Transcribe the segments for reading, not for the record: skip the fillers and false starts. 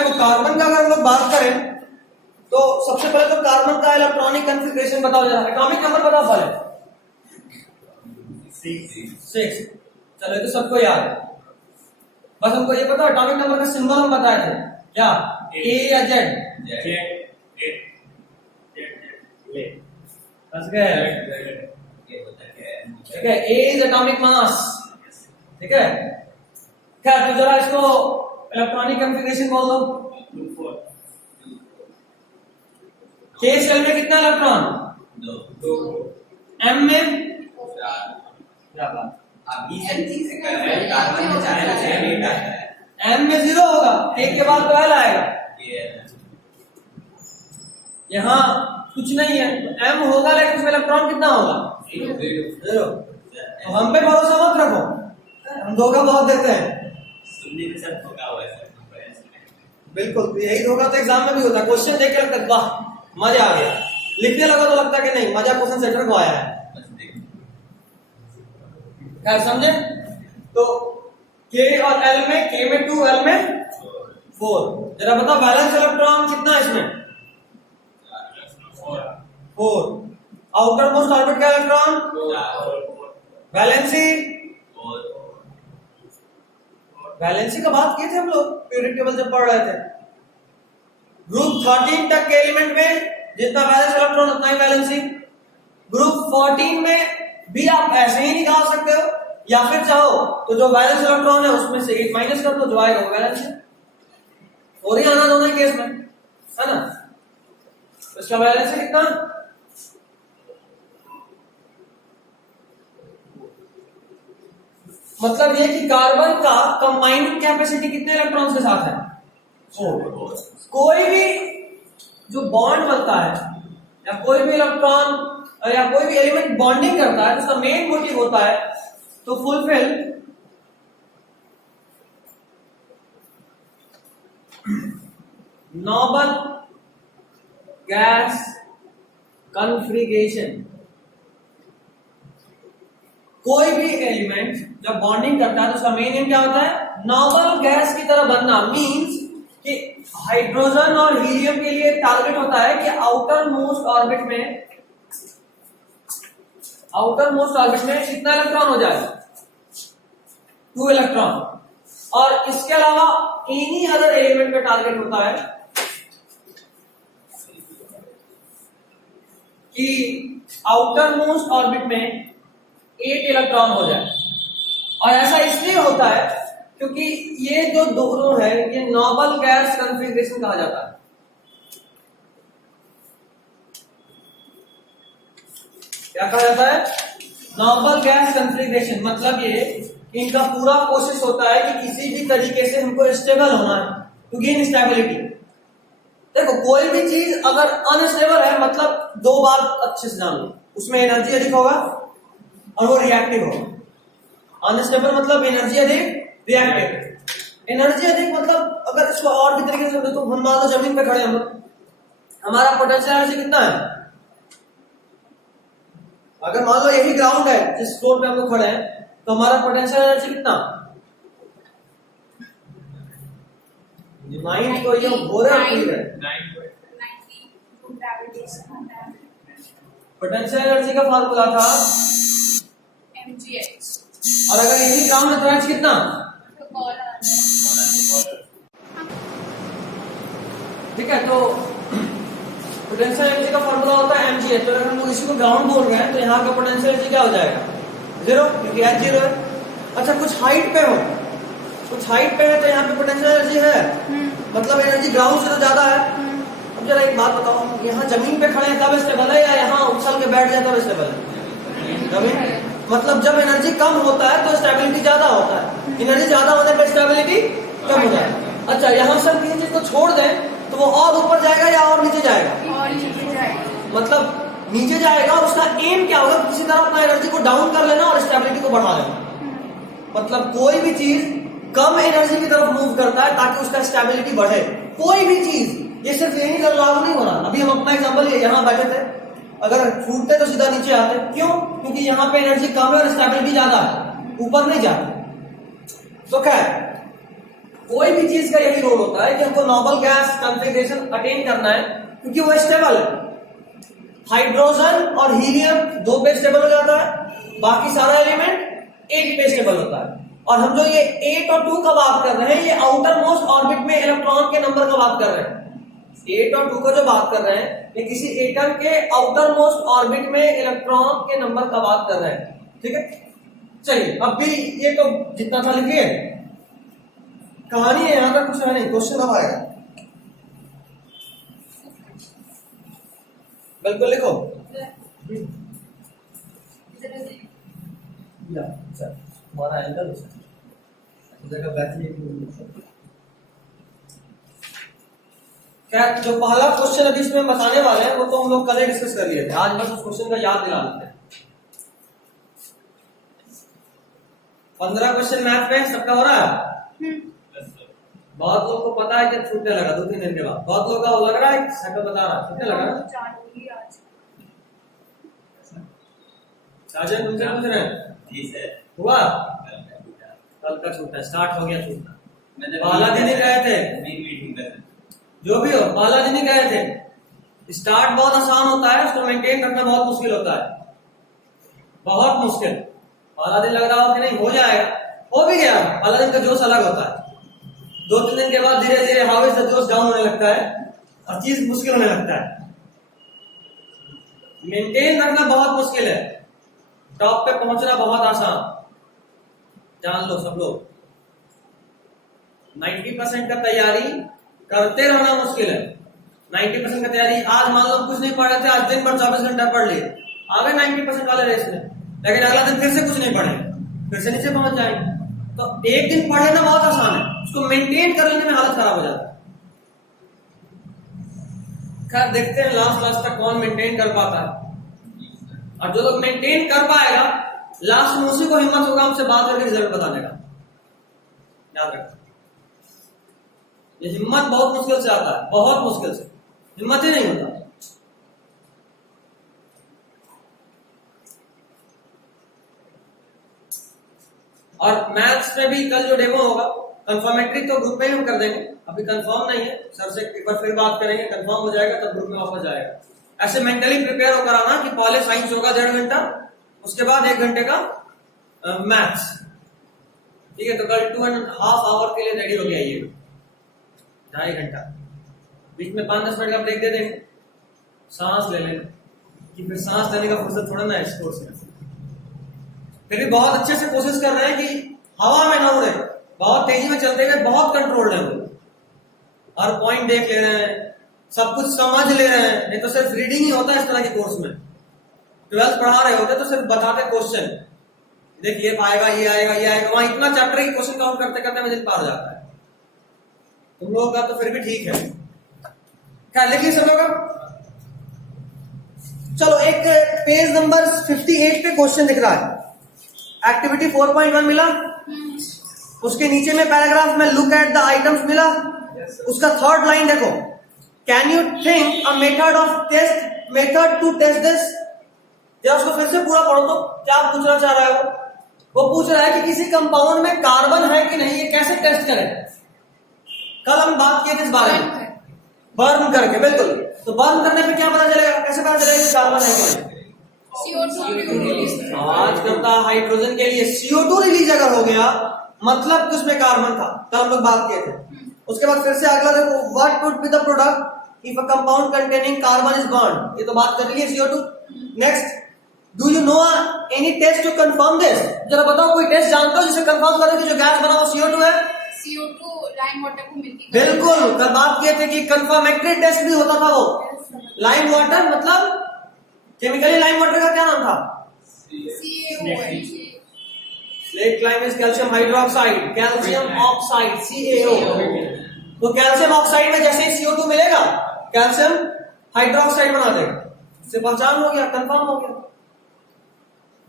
देखो कार्बन का अगर हम लोग बात करें तो सबसे पहले तो कार्बन का इलेक्ट्रॉनिक कॉन्फ़िगरेशन बताओ जरा, एटॉमिक नंबर बताओ पहले। 6। चलो ये तो सबको याद है, बस हमको ये पता एटॉमिक नंबर का सिंबल हम बताए थे क्या, ए या जेड? ठीक है, ए इज एटॉमिक मास। ठीक है, क्या तो जरा इसको इलेक्ट्रॉनिक कॉन्फ़िगरेशन बोल दो। के शेल में कितना इलेक्ट्रॉन? 2। एम में क्या बात, एम में 0 होगा, एक के बाद तो एल आएगा। यहाँ कुछ नहीं है, एम होगा लेकिन उसमें इलेक्ट्रॉन कितना होगा? 0। तो हम पे भरोसा मत रखो, हम धोखा बहुत देते हैं। सुनने में सब धोखा हुआ है। बिल्कुल यही धोखा तो एग्जाम में भी होता है, क्वेश्चन देख के लगता है वाह मजा आ गया, लिखने लगा तो लगता है कि नहीं मजा क्वेश्चन सेंटर को आया है। क्या समझे? तो के और एल में, के में 2, एल में 4। जरा बताओ बैलेंस इलेक्ट्रॉन कितना है इसमें? 4। आउटर मोस्ट ऑर्बिट का इलेक्ट्रॉन? वैलेंसी? वैलेंसी का बात किए थे हम लोग पीरियडिक टेबल जब पढ़ रहे थे। ग्रुप 13 तक के एलिमेंट में जितना बैलेंस इलेक्ट्रॉन उतना ही वैलेंसी। ग्रुप 14 में भी आप ऐसे ही निकाल सकते हो, या फिर चाहो तो जो बैलेंस इलेक्ट्रॉन है उसमें से 8 माइनस कर दो, जो आएगा वो बैलेंस है। और ही आना दोनों केस में, है ना? इसका बैलेंस है कितना? मतलब ये कि कार्बन का कंबाइनिंग कैपेसिटी कितने इलेक्ट्रॉन के साथ है? 4। कोई भी जो बॉन्ड बनता है या कोई भी इलेक्ट्रॉन या कोई भी एलिमेंट बॉन्डिंग करता है तो उसका मेन मोटिव होता है तो फुलफिल नोबल गैस कॉन्फ़िगरेशन। कोई भी एलिमेंट जब बॉन्डिंग करता है तो उसका मेन एम क्या होता है? नोबल गैस की तरह बनना। मींस कि हाइड्रोजन और हीलियम के लिए टारगेट होता है कि आउटर मोस्ट ऑर्बिट में कितना इलेक्ट्रॉन हो जाए? 2 इलेक्ट्रॉन। और इसके अलावा एनी अदर एलिमेंट का टारगेट होता है कि आउटर मोस्ट ऑर्बिट में 8 इलेक्ट्रॉन हो जाए। और ऐसा इसलिए होता है क्योंकि ये जो दोनों है ये नोबल गैस कॉन्फ़िगरेशन कहा जाता है। क्या कहा जाता है? Noble gas configuration. मतलब ये इनका पूरा कोशिश होता है कि किसी भी तरीके से हमको स्टेबल होना है, टू गेन स्टेबिलिटी। देखो कोई भी चीज अगर अनस्टेबल है मतलब 2 बार अच्छे से जान लो, उसमें एनर्जी अधिक होगा और वो रिएक्टिव होगा। अनस्टेबल मतलब एनर्जी अधिक, रिएक्टिव। एनर्जी अधिक मतलब अगर इसको और भी तरीके से समझो तो हम मान लो जमीन पे खड़े हम लोग, हमारा पोटेंशियल एनर्जी कितना है? अगर मान लो यही ग्राउंड है जिस फ्लोर पे हम लोग खड़े हैं तो हमारा पोटेंशियल एनर्जी कितना? 9 तो ये हो रहा है। पोटेंशियल एनर्जी का फार्मूला था mgh। और अगर यही ग्राउंड है तो एच कितना? ठीक है, तो पोटेंशियल एनर्जी का फार्मूला होता है mgh। तो अगर हम लोग इसी को ग्राउंड बोल रहे हैं तो यहाँ का पोटेंशियल एनर्जी क्या हो जाएगा? 0, क्योंकि एच 0 है। अच्छा कुछ हाइट पे है तो यहाँ पे पोटेंशियल एनर्जी है, मतलब एनर्जी ग्राउंड से तो ज्यादा है। अब जरा एक बात बताओ, यहाँ जमीन पे खड़े हैं तब स्टेबल है या यहाँ उछल के बैठ जाए तब स्टेबल है? जमीन। मतलब जब एनर्जी कम होता है तो स्टेबिलिटी ज्यादा होता है, एनर्जी ज्यादा होने पर स्टेबिलिटी कम हो जाता है। अच्छा यहाँ से हम किसी चीज को छोड़ दें तो वो और ऊपर जाएगा या और नीचे जाएगा? मतलब नीचे जाएगा और उसका एम क्या होगा? किसी तरह अपना एनर्जी को डाउन कर लेना और स्टेबिलिटी को बढ़ा लेना। मतलब कोई भी चीज कम एनर्जी की तरफ मूव करता है ताकि उसका स्टेबिलिटी बढ़े। कोई भी चीज, ये सिर्फ यही लागू नहीं हो रहा। अभी हम अपना एग्जांपल यहाँ बैठे थे, अगर छूटते तो सीधा नीचे आते, क्यों? क्योंकि यहाँ पे एनर्जी कम है और स्टेबिलिटी ज्यादा है, ऊपर नहीं जाते। तो क्या कोई भी चीज का यही रोल होता है कि हमको नॉर्मल गैस कॉन्फ़िगरेशन अटेन करना है, क्योंकि वो स्टेबल है। हाइड्रोजन और हीलियम 2 पे स्टेबल हो जाता है, बाकी सारा एलिमेंट 1 पे स्टेबल होता है। और हम जो ये 8 और 2 का बात कर रहे हैं, ये आउटर मोस्ट ऑर्बिट में इलेक्ट्रॉन के नंबर का बात कर रहे हैं। 8 और 2 का जो बात कर रहे हैं, ये किसी एटम के आउटर मोस्ट ऑर्बिट में इलेक्ट्रॉन के नंबर का बात कर रहे हैं। ठीक है, चलिए अब भी ये तो जितना था लिखिए, कहानी है, यहां तक कुछ है नहीं, क्वेश्चन अब आएगा। बिल्कुल लिखो। हमारा एंगल क्या, जो पहला क्वेश्चन अभी इसमें बताने वाले हैं वो तो हम लोग कल ही डिस्कस कर लिए थे, आज बस उस क्वेश्चन का याद दिला देते हैं। 15 क्वेश्चन मैथ पे सबका हो रहा है। बहुत लोग को पता है कि छूटने लगा 2-3 दिन के बाद, बहुत लोग का वो लग रहा है सकल बता रहा छूटने लगा ना। साजन तुमसे पूछ रहे हैं जी सर, हुआ कल कल का छूटना स्टार्ट हो गया छूटना। मैंने बाला दिन ही गए थे, मीटिंग कर जो भी हो बाला दिन ही गए थे। स्टार्ट बहुत आसान होता है, उसको मेंटेन करना बहुत मुश्किल होता है, बहुत मुश्किल। बाला दिन लग रहा हो कि नहीं हो जाएगा, हो भी गया। बाला दिन का जोश अलग होता है, 2-3 दिन के बाद धीरे धीरे हावी से जोश डाउन होने लगता है और चीज मुश्किल होने लगता है। मेंटेन रखना बहुत मुश्किल है, टॉप पे पहुंचना बहुत आसान, जान लो सब लोग। 90% का तैयारी करते रहना मुश्किल है। 90% का तैयारी, आज मान लो कुछ नहीं पढ़ रहे थे, आज दिन भर 24 घंटा पढ़ लिए, आ गए 90% वाले रेस में, लेकिन अगला दिन फिर से कुछ नहीं पढ़े, फिर से नीचे पहुंच जाएंगे। तो एक दिन पढ़ लेना बहुत आसान है, उसको मेंटेन कर लेने में हालत खराब हो जाता है। खैर देखते हैं लास्ट तक कौन मेंटेन कर पाता है, और जो लोग मेंटेन कर पाएगा लास्ट में उसी को हिम्मत होगा हमसे बात करके रिजल्ट बताने का। याद रखना, ये हिम्मत बहुत मुश्किल से आता है, बहुत मुश्किल से, हिम्मत ही नहीं होता। और मैथ्स में भी कल जो डेमो होगा, कंफर्मेटरी तो ग्रुप में ही हम कर देंगे, अभी कंफर्म नहीं है, सर से एक बार फिर बात करेंगे, कंफर्म हो जाएगा तब ग्रुप में वापस जाएगा। ऐसे मेंटली प्रिपेयर होकर आना कि पहले साइंस होगा 1.5 घंटा, उसके बाद 1 घंटे का मैथ्स। ठीक है, तो कल 2.5 आवर के लिए रेडी हो गया, ये 2.5 घंटा, बीच में 5-10 मिनट का ब्रेक दे देंगे, सांस ले लेना, कि फिर सांस लेने का फुर्सत थोड़ा ना है इस कोर्स में। फिर भी बहुत अच्छे से कोशिश कर रहे हैं कि हवा में ना उड़े, बहुत तेजी में चलते हुए बहुत कंट्रोल है, हर पॉइंट देख ले रहे हैं, सब कुछ समझ ले रहे हैं। नहीं तो सिर्फ रीडिंग ही होता है इस तरह के कोर्स में। 12th पढ़ा रहे होते तो सिर्फ बताते क्वेश्चन, देखिए आएगा, ये आएगा, ये आएगा, वहां इतना चैप्टर की क्वेश्चन काउंट करते करते में दिन पार जाता है। तुम लोगों का तो फिर भी ठीक है, क्या लिखिए सब लोग। चलो एक पेज नंबर 58 पे क्वेश्चन दिख रहा है, एक्टिविटी 4.1 मिला, उसके नीचे में पैराग्राफ में लुक एट द आइटम्स मिला, उसका 3rd लाइन देखो, can you think a method to test this. या उसको फिर से पूरा पढ़ो तो क्या पूछना चाह रहा है वो पूछ रहा है कि किसी कंपाउंड में कार्बन है कि नहीं, ये कैसे टेस्ट करें। कल हम बात किए थे इस बारे में, बर्न करके, बिल्कुल। तो बर्न करने पे क्या पता चलेगा, कैसे पता चलेगा कि कार्बन है कि नहीं। आज करता हाइड्रोजन के लिए CO2 रिलीज अगर हो गया, मतलब कि उसमें कार्बन था, तब हम लोग बात किए थे। उसके बाद फिर से अगला देखो, what would be the product if a compound containing carbon is burned, ये तो बात कर ली है CO2। Next, do you know any test to confirm this, जरा बताओ कोई टेस्ट जानते हो जिससे कंफर्म करो कि जो गैस बना वो CO2 है। CO2 लाइम वाटर को मिलती, बिल्कुल, कल बात किए थे कि कंफर्मेटरी टेस्ट भी होता था वो। लाइम वाटर मतलब केमिकली लाइम वाटर का क्या नाम था, slate lime is calcium hydroxide, calcium oxide CaO। तो कैल्शियम ऑक्साइड में जैसे ही CO2 मिलेगा, कैल्शियम हाइड्रोक्साइड बना देगा, इससे पहचान हो गया, कंफर्म हो गया।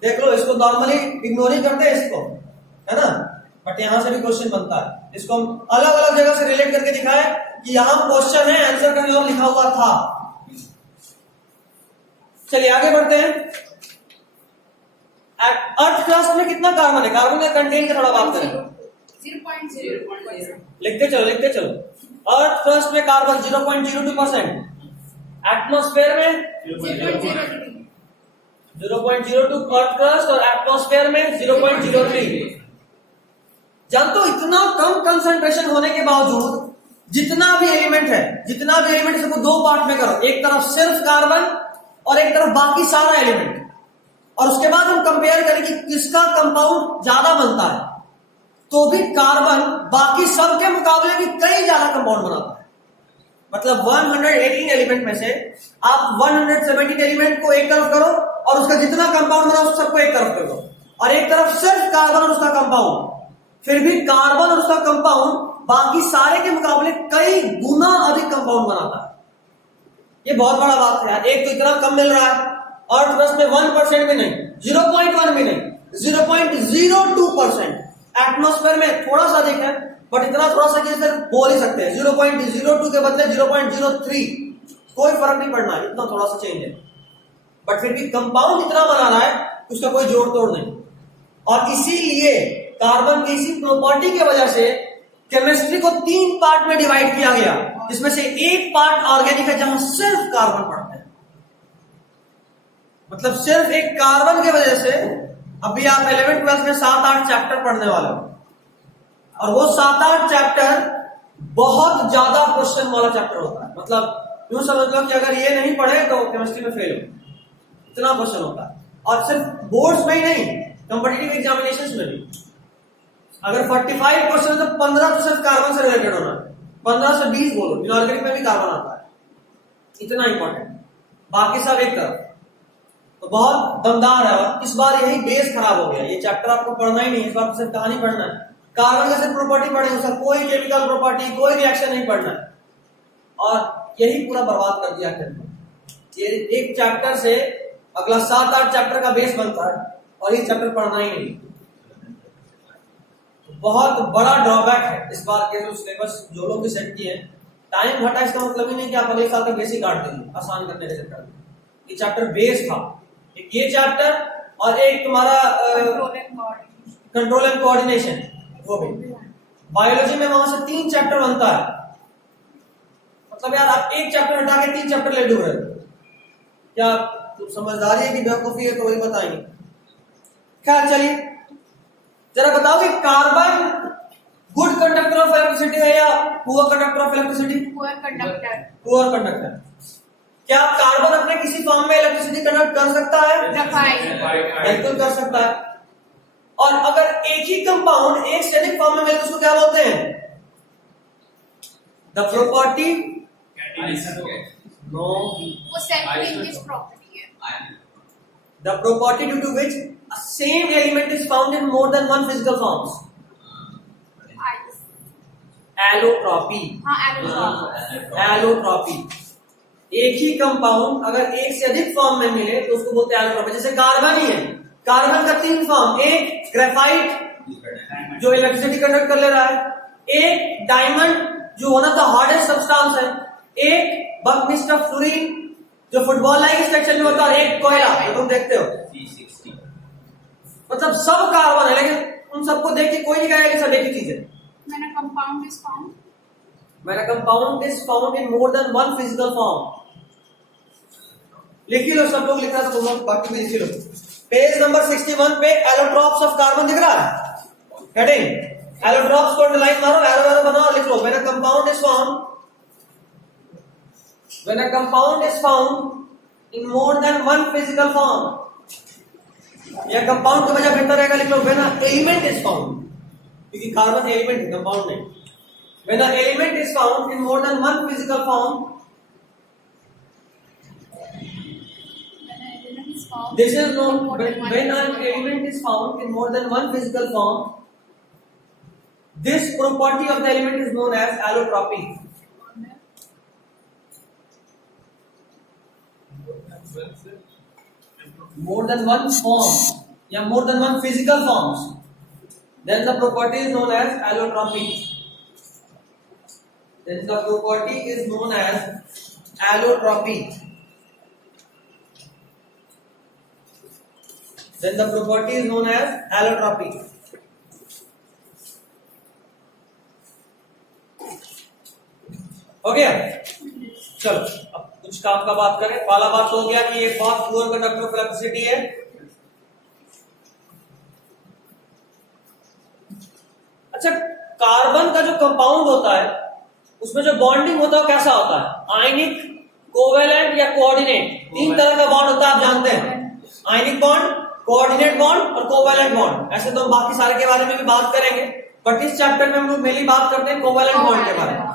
देख लो, इसको नॉर्मली इग्नोर ही करते हैं इसको, है ना, बट यहां से भी क्वेश्चन बनता है। इसको हम अलग अलग जगह से रिलेट करके दिखाए कि यहां क्वेश्चन है, आंसर कहीं और लिखा हुआ था। चलिए आगे बढ़ते हैं। अर्थ क्रस्ट में कितना कार्बन है, कार्बन का कंटेंट का थोड़ा बात करें। 0.0%. लिखते चलो। अर्थ क्रस्ट में कार्बन 0.02%, एटमॉस्फेयर में 0.03. 0.02 अर्थ क्रस्ट और एटमॉस्फेयर में 0.03। जब तो इतना कम कंसंट्रेशन होने के बावजूद जितना भी एलिमेंट इसको दो पार्ट में करो, एक तरफ सिर्फ कार्बन और एक तरफ बाकी सारा एलिमेंट, और उसके बाद हम कंपेयर करें कि किसका कंपाउंड ज्यादा बनता है, तो भी कार्बन बाकी सब के मुकाबले भी कई ज्यादा कंपाउंड बनाता है। मतलब 118 एलिमेंट में से आप 117 एलिमेंट को एक तरफ करो और उसका जितना कंपाउंड बना उस सबको एक तरफ कर दो, और एक तरफ सिर्फ कार्बन और उसका कंपाउंड, फिर भी कार्बन और उसका कंपाउंड बाकी सारे के मुकाबले कई गुना अधिक कंपाउंड बनाता है। ये बहुत बड़ा बात है यार। एक तो इतना कम मिल रहा है, अर्थ क्रस्ट में 1% भी नहीं, 0.1 भी नहीं, 0.02%। एटमॉस्फेयर में थोड़ा सा अधिक है, बट इतना थोड़ा सा कि बोल ही सकते हैं 0.02 के बदले 0.03, कोई फर्क नहीं पड़ना है, इतना थोड़ा सा चेंज है। बट फिर भी कंपाउंड इतना बना रहा है उसका कोई जोड़ तोड़ नहीं। और इसीलिए कार्बन की इसी प्रॉपर्टी की वजह से केमिस्ट्री को 3 पार्ट में डिवाइड किया गया, जिसमें से एक पार्ट ऑर्गेनिक है जहां सिर्फ कार्बन पढ़ते हैं। मतलब सिर्फ एक कार्बन की वजह से अभी आप 11th-12th में 7-8 चैप्टर पढ़ने वाले हो, और वो 7-8 चैप्टर बहुत ज्यादा क्वेश्चन वाला चैप्टर होता है। मतलब यूं समझ लो कि अगर ये नहीं पढ़े तो केमिस्ट्री में फेल हो, इतना क्वेश्चन होता है। और सिर्फ बोर्ड्स में ही नहीं, कॉम्पिटिटिव एग्जामिनेशंस में भी अगर 45 क्वेश्चन तो 15 तो सिर्फ कार्बन से रिलेटेड होना है, 15 से 20 बोलो। इनऑर्गेनिक में भी कार्बन आता है, इतना इंपॉर्टेंट, बाकी सब एक तरफ। तो बहुत दमदार है। और इस बार यही बेस खराब हो गया, ये चैप्टर आपको पढ़ना ही नहीं, इस बार सिर्फ कहानी पढ़ना है। कार्बन का सिर्फ प्रॉपर्टी पढ़े, उसका कोई केमिकल प्रॉपर्टी, कोई रिएक्शन नहीं पढ़ना है, और यही पूरा बर्बाद कर दिया फिर। ये एक चैप्टर से अगला 7-8 चैप्टर का बेस बनता है, और ये चैप्टर पढ़ना ही नहीं। बहुत बड़ा ड्रॉबैक है इस बार के जो सिलेबस जो लोग भी सेट किए हैं। टाइम घटा इसका मतलब ही नहीं कि आप अगले साल का बेस ही काट देंगे आसान करने के चक्कर में। ये चैप्टर बेस था, एक ये चैप्टर और एक तुम्हारा कंट्रोल एंड कोऑर्डिनेशन, वो भी बायोलॉजी में वहां से 3 चैप्टर बनता है। मतलब यार आप एक चैप्टर हटा के 3 चैप्टर ले डूब रहे हो, क्या समझदारी है कि बेवकूफी है? तो वही बताएंगे। खैर चलिए जरा बताओ कि carbon good conductor of electricity है या poor conductor of electricity? Poor conductor. Poor conductor. क्या कार्बन अपने किसी फॉर्म में इलेक्ट्रिसिटी कंडक्ट कर सकता है? बिल्कुल कर सकता है। और अगर एक ही कंपाउंड एक से अधिक फॉर्म में मिले तो उसको क्या बोलते हैं? द प्रॉपर्टी नो, वो सेल्फ लिंकेज प्रॉपर्टी है. the property due to which a same element is found in more than one physical forms. Allotropy. हाँ, एलोट्रॉपी. Allotropy. एक ही कंपाउंड अगर एक से अधिक फॉर्म में मिले तो उसको बोलते हैं एलोट्रॉपी। जैसे कार्बन ही है, कार्बन का 3 फॉर्म, एक ग्रेफाइट जो इलेक्ट्रिसिटी कंडक्ट कर ले रहा है, एक डायमंड जो one of the hardest substance है, एक बकमिस्ट ऑफ फ्लोरीन जो फुटबॉल लाइक स्ट्रक्चर में होता है, और एक कोयला जो तुम देखते हो। मतलब सब कार्बन है, लेकिन उन सबको देख के कोई नहीं कहेगा कि सब एक ही चीज है। When a compound is found. When a compound is found in more than one physical form. लिख लो, सब लोग लिख रहा है तो तुम लोग बाकी भी लिख लो। पेज नंबर 61 पे एलोट्रॉप्स ऑफ कार्बन दिख रहा है, हेडिंग एलोट्रॉप्स को अंडरलाइन मारो, एरो एरो बनाओ और लिख लो। When a compound is found, when a compound is found in more than one physical form, या कंपाउंड की वजह बेहतर रहेगा लिख लो when an element is found, क्योंकि कार्बन एलिमेंट है, कंपाउंड नहीं। when an element is found in more than one physical form, this is known when an element is found in more than one physical form, this property of the element is known as allotropy. More than one form या more than one physical forms, then the property is known as allotropy. Then the property is known as allotropy. Then the property is known as allotropy. हो गया? चलो अब कुछ काम का बात करें। पहला बात हो गया कि ये बहुत पुअर कंडक्टर ऑफ इलेक्ट्रिसिटी है। अच्छा, कार्बन का जो कंपाउंड होता है उसमें जो बॉन्डिंग होता है कैसा होता है? आयनिक, कोवेलेंट या कोऑर्डिनेट? तीन तरह का बॉन्ड होता है, आप जानते हैं। आयनिक बॉन्ड, कोऑर्डिनेट बॉन्ड और कोवेलेंट बॉन्ड। ऐसे तो हम बाकी सारे के बारे में भी बात करेंगे, बट इस चैप्टर में हम लोग मेनली बात करते हैं कोवेलेंट बॉन्ड के बारे में।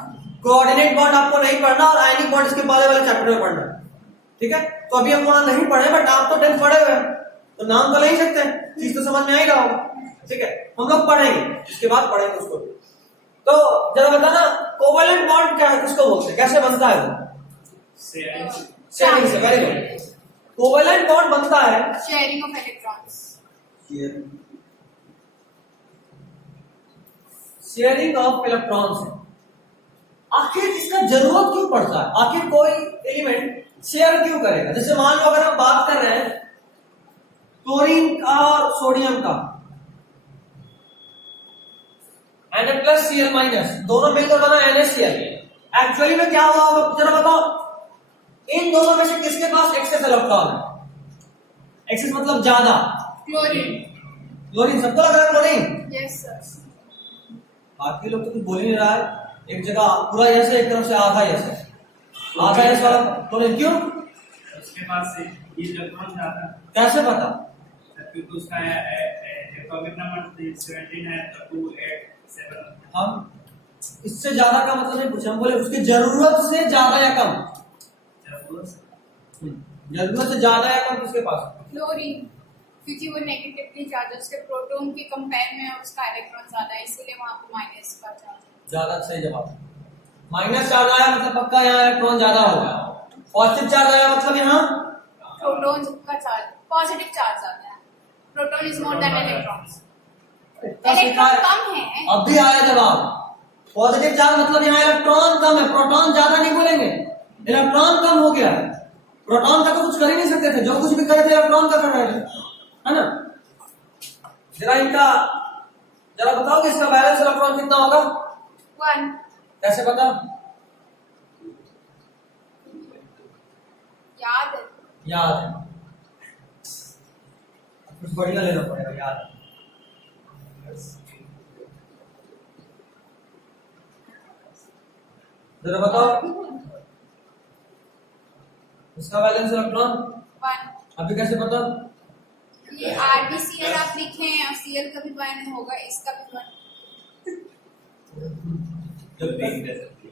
कोऑर्डिनेट बॉन्ड आपको नहीं पढ़ना और आयनिक बॉन्ड इसके पहले वाले चैप्टर में पढ़ना, ठीक है? तो अभी हम वहां नहीं पढ़े, बट आप तो 10 पढ़े हुए हैं तो नाम तो नहीं सकते, चीज तो समझ में आ ही रहा होगा, ठीक है? हम लोग पढ़ेंगे, इसके बाद पढ़ेंगे उसको। तो जरा बताना, कोवेलेंट बॉन्ड क्या है, किसको बोलते हैं, कैसे बनता है वो? शेयरिंग से। Very good. कोवेलेंट बॉन्ड बनता है sharing of electrons. Sharing of electrons है। आखिर इसका जरूरत क्यों पड़ता है? आखिर कोई एलिमेंट शेयर क्यों करेगा? जैसे मान लो अगर हम बात कर रहे हैं क्लोरीन और सोडियम का, Na+Cl- दोनों मिलकर बना NaCl। एक्चुअली में क्या हुआ जरा बताओ, इन दोनों में से किसके पास एक्सेस इलेक्ट्रॉन है? एक्सेस मतलब ज्यादा। क्लोरीन। क्लोरीन, सबको लग रहा है क्लोरीन? Yes sir. बाकी लोग तो कुछ बोल ही नहीं रहा है। एक जगह पूरा यस है, एक तरफ से आधा यस है। आधा यस वाला क्लोरीन क्यों? उसके पास से ये इलेक्ट्रॉन जाता है। कैसे पता? क्योंकि उसका एटॉमिक नंबर 17 है, तो 2 8 7। हम इससे ज्यादा का मतलब नहीं पूछे, हम बोले उसकी जरूरत से ज्यादा या कम। जरूरत से ज्यादा या कम किसके पास? क्लोरीन, क्योंकि वो नेगेटिवली चार्ज है, उसके प्रोटॉन के कंपेयर में उसका इलेक्ट्रॉन ज्यादा है, इसीलिए वहां पर माइनस का चार्ज। ज्यादा सही जवाब। माइनस चार्ज आया मतलब पक्का यहाँ इलेक्ट्रॉन ज्यादा होगा। पॉजिटिव चार्ज आया मतलब यहाँ प्रोटॉन का चार्ज, पॉजिटिव चार्ज आता है। Proton is more than electrons. Electron कम है। अब भी आया जवाब। पॉजिटिव चार्ज मतलब यहाँ इलेक्ट्रॉन कम है, प्रोटॉन ज्यादा नहीं बोलेंगे। इलेक्ट्रॉन कम हो गया है, प्रोटॉन का तो कुछ कर ही नहीं सकते थे, जो कुछ भी करे थे इलेक्ट्रॉन का कर रहे थे, है ना? जरा बताओ कि इसका बैलेंस इलेक्ट्रॉन कितना होगा? 1। कैसे पता? याद है। याद है, कुछ बढ़िया लेना पड़ेगा। याद है, जरा बताओ इसका बैलेंस इलेक्ट्रॉन 1। अभी कैसे पता? ये RbCl आप लिखे हैं और Cl का भी 1 होगा, इसका भी 1। तो देख सकते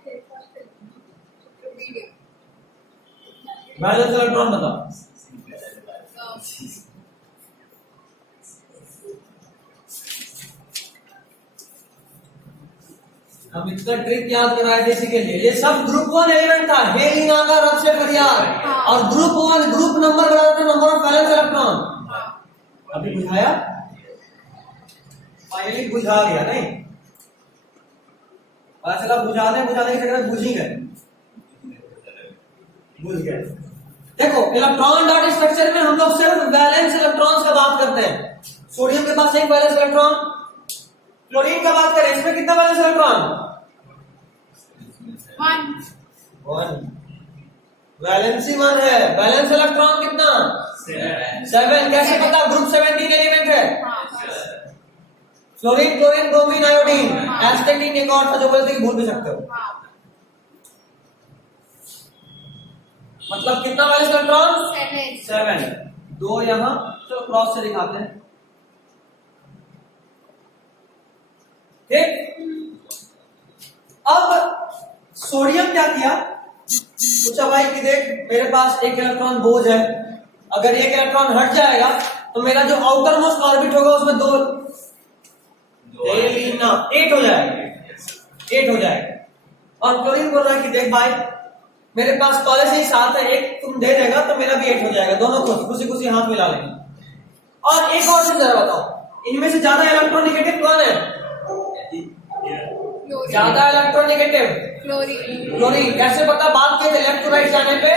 हैं वीडियो। बैलेंस इलेक्ट्रॉन बताओ। हम इसका ट्रिक याद कराए थे इसी के लिए। ये सब ग्रुप 1 एलिमेंट था, हेलिंग आकर रब से फरियाद। और ग्रुप 1 ग्रुप नंबर बराबर नंबर ऑफ बैलेंस इलेक्ट्रॉन। अभी बुझाया, फाइनली बुझा गया नहीं? पता चला बुझाने के चक्कर में बुझ ही गए, बुझ गए। देखो इलेक्ट्रॉन डॉट स्ट्रक्चर में हम लोग सिर्फ वैलेंस इलेक्ट्रॉन्स का बात करते हैं। सोडियम के पास एक वैलेंस इलेक्ट्रॉन, क्लोरीन का बात करें, इसमें कितना वैलेंस इलेक्ट्रॉन? 1। वैलेंसी 1 है, बैलेंस इलेक्ट्रॉन कितना? 7। कैसे पता? ग्रुप 17 एलिमेंट है। फ्लोरीन, क्लोरीन, ब्रोमीन, आयोडीन, एस्टेटिन एक और था जो बोलते कि भूल भी सकते हो। मतलब कितना वैलेंस इलेक्ट्रॉन? 7। 2 यहां, चलो क्रॉस से दिखाते हैं, ठीक? अब सोडियम क्या किया? पूछा भाई कि देख मेरे पास एक इलेक्ट्रॉन बोझ है, अगर एक इलेक्ट्रॉन हट जाएगा तो मेरा जो आउटर मोस्ट ऑर्बिट होगा उसमें 8 हो जाएगा, 8 हो जाएगा। और क्लोरीन बोल रहा है कि देख भाई मेरे पास कॉलेज से ही 7 है, एक तुम दे देगा तो मेरा भी 8 हो जाएगा, दोनों को खुशी खुशी हाथ मिला लेंगे। और एक और चीज जरा बताओ, इनमें से ज्यादा इलेक्ट्रोनेगेटिव कौन है? ज्यादा इलेक्ट्रोनेगेटिव क्लोरीन। कैसे पता? बात किए थे लेफ्ट टू राइट जाने पे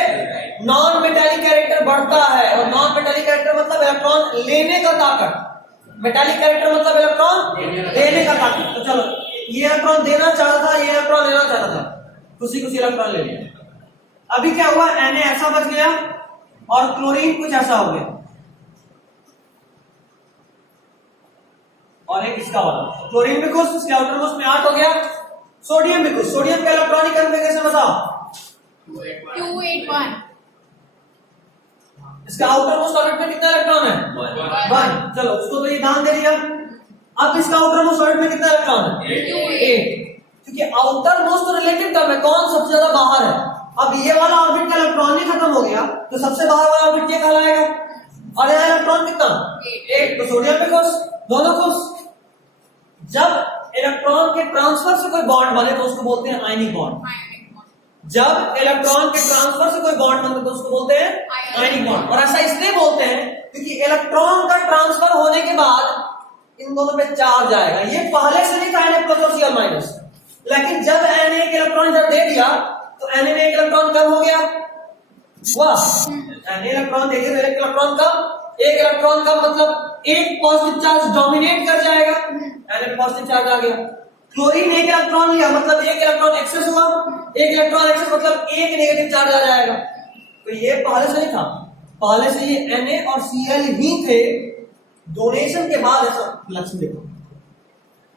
नॉन मेटालिक कैरेक्टर बढ़ता है, और नॉन मेटालिक कैरेक्टर मतलब इलेक्ट्रॉन लेने का ताकत, मेटालिक कैरेक्टर मतलब इलेक्ट्रॉन देने का ताकत। तो चलो ये इलेक्ट्रॉन देना चाहता था, ये इलेक्ट्रॉन लेना चाहता था, कुछ इलेक्ट्रॉन ले लिया। अभी क्या हुआ, Na ऐसा बच गया और क्लोरीन कुछ ऐसा हो गया और एक इसका वाला। क्लोरीन भी खुश, इसके आउटर मोस्ट में 8 हो गया। सोडियम भी खुश। सोडियम का इलेक्ट्रॉनिक कॉन्फ़िगरेशन बताओ। 281 इसका आउटर मोस्ट ऑर्बिट में कितना इलेक्ट्रॉन है? 1। चलो उसको तो ये ध्यान दे दिया। अब इसका आउटर मोस्ट ऑर्बिट में कितना इलेक्ट्रॉन है? 8। क्योंकि आउटर मोस्ट तो रिलेटिव टर्म है, कौन सबसे ज्यादा बाहर है। अब ये वाला ऑर्बिट का इलेक्ट्रॉन ही खत्म हो गया तो सबसे बाहर वाला ऑर्बिट क्या कहलाएगा? और यहाँ इलेक्ट्रॉन कितना? 8। तो सोडियम भी खुश, दोनों खुश। जब इलेक्ट्रॉन के ट्रांसफर से कोई बॉन्ड बने तो उसको बोलते हैं आयनिक बॉन्ड। जब इलेक्ट्रॉन के ट्रांसफर से कोई बॉन्ड बनता है तो उसको बोलते हैं आयनिक बॉन्ड। और ऐसा इसलिए बोलते हैं क्योंकि इलेक्ट्रॉन का ट्रांसफर होने के बाद इन दोनों पे चार्ज आएगा। ये पहले से नहीं था Na प्लस और Cl माइनस, लेकिन जब Na एक इलेक्ट्रॉन जब दे दिया तो Na में एक इलेक्ट्रॉन कम हो गया। वाह, Na इलेक्ट्रॉन दे दिया तो एक इलेक्ट्रॉन कम। एक इलेक्ट्रॉन का मतलब एक पॉजिटिव चार्ज डोमिनेट कर जाएगा, Na में पॉजिटिव चार्ज आ गया। क्लोरीन एक इलेक्ट्रॉन लिया मतलब एक इलेक्ट्रॉन एक्सेस हुआ। एक इलेक्ट्रॉन एक्सेस मतलब एक नेगेटिव चार्ज आ जाएगा। तो ये पहले से नहीं था, पहले से ये Na और Cl ही थे। डोनेशन के बाद ऐसा लक्षण देखो।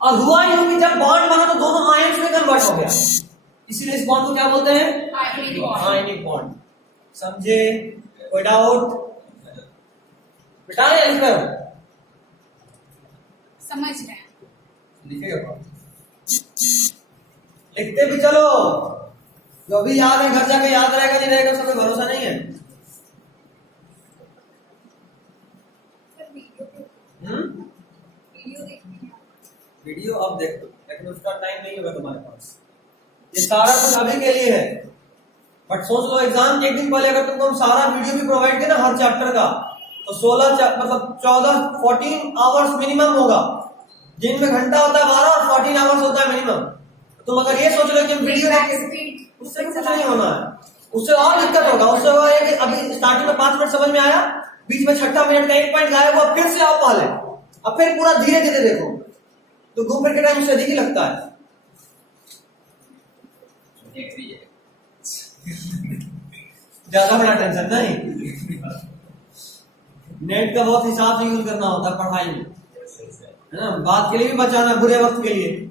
और हुआ यूं कि जब बॉन्ड बना तो दोनों आयंस में कन्वर्ट हो गया, इसीलिए इस बॉन्ड को क्या बोलते हैं? Ionic bond. समझे? कोई डाउट? बेटा या लिख करो? समझ रहे हैं। लिखेगा, लिखते भी चलो। जो भी याद है घर जाके याद रहेगा नहीं रहेगा उसका कोई भरोसा नहीं है। वीडियो अब देखो, लेकिन उसका टाइम नहीं होगा तुम्हारे पास। ये सारा कुछ अभी के लिए है, बट सोच लो एग्जाम के एक दिन पहले अगर तुमको हम सारा वीडियो भी प्रोवाइड किया ना हर चैप्टर का, तो 14 आवर्स मिनिमम होगा। दिन में घंटा होता है 12 और 14 आवर्स होता है मिनिमम। तुम अगर ये सोच लो कि हम वीडियो देखें, उससे कुछ नहीं होना है, उससे और दिक्कत होगा। उससे होगा कि अभी स्टार्टिंग में 5 मिनट समझ में आया, बीच में छठा मिनट का एक पॉइंट गायब हुआ, फिर से आओ पहले, अब फिर पूरा धीरे धीरे देखो, तो घूम फिर के टाइम उससे अधिक ही लगता है। ज्यादा बड़ा टेंशन नहीं, नेट का बहुत हिसाब से यूज करना होता है पढ़ाई में, है ना। बात के लिए भी बचाना, बुरे वक्त के लिए,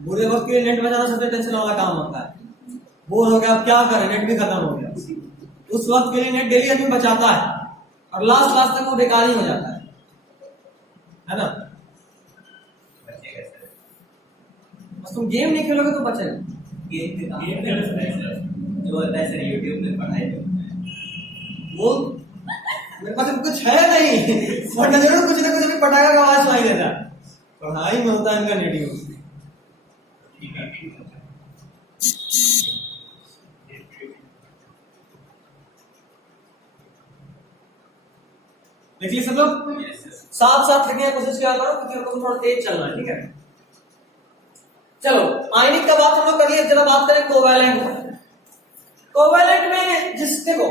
बुरे वक्त के लिए नेट बचाना सबसे टेंशन वाला काम होता है। बोर हो गया, अब क्या करें, नेट भी खत्म हो गया, उस वक्त के लिए नेट डेली आदमी बचाता है और लास्ट तक वो बेकार ही हो जाता है ना। बस तुम गेम नहीं खेलोगे तो बचेगा। जो होता है सर यूट्यूब में पढ़ाई वो मेरे पास कुछ है नहीं, वरना जरूर कुछ ना कुछ भी पटाखा का आवाज सुनाई देता है। पढ़ाई में होता है इनका नेट यूज। देखिए सब लोग साथ साथ लिखने की कोशिश किया करो क्योंकि हम लोग थोड़ा तेज चलना है, ठीक है। चलो आयनिक का बात हम लोग कर लिए, जरा बात करें कोवैलेंट। कोवैलेंट में जिस देखो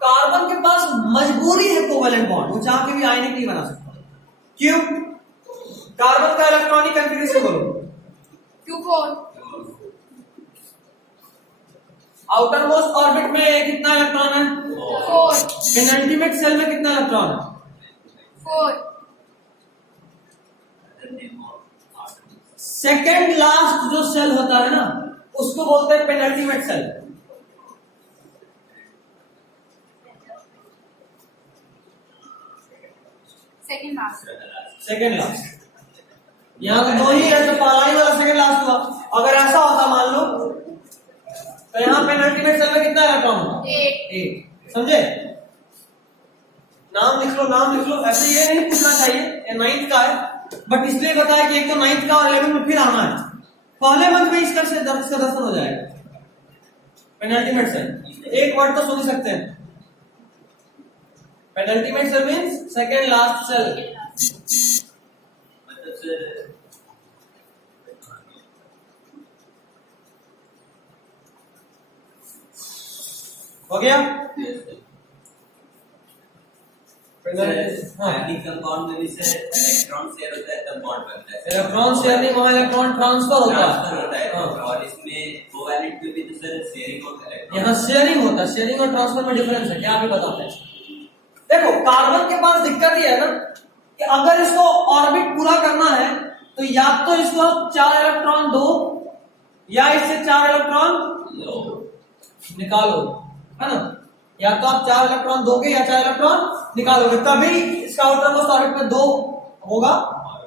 कार्बन के पास मजबूरी है कोवैलेंट बॉन्ड, वो चाह के भी आयनिक नहीं बना सकता। क्यों? कार्बन का इलेक्ट्रॉनिक कॉन्फ़िगरेशन बोलो। Q4 आउटर मोस्ट ऑर्बिट में कितना इलेक्ट्रॉन है? 4 पेनल्टीमेट सेल में कितना इलेक्ट्रॉन है? 4 सेकेंड लास्ट जो सेल होता है ना उसको बोलते हैं पेनल्टीमेट सेल। सेकेंड लास्ट यहाँ दो ही है, तो पहला ही वाला सेकेंड लास्ट हुआ। अगर ऐसा होता मान लो तो यहाँ पेनल्टीमेट सेल में कितना इलेक्ट्रॉन होगा? 8। समझे? नाम लिख लो, नाम लिख लो। ऐसे ये नहीं पूछना चाहिए ये 9th का है, बट इसलिए बताया कि एक तो 9th का और 11th में फिर आना है। पहले मंथ में इसका दर्शन हो जाएगा। पेनल्टीमेट सेल एक वर्ड तो सुन सकते हैं। Penultimate cell means second last cell. हो गया? कंपाउंड में भी से इलेक्ट्रॉन शेयर होता है तब बॉन्ड बनता है। इलेक्ट्रॉन शेयर नहीं, वहां इलेक्ट्रॉन ट्रांसफर होता है। और इसमें कोवैलेंट शेयरिंग ऑफ इलेक्ट्रॉन। यहाँ शेयरिंग होता है, शेयरिंग और ट्रांसफर में डिफरेंस है, क्या आप बताते हैं? देखो कार्बन के पास दिक्कत ये है ना कि अगर इसको ऑर्बिट पूरा करना है तो या तो इसको आप 4 इलेक्ट्रॉन दो या इससे 4 इलेक्ट्रॉन निकालो, है ना? या तो आप 4 इलेक्ट्रॉन दोगे या 4 इलेक्ट्रॉन निकालोगे, तभी इसका आउटर मोस्ट ऑर्बिट में 2 होगा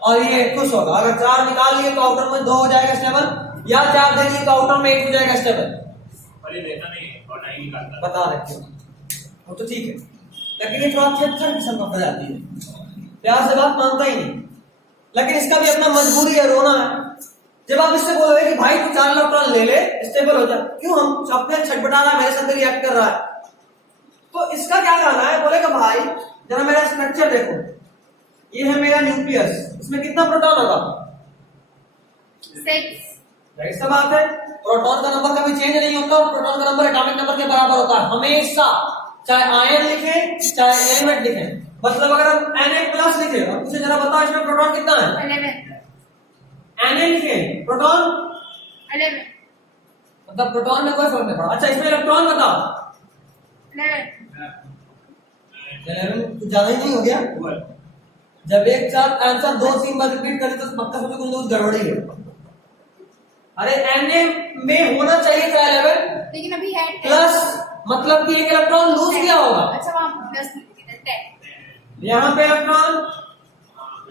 और ये खुश होगा। अगर 4 निकाल लिए तो आउटर में 2 हो जाएगा स्टेबल, या 4 दे दिए तो आउटर में 1 हो जाएगा स्टेबल। और ये रहता नहीं है और नहीं निकालता। बता रहे हो वो तो ठीक है, लेकिन ये थोड़ा अच्छा किस्म का प्रजाति है, प्यार से बात मानता ही नहीं। लेकिन इसका भी अपना मजबूरी है, रोना है। जब आप इससे बोलोगे कि भाई तू 4 इलेक्ट्रॉन ले ले स्टेबल हो जा, क्यों हम अपने छटपटा रहा है, मेरे साथ रिएक्ट कर रहा है, तो इसका क्या कहना है? बोलेगा भाई जरा मेरा स्ट्रक्चर देखो, ये है मेरा न्यूक्लियस, इसमें कितना प्रोटॉन होगा? 6। राइट सा बात है। प्रोटॉन का नंबर कभी चेंज नहीं होता और प्रोटॉन का नंबर एटॉमिक नंबर के बराबर होता है हमेशा, चाहे आयन लिखें चाहे एलिमेंट लिखें। मतलब अगर हम Na+ लिखे और मुझे जरा बताओ इसमें प्रोटॉन कितना है? 11। Na लिखे, प्रोटॉन 11। मतलब प्रोटॉन में कोई फर्क नहीं पड़ा। अच्छा इसमें इलेक्ट्रॉन बताओ। 11। 11 कुछ ज्यादा ही नहीं हो गया? जब एक साथ आंसर 2-3 बार रिपीट करें तो पक्का समझो कुछ गड़बड़ी है। अरे Na में होना चाहिए था 11 लेकिन अभी है 10। प्लस, मतलब कि एक इलेक्ट्रॉन लूज किया होगा। अच्छा वहाँ 10 लिख दिया, 10। यहाँ पे इलेक्ट्रॉन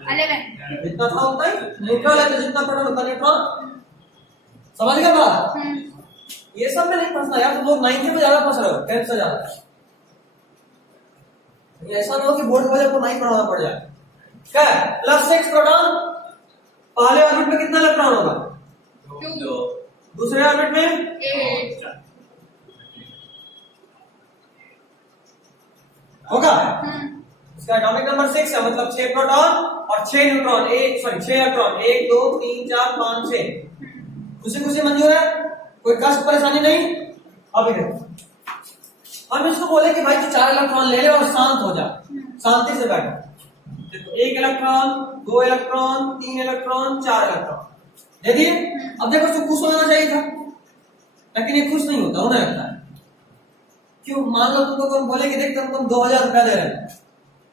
11। जितना था उतना ही, न्यूट्रल है तो जितना प्रोटॉन उतना न्यूट्रॉन। समझ गए बात? ये सब में नहीं फंसना यार, तुम लोग 9th में ज्यादा फंस रहे हो 10th से ज्यादा। ऐसा ना हो कि बोर्ड की वजह को नहीं पढ़ाना पड़ जाए। क्या है? +6 प्रोटॉन, पहले ऑर्बिट में कितना इलेक्ट्रॉन होगा? 2। दूसरे ऑर्बिट में 8। होगा। इसका एटॉमिक नंबर 6 है, मतलब 6 प्रोटॉन और 6 न्यूट्रॉन, 6 इलेक्ट्रॉन, 1 2 3 4 5 6। खुशी खुशी मंजूर है, कोई कष्ट परेशानी नहीं। अब हम इसको बोले कि भाई तू 4 इलेक्ट्रॉन ले ले और शांत हो जा, शांति से बैठ। देखो 1 इलेक्ट्रॉन, 2 इलेक्ट्रॉन, 3 इलेक्ट्रॉन, 4 इलेक्ट्रॉन दे दिए। अब देखो इसको खुश होना चाहिए था, लेकिन ये खुश नहीं होता, उन्हें लगता है क्यों? मान लो तुमको तुम बोले कि देख तुम 2000 रुपया दे रहे हैं,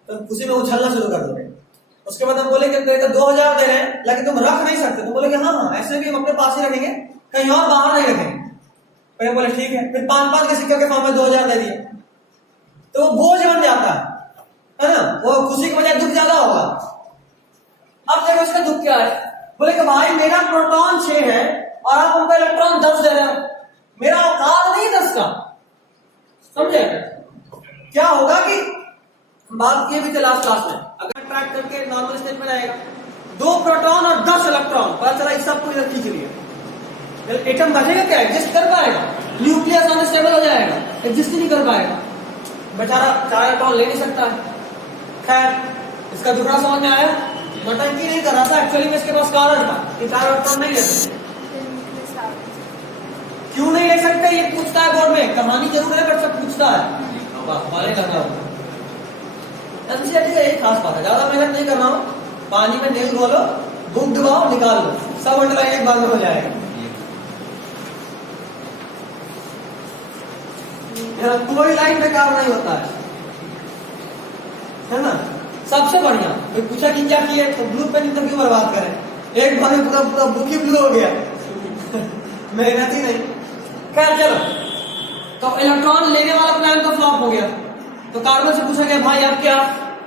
तो खुशी में उछलना शुरू कर दोगे। उसके बाद हम बोले कि तेरे को 2000 दे रहे हैं लेकिन तुम रख नहीं सकते, तुम बोले कि हाँ ऐसे भी हम अपने पास ही रखेंगे, कहीं और बाहर नहीं रखेंगे। फिर बोले ठीक है, फिर 5-5 के सिक्के के फॉर्म में 2000 दे दिए, तो वो बोझ बन जाता है ना? वो खुशी की बजाय दुख ज्यादा होगा। अब देखो इसका दुख क्या है? बोले कि भाई मेरा प्रोटॉन 6 है और आप उनका इलेक्ट्रॉन 10 दे रहे हो, मेरा औकात नहीं 10 का। समझे? क्या होगा कि बात ये भी थे लास्ट क्लास में, अगर ट्रैक करके नॉर्मल स्टेट में जाएगा 2 प्रोटॉन और 10 इलेक्ट्रॉन, पता चला इस सबको इधर खींच लिया, एटम बचेगा क्या? एडजस्ट कर पाएगा? न्यूक्लियस अनस्टेबल हो जाएगा, एडजस्ट ही नहीं कर पाएगा बेचारा, 4 इलेक्ट्रॉन ले नहीं सकता है। खैर इसका दुखड़ा समझ में आया? नौटंकी नहीं कर रहा था, एक्चुअली में इसके पास कारण था कि 4 इलेक्ट्रॉन नहीं ले सकते। क्यों नहीं ले सकते ये पूछता है बोर्ड में, कहानी जरूर है बट सब पूछता है। वाले करना होगा यही खास बात है, ज्यादा मेहनत नहीं करना हो, पानी में नील घोलो, बुक डुबाओ, निकाल लो, सब अंडरलाइन एक बार में हो जाएगा। कोई लाइन बेकार नहीं होता है ना? सबसे बढ़िया कोई पूछा कि क्या किए तो ब्लू पेन तो क्यों बर्बाद करें, एक बार में पूरा बुक ही ब्लू हो गया मेहनत ही नहीं। खैर चलो, तो इलेक्ट्रॉन लेने वाला प्लान तो फ्लॉप हो गया, तो कार्बन से पूछा गया भाई अब क्या?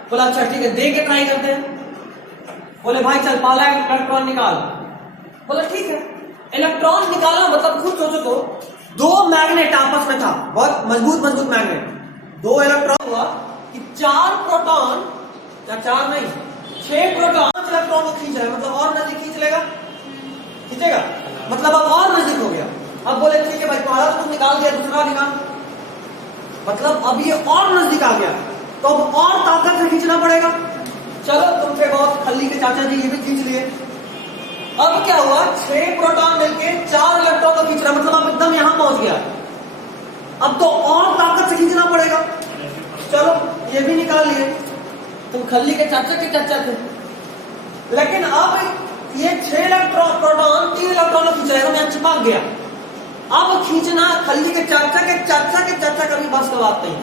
बोला अच्छा ठीक है दे के ट्राई करते हैं। बोले भाई चल पहला इलेक्ट्रॉन निकाल। बोला ठीक है, इलेक्ट्रॉन निकाला मतलब खुद सोचो तो 2 मैग्नेट आपस में था, बहुत मजबूत मैग्नेट, 2 इलेक्ट्रॉन हुआ कि 4 प्रोटॉन, या 4 नहीं 6 प्रोटॉन इलेक्ट्रॉन को खींच रहा है, मतलब और नजदीक खींच लेगा, खींचेगा मतलब अब और नजदीक हो गया। अब बोले ठीक है भाई पहला तो तुम निकाल दिया, दूसरा निकाल, मतलब अब ये और नजदीक आ गया, तो अब और ताकत से खींचना पड़ेगा। चलो तुम थे बहुत खल्ली के चाचा जी, ये भी खींच लिए। अब क्या हुआ, 6 प्रोटॉन मिलके 4 इलेक्ट्रॉन को खींच रहा, मतलब अब एकदम यहां पहुंच गया, अब तो और ताकत से खींचना पड़ेगा। चलो ये भी निकाल लिए, तुम खल्ली के चाचा थे, लेकिन अब ये 6 इलेक्ट्रॉन प्रोटॉन 3 इलेक्ट्रॉन को खींच रहा है, यहां चिपक गया, अब खींचना खल्ली के चाचा के चाचा के चाचा कभी बस का बात नहीं।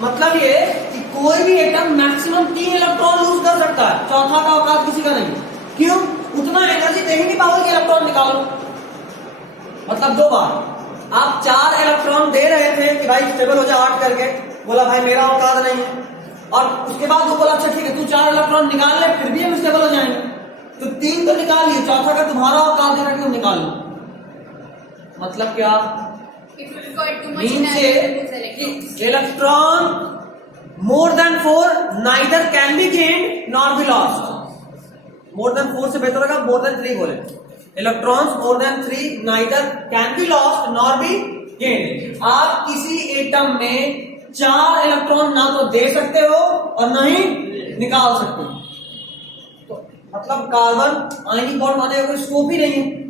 मतलब ये कि कोई भी एटम मैक्सिमम 3 इलेक्ट्रॉन लूज कर सकता है, चौथा का औकात किसी का नहीं। क्यों? उतना एनर्जी दे ही नहीं पाओगे कि इलेक्ट्रॉन निकालो। मतलब 2 बार आप 4 इलेक्ट्रॉन दे रहे थे कि भाई स्टेबल हो जा 8 करके, बोला भाई मेरा औकात नहीं है, और उसके बाद वो बोला अच्छा ठीक है तू 4 इलेक्ट्रॉन निकाल ले फिर भी हम स्टेबल हो जाएंगे, तो 3 तो निकाल लिए, चौथा का तुम्हारा औकात है कि तुम निकाल लो। मतलब क्या? मीन्स कि electron more than 4 neither can be gained nor be lost. More than 4 से बेहतर होगा मोर देन 3 बोले। Electrons more than 3 neither can be lost nor be gained. आप किसी एटम में 4 इलेक्ट्रॉन ना तो दे सकते हो और ना ही निकाल सकते हो। तो मतलब कार्बन आयनिक बॉन्ड बनाने का कोई स्कोप ही नहीं है।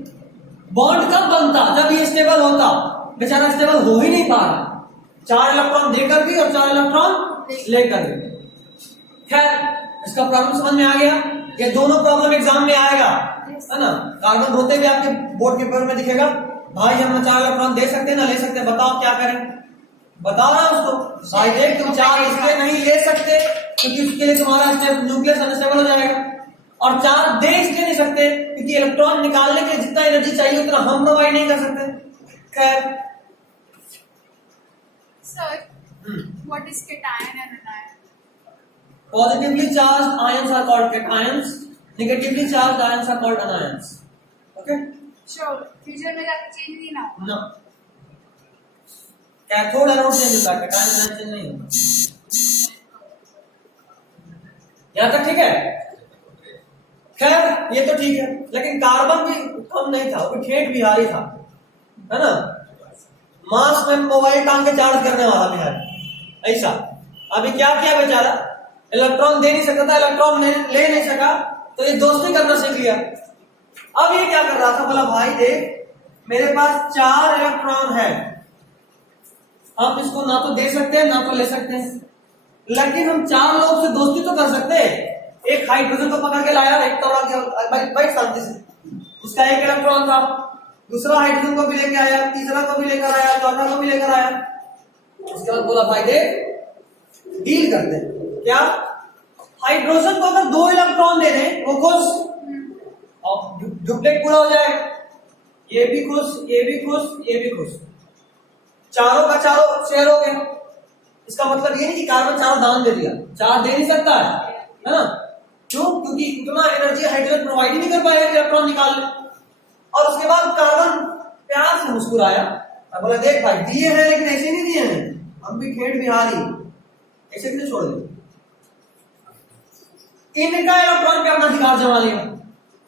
बॉन्ड कब बनता? जब ये स्टेबल होता, बेचारा स्टेबल हो ही नहीं पा रहा, 4 इलेक्ट्रॉन देकर भी और 4 इलेक्ट्रॉन लेकर भी। खैर इसका प्रॉब्लम समझ में आ गया। ये दोनों प्रॉब्लम एग्जाम में आएगा, है ना। कार्बन होते भी आपके बोर्ड के पेपर में दिखेगा, भाई हम 4 इलेक्ट्रॉन दे सकते हैं ना ले सकते हैं, बताओ क्या करें। बताओ ना उसको, भाई देख तुम 4 इसलिए नहीं ले सकते क्योंकि उसके लिए तुम्हारा न्यूक्लियस अनस्टेबल हो जाएगा, और 4 दे इसलिए नहीं सकते क्योंकि इलेक्ट्रॉन निकालने के लिए जितना एनर्जी चाहिए उतना हम प्रोवाइड नहीं कर सकते। खैर sir, what is cation and anion? Positively charged ions are called cations, negatively charged ions are called anions. Okay? Sure, future में जाके चेंज नहीं ना हो। No. कैथोड एनोड चेंज होता है, कैटायन एनायन चेंज नहीं होता। यहां तक ठीक है? खैर ये तो ठीक है, लेकिन कार्बन भी कम नहीं था, वो ठेठ बिहारी था, है ना। मास में मोबाइल टांग के चार्ज करने वाला बिहारी ऐसा। अभी क्या किया बेचारा, इलेक्ट्रॉन दे नहीं सकता था, इलेक्ट्रॉन ले नहीं सका, तो ये दोस्ती करना सीख लिया। अब ये क्या कर रहा था, बोला भाई देख मेरे पास 4 इलेक्ट्रॉन है, हम इसको ना तो दे सकते हैं ना तो ले सकते हैं, लेकिन हम 4 लोग से दोस्ती तो कर सकते हैं। एक हाइड्रोजन को पकड़ के लाया, एक तोड़ा के बैठ शांति से, उसका 1 इलेक्ट्रॉन था, दूसरा हाइड्रोजन को भी लेकर आया, तीसरा को भी लेकर आया, चौथा को भी लेकर आया। उसके बाद बोला भाई देख डील करते हैं। क्या? हाइड्रोजन को अगर 2 इलेक्ट्रॉन दे दें वो खुश और डुप्लेट पूरा हो जाएगा, ये भी खुश, ये भी खुश, ये भी खुश, चारों का चारों शेयर हो गया। इसका मतलब ये नहीं कि कार्बन 4 दान दे दिया, 4 दे नहीं सकता है ना। क्यों? क्योंकि उतना एनर्जी हाइड्रोजन प्रोवाइड ही नहीं कर पाएगा इलेक्ट्रॉन निकाल ले। और उसके बाद कार्बन प्यार से मुस्कुराया और बोला देख भाई दिए हैं लेकिन ऐसे नहीं दिए हैं, हम भी ठेठ बिहारी, ऐसे भी नहीं छोड़ दे। इनका इलेक्ट्रॉन पे अपना अधिकार जमा लिया।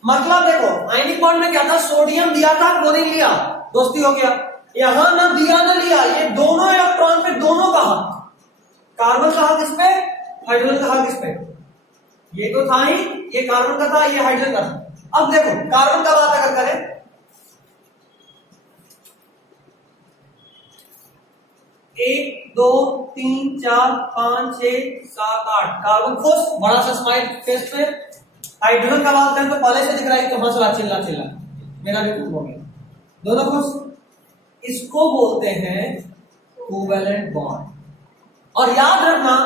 मतलब देखो आयनिक बॉन्ड में क्या था, सोडियम दिया था, क्लोरीन लिया, दोस्ती हो गया। यहां ना दिया ना लिया, ये दोनों इलेक्ट्रॉन पे दोनों का हक, कार्बन का हक इस पे, हाइड्रोजन का हक इस पे। ये तो था ही, ये कार्बन का था, ये हाइड्रोजन का था। अब देखो कार्बन का बात अगर करें, 1 2 3 4 5 6 7 8 कार्बन खुश, बड़ा सा स्माइल फेस पे। हाइड्रोजन का बात करें तो पहले से दिख रहा है तो हंस रहा, चिल्ला चिल्ला, मेरा भी खुश हो गया, दोनों खुश। इसको बोलते हैं कोवेलेंट बॉन्ड। और याद रखना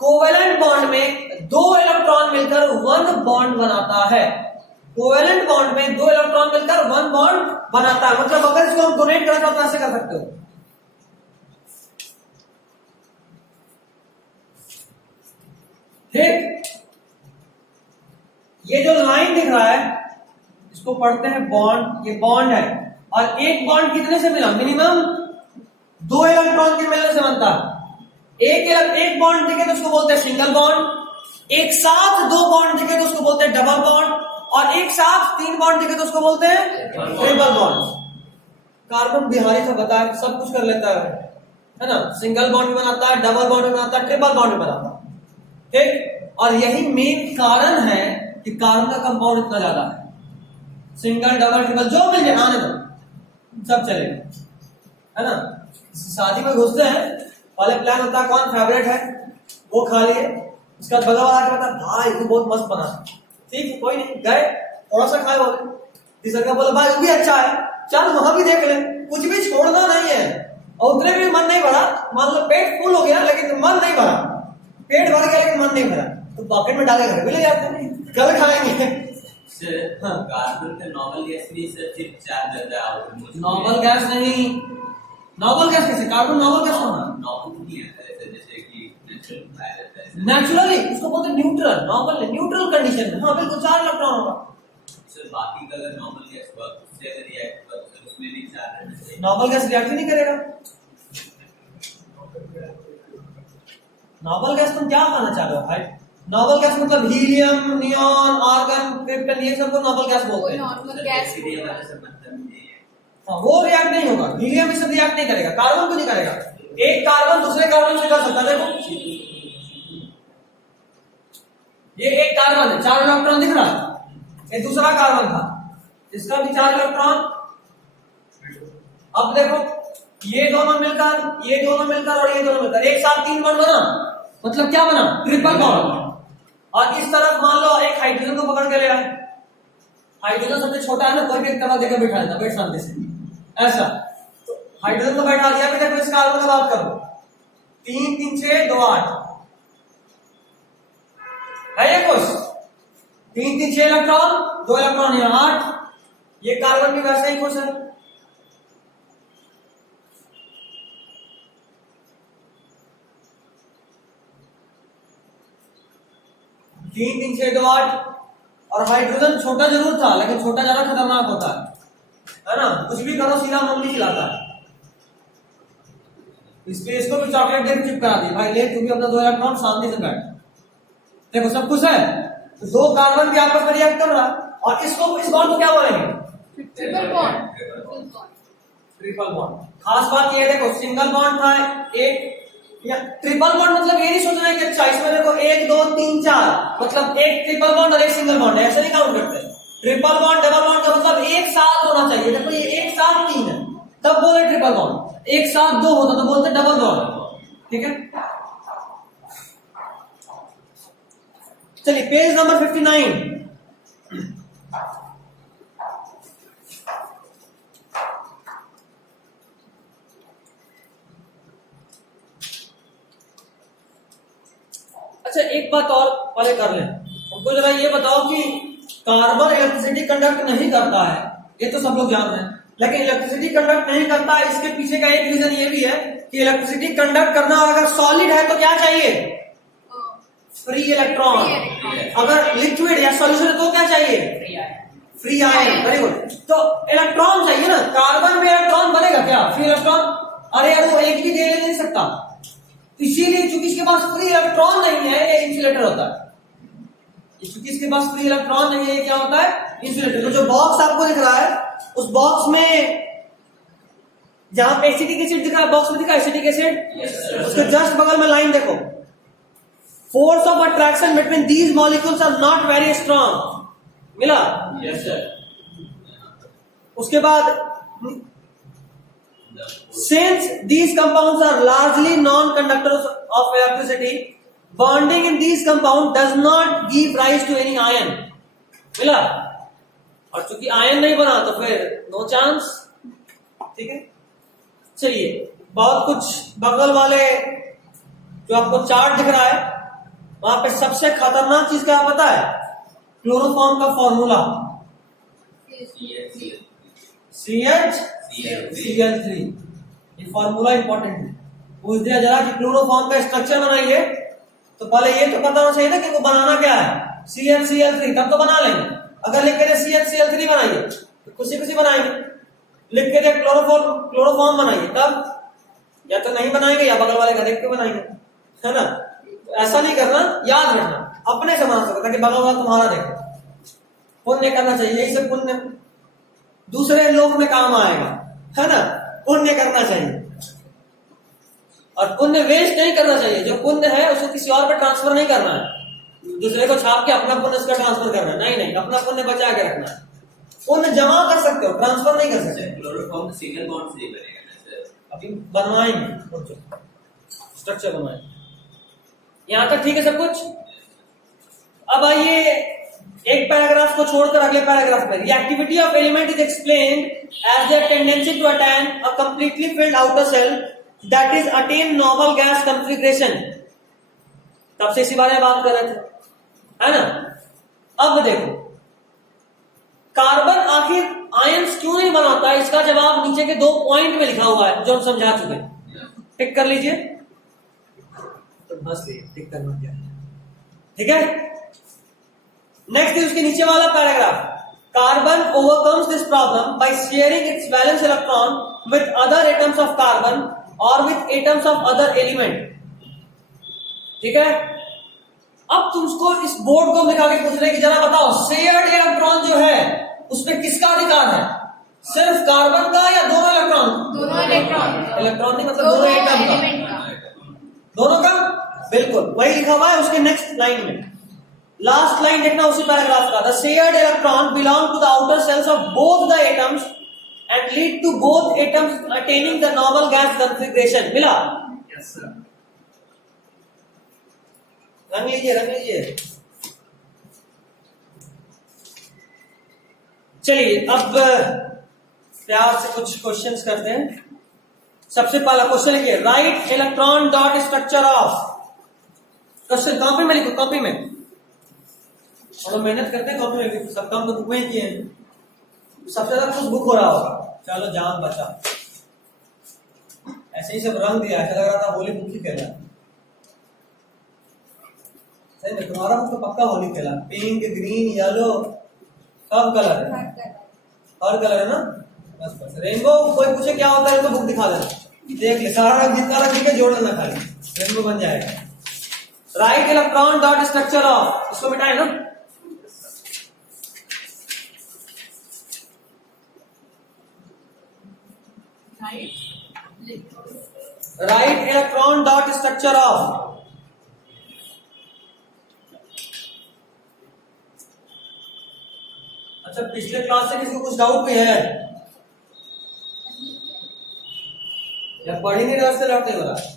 कोवेलेंट बॉन्ड में 2 इलेक्ट्रॉन मिलकर 1 बॉन्ड बनाता है। कोवेलेंट बॉन्ड में 2 इलेक्ट्रॉन मिलकर 1 बॉन्ड बनाता है। मतलब अगर इसको हम डोनेट करना चाहो तो ऐसे कर सकते हो। ठीक, ये जो लाइन दिख रहा है इसको पढ़ते हैं बॉन्ड। ये बॉन्ड है, और एक बॉन्ड कितने से मिला, मिनिमम 2 इलेक्ट्रॉन के मिलने से बनता है। एक बॉन्ड दिखे तो उसको बोलते हैं सिंगल बॉन्ड, एक साथ 2 बॉन्ड दिखे तो उसको बोलते हैं डबल बॉन्ड, और एक साथ 3 बॉन्ड दिखे तो उसको बोलते हैं ट्रिपल बॉन्ड। कार्बन बिहारी से बता है, सब कुछ कर लेता है ना। सिंगल बॉन्ड भी बनाता है, डबल बॉन्ड भी बनाता है, ट्रिपल बॉन्ड भी बनाता है। ठीक, और यही मेन कारण है कि कार्बन का कंपाउंड इतना ज्यादा है। सिंगल डबल ट्रिपल जो मिल जाए आने दो, सब चलेगा, है ना। शादी में घुसते हैं, पहले प्लान होता है कौन फेवरेट है वो खा लिए, उसके बाद बगल वाला के बता भाई तू बहुत मस्त बना, ठीक है कोई नहीं, गए थोड़ा सा खाए, बोले तीसरा का बोला भाई वो भी अच्छा है, चल वहां भी देख ले, कुछ भी छोड़ना नहीं है। और उतने भी मन नहीं भरा, मान लो पेट फुल हो गया लेकिन मन नहीं भरा, पेट भर गया लेकिन मन नहीं भरा, तो पॉकेट में डाले घर भी ले जाते हैं, कल खाएंगे। हाँ। कार्बन का नॉर्मल गैस भी सर सिर्फ 4 देता है। नॉर्मल गैस नहीं, नॉर्मल गैस कैसे, कार्बन नॉर्मल गैस होना, नॉर्मल नहीं आता है जैसे कि नेचुरल पाया जाता है। नेचुरली उसको बोलते हैं न्यूट्रल, नॉर्मल न्यूट्रल कंडीशन में, हाँ बिल्कुल 4 इलेक्ट्रॉन होगा। सर बाकी का अगर नॉर्मल गैस हुआ उससे अगर रिएक्ट हुआ तो उसमें भी 4 रहना चाहिए। नॉर्मल गैस रिएक्ट ही नहीं करेगा। नॉर्मल गैस तुम क्या कहना चाह रहे हो भाई? नॉर्मल गैस मतलब हीलियम, नियॉन, आर्गन, क्रिप्टन, ये सबको नॉर्मल गैस बोलते हैं। नॉर्मल गैस इसलिए हमारा सर मतलब नहीं है। हाँ, वो रिएक्ट नहीं होगा, हीलियम ये सब रिएक्ट नहीं करेगा, कार्बन तो नहीं करेगा। एक कार्बन दूसरे कार्बन से कर सकता है, देखो ये एक कार्बन है, 4 इलेक्ट्रॉन दिख रहा है, ये दूसरा कार्बन था, इसका भी 4 इलेक्ट्रॉन। अब देखो ये दोनों मिलकर और ये दोनों मिलकर एक साथ 3 बॉन्ड बना, मतलब क्या बना, ट्रिपल बॉन्ड। और इस तरफ मान लो एक हाइड्रोजन को पकड़ के ले आए, हाइड्रोजन सबसे छोटा है ना, कोई भी एक तरफ देकर बैठा देता, बैठ शांति से ऐसा, तो हाइड्रोजन को बैठा दिया, फिर देखो इस कार्बन की बात करो, 3 3 6 2 8 है ये कुछ, 3 3 6 इलेक्ट्रॉन, 2 इलेक्ट्रॉन यहाँ 8, ये कार्बन भी वैसे ही कुछ है। 3 3 6 2 8, और हाइड्रोजन छोटा जरूर था लेकिन छोटा ज्यादा खतरनाक होता है ना, कुछ भी करो सीधा मम्मी खिलाता है, इसलिए इसको भी चॉकलेट देकर चिप करा दी, भाई ले तू भी अपना 2 इलेक्ट्रॉन शांति से बैठ, देखो सब कुछ है, तो 2 कार्बन भी आपस में रिएक्ट कर रहा है, और इसको इस बॉन्ड को क्या बोलेंगे, ट्रिपल बॉन्ड। Triple bond. खास बात ये देखो सिंगल बॉन्ड था एक, या ट्रिपल बॉन्ड मतलब ये नहीं सोचना है कि अच्छा इसमें देखो 1 2 3 4, मतलब एक ट्रिपल बॉन्ड और एक सिंगल बॉन्ड है, ऐसे नहीं काउंट करते। ट्रिपल बॉन्ड डबल बॉन्ड का मतलब एक साथ होना चाहिए, देखो ये एक साथ 3 है तब बोले ट्रिपल बॉन्ड, एक साथ 2 होता तो बोलते डबल बॉन्ड, ठीक है। चलिए पेज नंबर 59, अच्छा एक बात और पहले कर लें, हमको जरा ये बताओ कि कार्बन इलेक्ट्रिसिटी कंडक्ट नहीं करता है, ये तो सब लोग जान रहे हैं, लेकिन इलेक्ट्रिसिटी कंडक्ट नहीं करता है, इसके पीछे का एक रीजन ये भी है कि इलेक्ट्रिसिटी कंडक्ट करना अगर सॉलिड है तो क्या चाहिए, फ्री इलेक्ट्रॉन, अगर लिक्विड या सॉल्यूशन है तो क्या चाहिए, फ्री आयन। वेरी गुड, तो इलेक्ट्रॉन चाहिए ना, कार्बन में इलेक्ट्रॉन बनेगा क्या, फ्री इलेक्ट्रॉन, अरे यार वो एक भी दे नहीं सकता, इसीलिए चूंकि इसके पास फ्री इलेक्ट्रॉन नहीं है ये इंसुलेटर होता है, चूंकि इसके पास फ्री इलेक्ट्रॉन नहीं है ये क्या होता है, इंसुलेटर। तो जो बॉक्स आपको दिख रहा है उस बॉक्स में जहां पे एसिटिक एसिड दिख रहा है, बॉक्स में दिखा एसिटिक एसिड, उसके जस्ट बगल में लाइन देखो, force of attraction between these molecules are not very strong, मिला, यस सर। उसके बाद since these compounds are largely non-conductors of electricity, bonding in these compounds does not give rise to any ion, मिला, और चूंकि ion नहीं बना तो फिर नो चांस, ठीक है। चलिए बहुत कुछ बगल वाले जो आपको चार्ट दिख रहा है वहां पे सबसे खतरनाक चीज क्या पता है, क्लोरोफॉर्म का फॉर्मूला CH CL3, ये फॉर्मूला इंपॉर्टेंट है, पूछ दिया जरा कि क्लोरोफॉर्म का स्ट्रक्चर बनाइए, तो पहले ये तो पता होना चाहिए ना कि वो बनाना क्या है, CH तब तो बना लेंगे। अगर लिख के दे CH बनाइए तो कुछ बनाएंगे, लिख के दे क्लोरोफॉर्म बनाइए तब या तो नहीं बनाएंगे या बगल वाले का देख के बनाएंगे, है ना। तो ऐसा नहीं करना, याद रखना, अपने से बना सकता कि बगल वाला तुम्हारा देखो, पुण्य करना चाहिए, यही से पुण्य दूसरे लोग में काम आएगा, है ना, पुण्य करना चाहिए और पुण्य वेस्ट नहीं करना चाहिए, जो पुण्य है उसको किसी और पे ट्रांसफर नहीं करना है, दूसरे को छाप के अपना पुण्य उसका ट्रांसफर करना है, नहीं, अपना पुण्य बचा के रखना है, पुण्य जमा कर सकते हो, ट्रांसफर नहीं कर सकते। क्लोरोफॉर्म सिंगल बॉन्ड से ही बनेगा ना सर, अभी बनवाएंगे, स्ट्रक्चर बनवाएंगे, यहां तक ठीक है सब कुछ। अब आइए एक पैराग्राफ को छोड़कर अगले पैराग्राफ में, the activity of element is explained as their tendency to attain a completely filled outer shell that is attain normal gas configuration. तब से इसी बारे में बात कर रहे थे, है ना। अब देखो कार्बन आखिर आयंस क्यों नहीं बनाता है, इसका जवाब नीचे के 2 पॉइंट में लिखा हुआ है जो हम समझा चुके हैं। टिक कर लीजिए, तो बस टिक करना क्या, ठीक है। नेक्स्ट है उसके नीचे वाला paragraph, carbon overcomes this problem by sharing its valence electron with other atoms of carbon और with atoms of other element, ठीक है। अब तुमको इस बोर्ड को दिखा के पूछ रहे कि जरा बताओ शेयर्ड इलेक्ट्रॉन जो है उसमें किसका अधिकार है, सिर्फ कार्बन का या दोनों इलेक्ट्रॉन? दोनों इलेक्ट्रॉन। इलेक्ट्रॉन नहीं मतलब दोनों एटम का, दोनों का, बिल्कुल वही लिखा हुआ है उसके नेक्स्ट लाइन में। लास्ट लाइन देखना उसी पैराग्राफ का, the shared electron belong to the outer shells of both the atoms and lead to both atoms attaining the normal gas configuration. मिला? Yes sir. रंग लीजिए, रंग लीजिए। चलिए अब प्यार से कुछ क्वेश्चंस करते हैं। सबसे पहला क्वेश्चन लिखिए, right electron dot structure of, question copy में लिखो, कॉपी में थोड़ा मेहनत करते हैं, कॉपी में सब काम तो बुक में ही किए हैं, सबसे ज्यादा खुश बुक हो रहा होगा। चलो जान बचा, ऐसे ही सब रंग दिया, ऐसा लग रहा था होली बुक ही खेला। सही में तुम्हारा बुक तो पक्का होली खेला, पिंक ग्रीन येलो सब कलर है, हर कलर है ना। बस बस रेनबो, कोई पूछे क्या होता है तो बुक दिखा देना, देख ले सारा रंग जितना रंग है जोड़ देना, खाली रेनबो बन जाएगा। Right electron dot structure of, इसको मिटाए ना। Right electron dot structure of, अच्छा पिछले क्लास से किसी को कुछ डाउट भी है या पढ़ ही नहीं रहा, से डाउट नहीं हो रहा?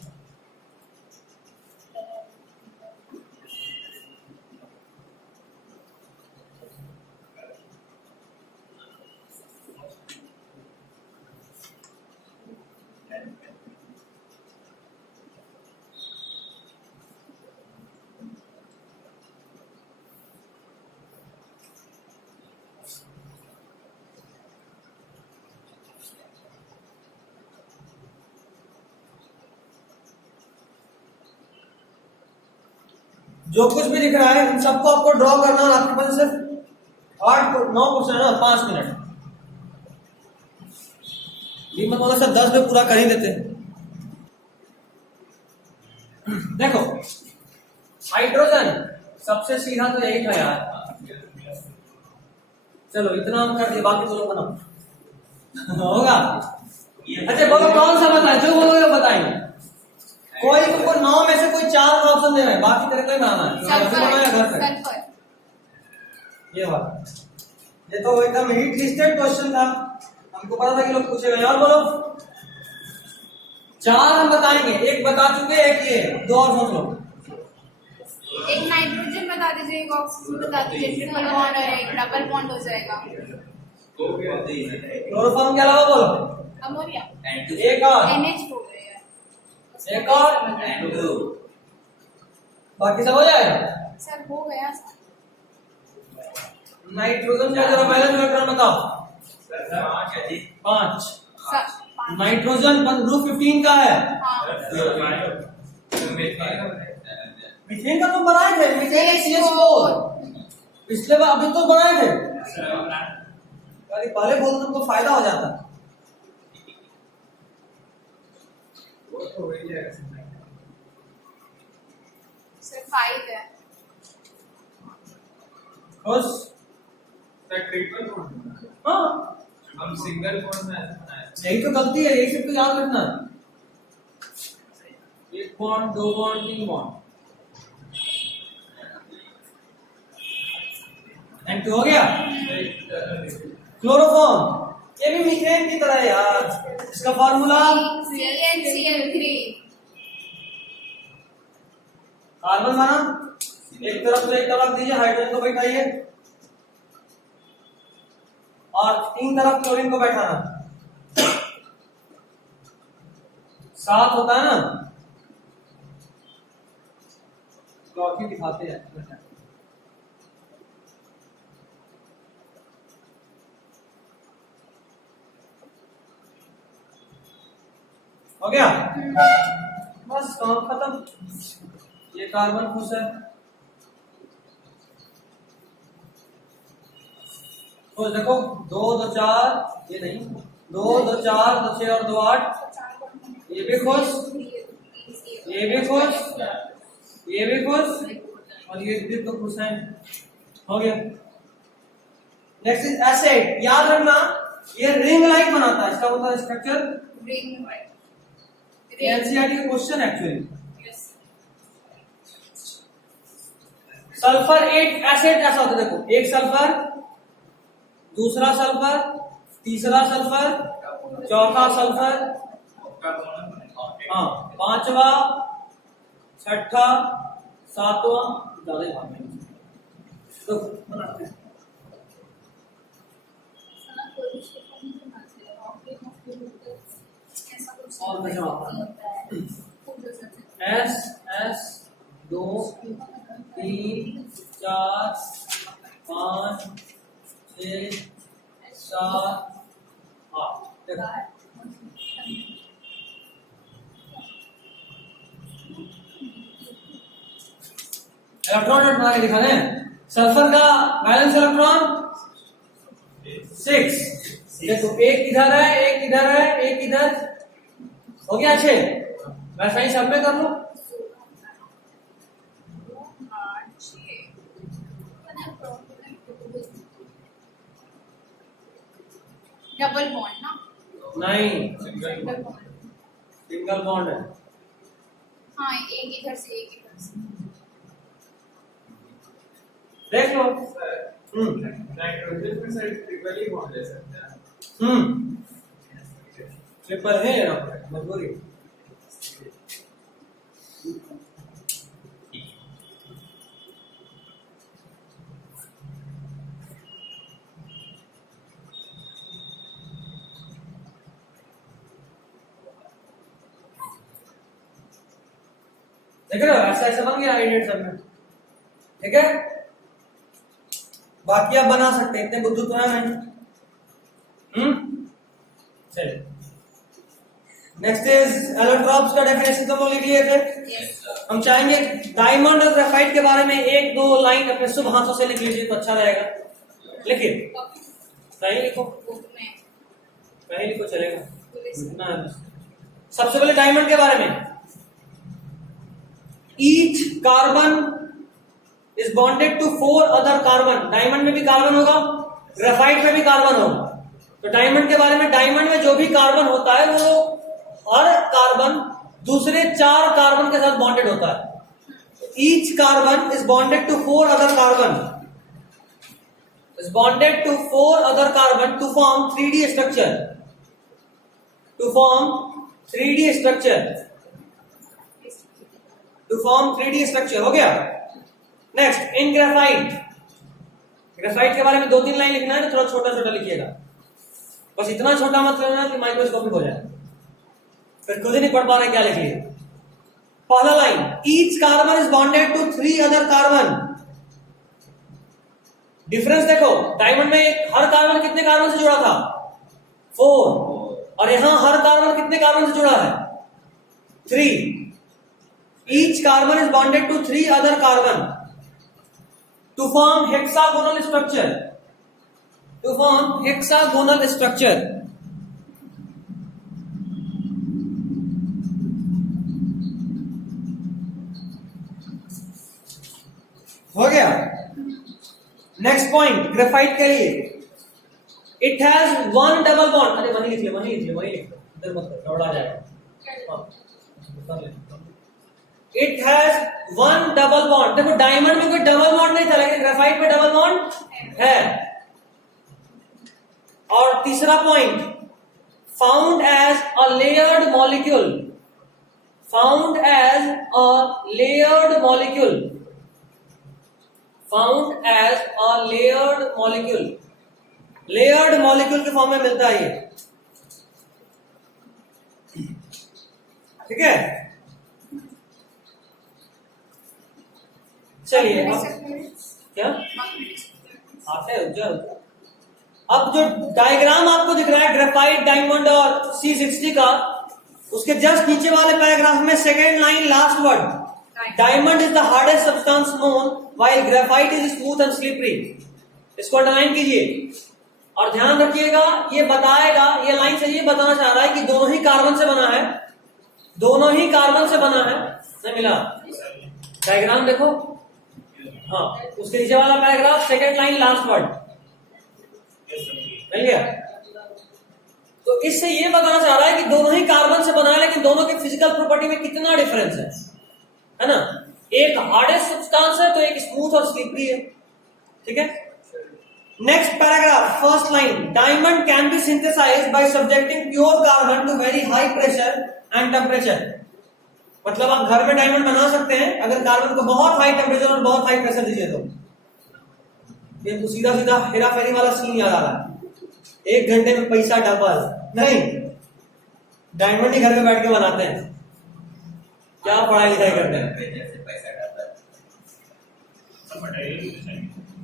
जो कुछ भी दिख रहा है इन सबको आपको ड्रॉ करना है, आपके पास सिर्फ 8-9 क्वेश्चन है ना, 5 मिनट। ये मत वाला सब 10 में पूरा कर ही देते। देखो हाइड्रोजन सबसे सीधा तो यही था यार, चलो इतना हम कर दिए, बाकी तो लोग बनाओ होगा। अच्छा बोलो कौन सा बताए, जो बोलोगे बताएंगे। कोई तुमको 9 में से कोई 4 ऑप्शन दे रहा है, बाकी तेरे को ही बनाना है। घर पे ये बात, ये तो एकदम हीट लिस्टेड क्वेश्चन था, हमको पता था कि लोग पूछेगा। और बोलो 4 हम बताएंगे, एक बता चुके, एक ये, 2 और सोच लो। एक नाइट्रोजन बता दीजिए, एक ऑक्सीजन बता दीजिए, ट्रिपल बॉन्ड और एक डबल बॉन्ड हो जाएगा। क्लोरोफॉर्म के अलावा बोलो अमोनिया, एक और NH2 हो गया, एक और, बाकी सब हो जाएगा। सर हो गया। नाइट्रोजन का जरा बैलेंस इलेक्ट्रॉन बताओ। 5। नाइट्रोजन ग्रुप 15 का है। मीथेन का तुम बनाए थे, मीथेन CH4 पिछले बार, अभी तो बनाए थे। अरे पहले बोल तो तुमको फायदा हो जाता। सर 5 है। खुश? ट्रिपल बॉन्ड, हाँ हम सिंगल बॉन्ड में ऐसा बनाए। यही तो गलती है, यही सब तो याद रखना। 1 बॉन्ड 2 बॉन्ड 3 बॉन्ड एंड हो गया। क्लोरोफॉर्म ये भी मीथेन की तरह है यार, इसका फार्मूला CnCl3। कार्बन माना एक तरफ से एक तरफ दीजिए, हाइड्रोजन को बैठाइए, और 3 तरफ क्लोरीन को बैठाना। 7 होता है ना, क्लॉक ही दिखाते हैं। हो गया, बस काम खत्म। ये कार्बन खुश है। तो देखो 2 2 4, ये नहीं 2 2 4 2 6 और 2 8, ये भी खुश, ये भी खुश, ये भी खुश, और ये भी तो खुश है। हो गया। Next is acid. याद रखना ये रिंग लाइक बनाता है, इसका मतलब स्ट्रक्चर रिंग लाइक। एनसीईआरटी का क्वेश्चन एक्चुअली। सल्फर 8 एसिड ऐसा होता है, देखो एक सल्फर, दूसरा सल्फर, तीसरा सल्फर, चौथा सल्फर, हाँ पांचवा, छठा, सातवां, ज्यादा भाग में तो बनाते हैं। और एस एस 2 3 4 5 6 7 8। इलेक्ट्रॉन बना के दिखा रहे हैं। सल्फर का बैलेंस इलेक्ट्रॉन 6। देखो एक इधर है, एक इधर है, एक इधर, हो गया 6। वैसा ही सब में कर लो। डबल बॉन्ड ना? नहीं, सिंगल बॉन्ड। सिंगल बॉन्ड है। हाँ, एक इधर से एक इधर से। देख लो। नाइट्रोजन में साइड ट्रिपल ही बॉन्ड ले सकते हैं। ट्रिपल है यहाँ पे, मजबूरी। देख रहे हो, ऐसा ऐसा बन गया आइडिया सब में। ठीक है, बाकी आप बना सकते हैं, इतने बुद्धू तो है नहीं। चलिए नेक्स्ट इज एलोट्रॉप्स का डेफिनेशन तो लिख लिए थे। हम चाहेंगे डायमंड और ग्रेफाइट के बारे में 1-2 लाइन अपने शुभ हाथों से लिख लीजिए तो अच्छा रहेगा। लिखिए, कहीं लिखो, कहीं लिखो चलेगा। सबसे पहले डायमंड के बारे में, each carbon is bonded to 4 other carbon. Diamond में भी कार्बन होगा, ग्रेफाइट में भी कार्बन होगा। तो डायमंड के बारे में, डायमंड में जो भी कार्बन होता है वो हर कार्बन दूसरे 4 कार्बन के साथ बॉन्डेड होता है। Each carbon is bonded to 4 other carbon, is bonded to 4 other carbon to form 3D structure, to form 3D structure, to form 3D structure. हो गया। नेक्स्ट, इन ग्रेफाइट, ग्रेफाइट के बारे में 2-3 लाइन लिखना है, थोड़ा छोटा छोटा लिखिएगा, बस इतना छोटा मत लेना कि माइक्रोस्कोपिक हो जाए, फिर खुद ही नहीं पढ़ पा रहे क्या लिख लिए। पहला line, each carbon is bonded to 3 other carbon. Difference देखो, डायमंड में हर कार्बन कितने कार्बन से जुड़ा था? 4, और यहां हर कार्बन कितने कार्बन से जुड़ा है? 3। Each carbon is bonded to 3 other carbon to form hexagonal structure, to form hexagonal structure। हो गया। नेक्स्ट पॉइंट, ग्रेफाइट के लिए, इट हैज 1 डबल बॉन्ड। अरे वहीं लिख ले, वहीं लिख ले, वहीं लिख ले, इधर मत दौड़ा जाएगा। It has 1 double bond. देखो डायमंड में कोई डबल बॉन्ड नहीं था, लेकिन ग्रेफाइट में डबल बॉन्ड है। और तीसरा point, found as a layered molecule, found as a layered molecule, found as a layered molecule. Layered molecule के फॉर्म में मिलता है ये, ठीक है। चलिए अब क्या आते हैं उज्जवल। अब जो डायग्राम आपको दिख रहा है ग्रेफाइट, डायमंड और C60 का, उसके जस्ट नीचे वाले पैराग्राफ में second line last word, diamond is the hardest substance known while graphite is smooth and slippery. इसको अंडरलाइन कीजिए और ध्यान रखिएगा, ये बताएगा, ये लाइन से ये बताना चाह रहा है कि दोनों ही कार्बन से बना है, दोनों ही कार्बन से बना है। नहीं मिला डायग्राम देखो, हाँ उसके नीचे वाला paragraph second line last word मिल गया। तो इससे ये बताना चाह रहा है कि दोनों ही कार्बन से बना है, लेकिन दोनों के फिजिकल प्रॉपर्टी में कितना डिफरेंस है ना। एक हार्डेस्ट सब्सटेंस है तो एक स्मूथ और स्लिपरी है, ठीक है। Next paragraph first line, diamond can be synthesized by subjecting pure carbon to very high pressure and temperature. मतलब आप घर में डायमंड बना सकते हैं अगर कार्बन को बहुत हाई टेम्परेचर और बहुत हाई प्रेशर दीजिए तो। ये तो सीधा सीधा हेरा फेरी वाला सीन याद आ रहा है, 1 घंटे में पैसा डबल। नहीं, डायमंड ही घर में बैठ के बनाते हैं, क्या पढ़ाई लिखाई करते हैं। पैसा डालता है।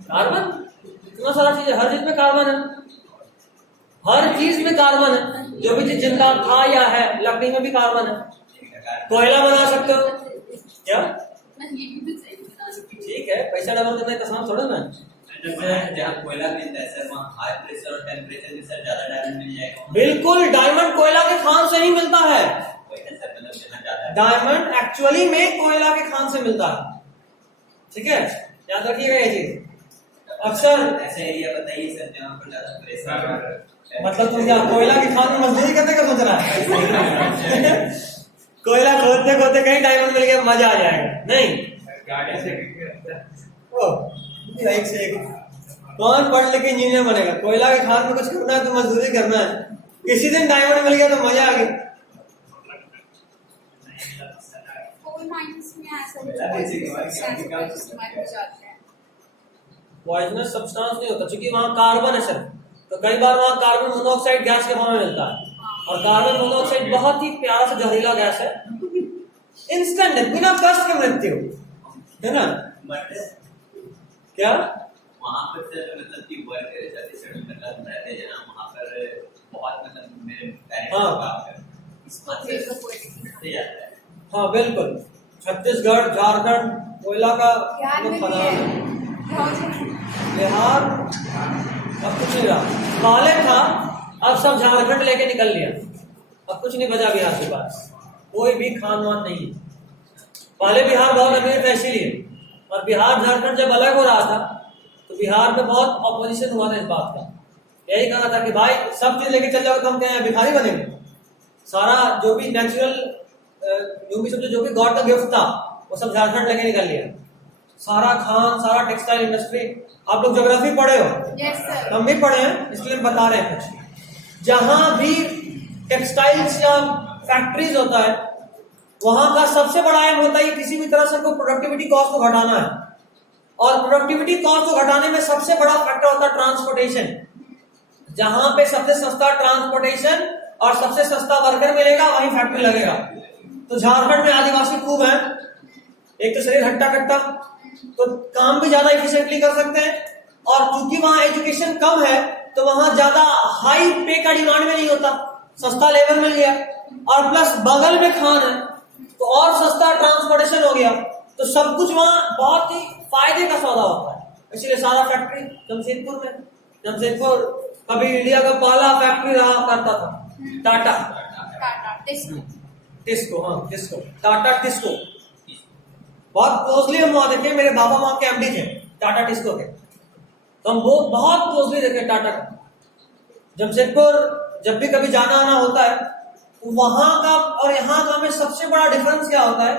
कार्बन इतना सारा चीज है, हर चीज में कार्बन है, हर चीज में कार्बन है। जो भी चीज जिंदा था या है, लकड़ी में भी कार्बन है। कोयला बना सकते हो क्या? ठीक है, पैसा डबल करने का काम थोड़ा ना। जहाँ कोयला मिलता है सर, वहाँ हाई प्रेशर और टेम्परेचर में सर ज्यादा डायमंड मिल जाएगा। बिल्कुल, डायमंड कोयला के खान से ही मिलता है। डायमंड एक्चुअली में कोयला के खान से मिलता है, ठीक है, याद रखिएगा ये चीज। अक्सर ऐसा एरिया बताइए सर जहाँ पर ज्यादा प्रेशर। मतलब तुम क्या कोयला के खान में मजदूरी करने का सोच रहा है? कोयला खोदते खोदते कहीं डायमंड मिल गया, मजा आ जाएगा। नहीं, गाड़ी से एक से एक कौन पढ़ लिख के इंजीनियर बनेगा? कोयला के खान में कुछ करना है तो मजदूरी करना है। किसी दिन डायमंड मिल गया तो मजा आ गया। पॉइजनस सब्सटेंस नहीं होता क्योंकि वहां कार्बन है सर, तो कई बार वहां कार्बन मोनोऑक्साइड गैस के फॉर्म में मिलता है, और कार्बन मोनोऑक्साइड बहुत ही प्यारा सा जहरीला गैस है, इंस्टेंट है, बिना कष्ट के मृत्यु, है ना। क्या वहाँ पर सर मतलब कि वर्क छत्तीसगढ़ में मतलब रहते हैं ना, वहाँ पर बहुत मतलब मेरे पेरेंट्स से जाता है। हाँ बिल्कुल, छत्तीसगढ़, झारखंड कोयला का बिहार अब कुछ नहीं रहा। पहले था, अब सब झारखंड लेके निकल लिया, अब कुछ नहीं बचा बिहार के पास, कोई भी खान वान नहीं। पहले बिहार बहुत अमीर था इसीलिए, और बिहार झारखंड जब अलग हो रहा था तो बिहार में बहुत ऑपोजिशन हुआ था इस बात का। यही कहा था कि भाई सब चीज लेके चल जाओ तो हम क्या भिखारी बनेंगे। सारा जो भी नेचुरल जो भी गॉड का गिफ्ट था वो सब झारखंड लेके निकल लिया। सारा खान, सारा टेक्सटाइल इंडस्ट्री, आप लोग ज्योग्राफी पढ़े हो? Yes, sir. हम भी पढ़े हैं, इसलिए हम बता रहे हैं कुछ। जहां भी टेक्सटाइल्स या फैक्ट्रीज होता है वहां का सबसे बड़ा एम होता है किसी भी तरह से को प्रोडक्टिविटी कॉस्ट को घटाना है, और प्रोडक्टिविटी कॉस्ट को घटाने में सबसे बड़ा फैक्टर होता है ट्रांसपोर्टेशन। जहां पे सबसे सस्ता ट्रांसपोर्टेशन और सबसे सस्ता वर्कर मिलेगा वहीं फैक्ट्री लगेगा। तो झारखंड में आदिवासी खूब है, एक तो शरीर हट्टा कट्टा, तो काम भी ज्यादा इफिशिएंटली कर सकते हैं, और चूंकि वहां एजुकेशन कम है तो वहां ज्यादा हाई पे का डिमांड में नहीं होता, सस्ता लेबर मिल गया, और प्लस बगल में खान है तो और सस्ता ट्रांसपोर्टेशन हो गया, तो सब कुछ वहां बहुत ही फायदे का सौदा होता है। इसलिए सारा फैक्ट्री जमशेदपुर में, जमशेदपुर कभी इंडिया का पहला फैक्ट्री रहा करता था, टाटा टिस्को, हाँ टिस्को, टाटा टिस्को। बहुत क्लोजली हम वहां देखे, मेरे बाबा वहां के एमडी थे टाटा टिस्को के, तो हम वो बहुत क्लोजली देखे टाटा का। जमशेदपुर जब भी कभी जाना आना होता है तो वहां का और यहाँ का में सबसे बड़ा डिफरेंस क्या होता है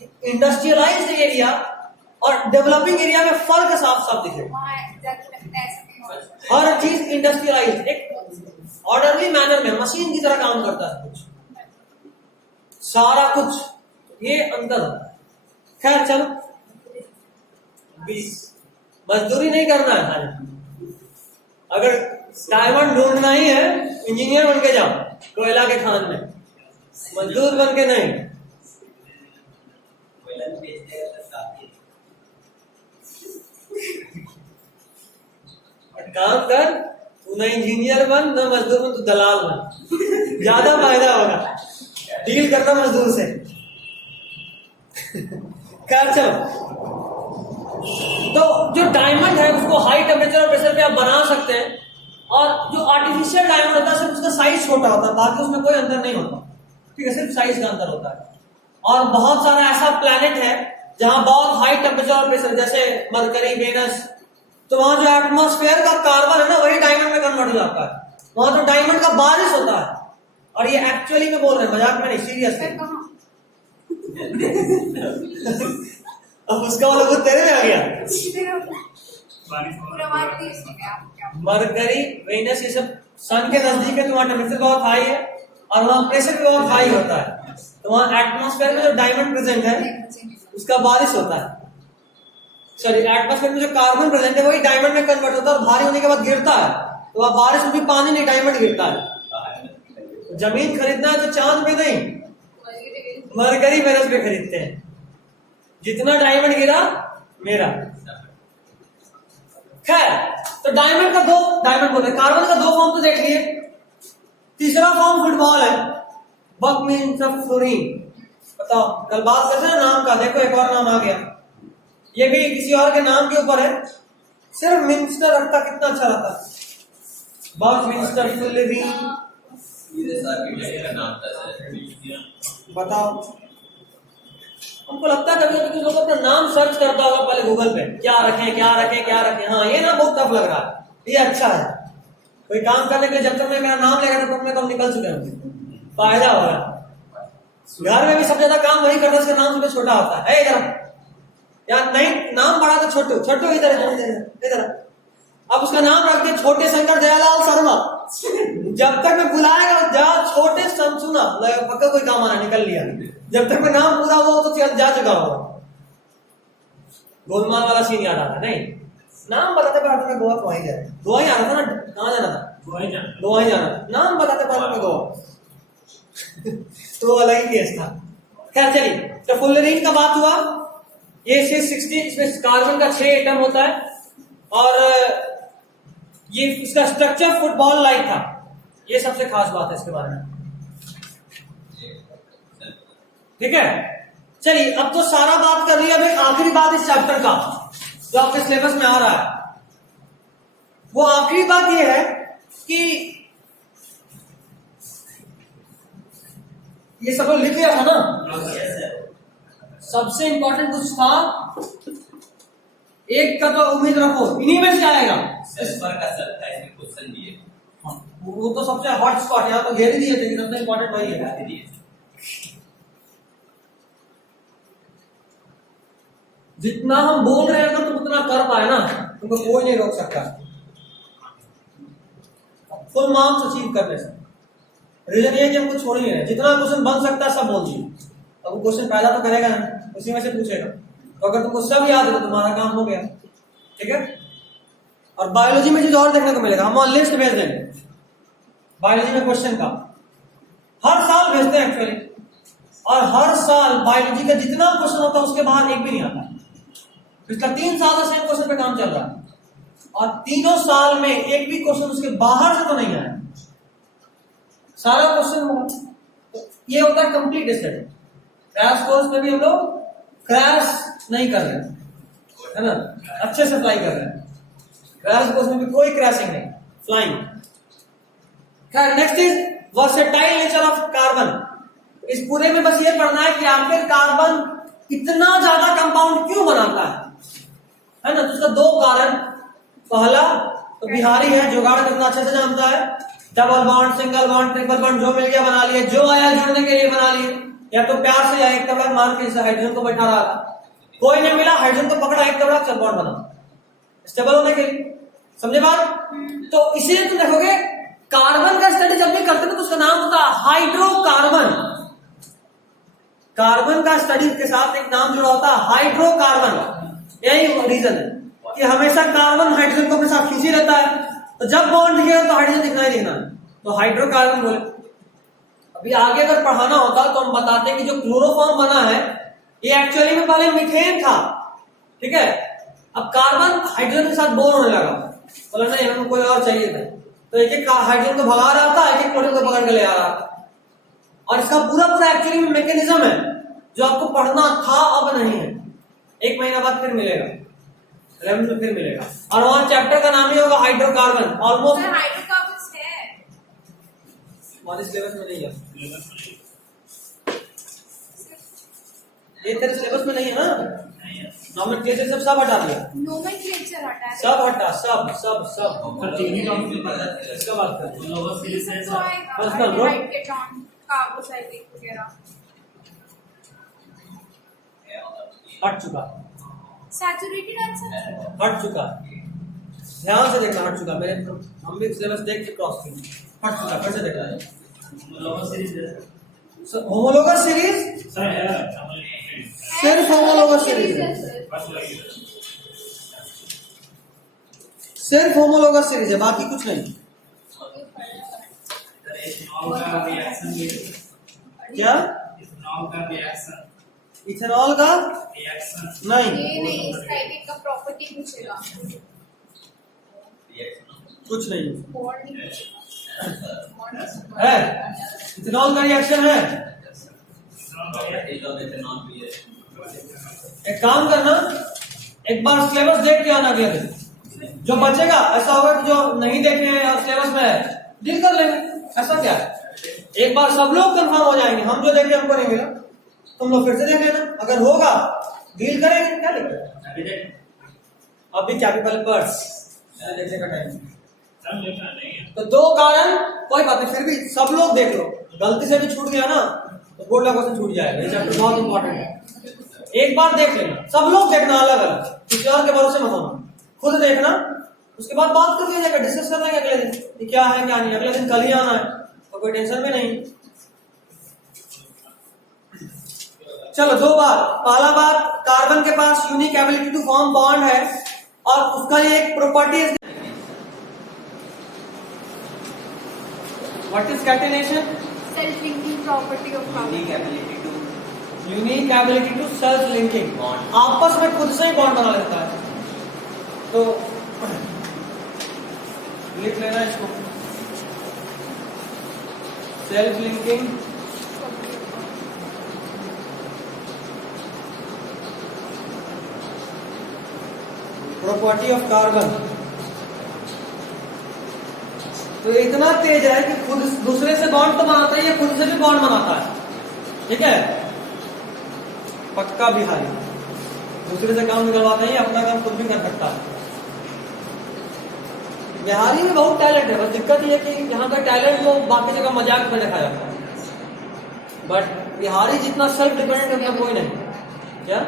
कि इंडस्ट्रियलाइज्ड एरिया और डेवलपिंग एरिया में फर्क साफ साफ दिखेगा। हर चीज इंडस्ट्रियलाइज्ड एक ऑर्डरली मैनर में मशीन की तरह काम करता है, कुछ सारा कुछ, ये अंतर होता है। खैर चलो, मजदूरी नहीं करना है, अगर डायमंड ढूंढना ही है, इंजीनियर बन के जाओ कोयला के खान में, मजदूर बन के नहीं। कोयला भी बेचते हैं तो काफी काम कर, तू ना इंजीनियर बन ना मजदूर बन, तू दलाल बन, ज्यादा फायदा होगा, डील करना मजदूर से। कर चलो, तो जो डायमंड है उसको हाई टेम्परेचर और प्रेशर पे आप बना सकते हैं, और जो आर्टिफिशियल डायमंड होता है सिर्फ उसका साइज छोटा होता है, बाकी उसमें कोई अंतर नहीं होता, ठीक है, सिर्फ साइज का अंतर होता है। और बहुत सारा ऐसा प्लैनेट है जहां बहुत हाई टेम्परेचर और प्रेशर, जैसे मरकरी, वेनस, तो वहां जो एटमॉस्फेयर का कार्बन है ना वही डायमंड में कन्वर्ट हो जाता है, वहां तो डायमंड का बारिश होता है। और ये एक्चुअली में बोल रहे हैं, मजाक में नहीं, सीरियसली। फिर कहाँ? अब उसका वाला वो तेरे में आ गया। बारिश हो पूरा मार दी इसने क्या? मरकरी, वेनस, ये सब सन के नजदीक है, तो वहां टेम्परेचर बहुत हाई है और वहां प्रेशर भी बहुत हाई होता है, तो वहां एटमॉस्फेयर में जो डायमंड प्रेजेंट है उसका बारिश होता है। सॉरी, एटमॉस्फेयर में जो कार्बन प्रेजेंट है वही डायमंड में कन्वर्ट होता है, और भारी होने के बाद गिरता है, तो वहां बारिश में भी पानी नहीं, डायमंड गिरता है। जमीन खरीदना है तो चांद पे नहीं, मरकरी, वेनस पे खरीदते हैं। जितना डायमंड गिरा मेरा। खैर, तो डायमंड बोलते हैं, कार्बन का दो फॉर्म तो देख लिए, तीसरा फॉर्म फुटबॉल है, बक मीन्स ऑफ फ्लोरीन। बताओ, कल बात करते हैं नाम का, देखो एक और नाम आ गया, ये भी किसी और के नाम के ऊपर है, सिर्फ मिनिस्टर रखता कितना अच्छा रहता। बक मिनिस्टर फ्लोरीन, ये सारे का नाम था सर। बताओ, हमको लगता है कभी कभी लोग अपना नाम सर्च करता होगा पहले गूगल पे, क्या रखें क्या रखें क्या रखें, हाँ ये ना बहुत टफ लग रहा है, ये अच्छा है, कोई काम करने के लिए जब तक मैं मेरा नाम लेगा तब तक हम निकल चुके होंगे, फायदा हो रहा है। घर में भी सबसे ज्यादा काम वही करता है, उसका नाम सबसे छोटा होता है, इधर यार, नहीं नाम बड़ा तो छोटू, छोटू इधर इधर, अब उसका नाम रख दिया छोटे शंकर दयालाल शर्मा, जब तक मैं बुलाएगा जा छोटे सुना पक्का कोई काम आना, निकल लिया, जब तक मैं नाम पूरा हुआ तो जा चुका होगा। गोलमाल वाला सीन याद आता नहीं, नाम बताते पर मैं गोवा वहीं जाए, गोवा ही आना था ना, कहाँ जाना था, गोवा ही जाना, नाम बताते पर मैं गोवा तो अलग ही केस था। खैर चलिए, तो फुलरीन का बात हुआ, ये 660, इसमें कार्बन का 6 एटम होता है, और ये इसका स्ट्रक्चर फुटबॉल लाइक था, ये सबसे खास बात है इसके बारे में, ठीक है। चलिए, अब तो सारा बात कर लिया, भाई आखिरी बात इस चैप्टर का जो आपके सिलेबस में आ रहा है, वो आखिरी बात ये है कि ये सब लोग लिख लिया था ना, सबसे इंपॉर्टेंट कुछ था, एक का तो उम्मीद रखो इन्हीं में से आएगा, क्वेश्चन दिए, वो तो सबसे हॉट स्पॉट, यहाँ तो घेर दिए थे कि सबसे इंपॉर्टेंट वही है। जितना हम बोल रहे हैं ना तुम उतना कर पाए ना, तुमको कोई नहीं रोक सकता फुल मार्क्स अचीव करने से। रीजन ये कि हम कुछ छोड़ ही नहीं, जितना क्वेश्चन बन सकता है सब बोल दिए, अब वो क्वेश्चन पैदा तो करेगा ना, उसी में से पूछेगा, तो अगर तुमको सब याद है तो तुम्हारा काम हो गया, ठीक है। और बायोलॉजी में चीज और देखने को मिलेगा, हम लिस्ट भेज देंगे बायोलॉजी में क्वेश्चन का, हर साल भेजते हैं एक्चुअली, और हर साल बायोलॉजी का जितना क्वेश्चन होता है उसके बाहर एक भी नहीं आता। पिछला 3 साल से सेम क्वेश्चन पे काम चल रहा है, और तीनों साल में एक भी क्वेश्चन उसके बाहर से तो नहीं आया, सारा क्वेश्चन ये होता है कंप्लीट स्टडी। क्रैश कोर्स में भी हम लोग क्रैश नहीं कर रहे है ना, अच्छे से फ्लाई कर रहे हैं, क्रैश कोर्स में भी कोई क्रैशिंग नहीं, फ्लाइंग। खैर, next is versatile nature of carbon. इस पूरे में बस ये पढ़ना है कि आखिर कार्बन इतना ज्यादा कंपाउंड क्यों बनाता है ना, तो उसका 2 कारण, पहला तो बिहारी है, जुगाड़ करना अच्छे से जानता है, double bond, single bond, triple bond, जो मिल गया बना लिए, जो आया जुड़ने के लिए बना लिए, या तो प्यार से या एक तबला मार के हाइड्रोजन को बैठा रहा था, कोई नहीं मिला, हाइड्रोजन को पकड़ा, एक तबला चल बॉन्ड बना, स्टेबल होने के लिए, समझे बात। तो इसीलिए तुम देखोगे कार्बन का स्टडी जब भी करते हैं तो उसका नाम होता है हाइड्रोकार्बन। कार्बन का स्टडी के साथ एक नाम जुड़ा होता है हाइड्रोकार्बन, यही रीजन है कि हमेशा कार्बन हाइड्रोजन को अपने साथ खींचे रहता है, तो जब बॉन्ड दिखेगा तो हाइड्रोजन दिखना ही दिखना है, तो हाइड्रोकार्बन बोले। अभी आगे अगर पढ़ाना होता तो हम बताते हैं कि जो क्लोरोफॉर्म बना है ये एक्चुअली में पहले मीथेन था, ठीक है। अब कार्बन हाइड्रोजन के साथ बोर होने लगा, बोला नहीं हमें कोई और चाहिए था, तो एक एक हाइड्रोजन को भगा रहा था, एक एक क्लोरीन को पकड़ के ले आ रहा था। और इसका पूरा पूरा एक्चुअली में मैकेनिज्म है जो आपको पढ़ना था, अब नहीं है, 1 महीना बाद फिर मिलेगा, 11 में फिर मिलेगा। और वहां चैप्टर का नाम ही होगा हाइड्रोकार्बन। ऑलमोस्ट हाइड्रोकार्बन्स है हमारे सिलेबस में नहीं है, ये तेरे सिलेबस में नहीं है ना। नॉमेनक्लेचर सब हटा दिया, नोमेनक्लेचर हटा है, सब हटा, सब सब सब पर चीनी का मुझे पता चला। इसका बात कर। लोअर सीरीज है तो आएगा Personal, bro. Hydride ketone carbohydrate वगैरह। हट चुका, सैचुरेटेड आंसर हट चुका, ध्यान से देखना, हट चुका। मेरे हम भी सिलेबस देख के क्रॉस किए, हट चुका, फिर से देखना है। लोअर सीरीज है होमोलोगस सीरीज, सर है सिर्फ होमोलोगस सीरीज है, सिर्फ होमोलोगस सीरीज है, बाकी कुछ नहीं। इथेनॉल का रिएक्शन भी क्या इथेनॉल का रिएक्शन इथेनॉल का रिएक्शन नहीं, ये नहीं, इसका एक का प्रॉपर्टी पूछेगा, कुछ नहीं बॉन्ड नहीं पूछेगा। है। इथेनॉल का रिएक्शन है। एक काम करना, एक बार सिलेबस देख के आना अगले दिन। जो बचेगा ऐसा होगा कि जो नहीं देखे हैं और सिलेबस में है डील कर लेंगे, ऐसा क्या है। एक बार सब लोग कंफर्म हो जाएंगे, हम जो देखे हमको नहीं मिला, तुम लोग फिर से देख लेना, अगर होगा डील करेंगे। क्या लिखा अभी देख अभी क्या पहले पर्स देखने का टाइम, सब लिखा नहीं है। तो 2 कारण, कोई बात नहीं, फिर भी सब लोग देख लो, गलती से भी छूट गया ना तो बोर्ड का क्वेश्चन छूट जाएगा। ये चैप्टर बहुत इंपॉर्टेंट है, एक बार देख लेना, सब लोग देखना अलग अलग, किसी और के भरोसे मत होना, खुद देखना, उसके बाद बात कर लिया जाएगा, डिस्कस कर लेंगे अगले दिन कि क्या है क्या नहीं। अगले दिन कल ही आना है तो कोई टेंशन भी नहीं। चलो 2 बार, पहला बात कार्बन के पास unique ability to form bond है और उसका ये एक प्रॉपर्टी है। What is catenation? Self linking property of carbon. Unique ability to self linking, आपस में खुद से ही बॉन्ड बना लेता है। तो लिख लेना इसको, self linking property of carbon. तो इतना तेज है कि खुद दूसरे से बॉन्ड तो बनाता है, ये खुद से भी बॉन्ड बनाता है, ठीक है। पक्का बिहारी, दूसरे से काम निकलवाता है, अपना काम खुद भी कर सकता है। बिहारी में बहुत टैलेंट है, बस दिक्कत ये है कि यहाँ का टैलेंट वो बाकी जगह मजाक में देखा जाता है, बट बिहारी जितना सेल्फ डिपेंडेंट उतना कोई नहीं। क्या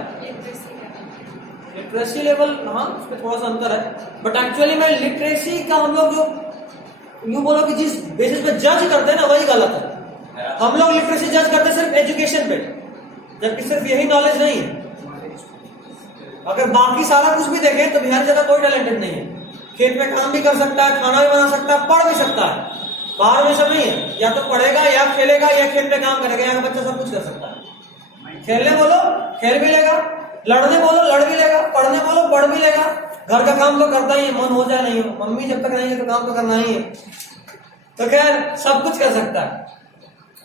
लिटरेसी लेवल, हाँ उसमें थोड़ा सा अंतर है, बट एक्चुअली में लिटरेसी का हम लोग जो यूं बोलो कि जिस बेसिस पे जज करते हैं ना वही गलत है। हम लोग लिटरेसी जज करते हैं सिर्फ एजुकेशन पे, जबकि सिर्फ यही नॉलेज नहीं है। अगर बाकी सारा कुछ भी देखें तो बिहार जगह कोई टैलेंटेड नहीं है, खेत में काम भी कर सकता है, खाना भी बना सकता है, पढ़ भी सकता है। बाहर में सब नहीं है, या तो पढ़ेगा या खेलेगा या खेत में काम करेगा, यहाँ का बच्चा सब कुछ कर सकता है। खेलने बोलो खेल भी लेगा, लड़ने बोलो लड़ भी लेगा, पढ़ने बोलो पढ़ भी लेगा, घर का काम तो करता ही है, मन हो जाए नहीं हो, मम्मी जब तक नहीं है तो काम तो करना ही है। तो खैर सब कुछ कर सकता है।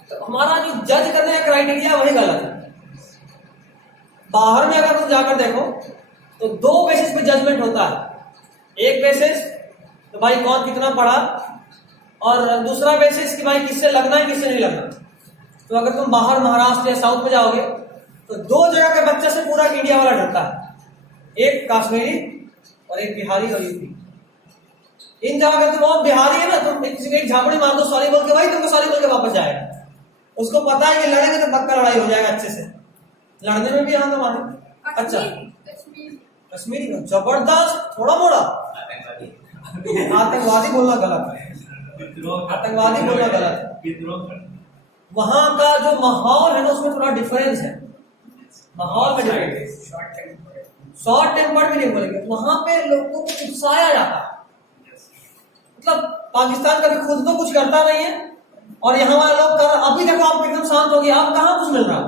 तो हमारा जो जज करने का क्राइटेरिया वही गलत है। बाहर में अगर तुम जाकर देखो तो 2 बेसिस पे जजमेंट होता है। एक बेसिस तो भाई कौन कितना पढ़ा, और दूसरा बेसिस कि भाई किससे लगना है किससे नहीं लगना। तो अगर तुम बाहर महाराष्ट्र या साउथ में जाओगे तो 2 जगह के बच्चे से पूरा इंडिया वाला डरता है, एक कश्मीरी और एक बिहारी और यूपी। इन जगह अगर तुम बिहारी है ना, तुम किसी को एक झापड़ी मार दो सॉरी बोल के, भाई तुमको सॉरी बोल के वापस जाएगा। उसको पता है कि लड़ेंगे तो पक्का लड़ाई हो जाएगा अच्छे से, लड़ने में भी यहाँ तो मारे। अच्छा कश्मीरी का जबरदस्त, थोड़ा मोड़ा आतंकवादी बोलना गलत है, आतंकवादी बोलना गलत है। वहां का जो माहौल है ना उसमें थोड़ा डिफरेंस है, माहौल में डिफरेंस। शॉर्ट टेम्पर्ड भी नहीं बोलेंगे, वहां पे लोगों को उकसाया जाता है, मतलब पाकिस्तान कभी खुद तो कुछ करता नहीं है और यहाँ वाले लोग कर, अभी देखो आप एकदम शांत हो गए, आप कहाँ कुछ मिल रहा है?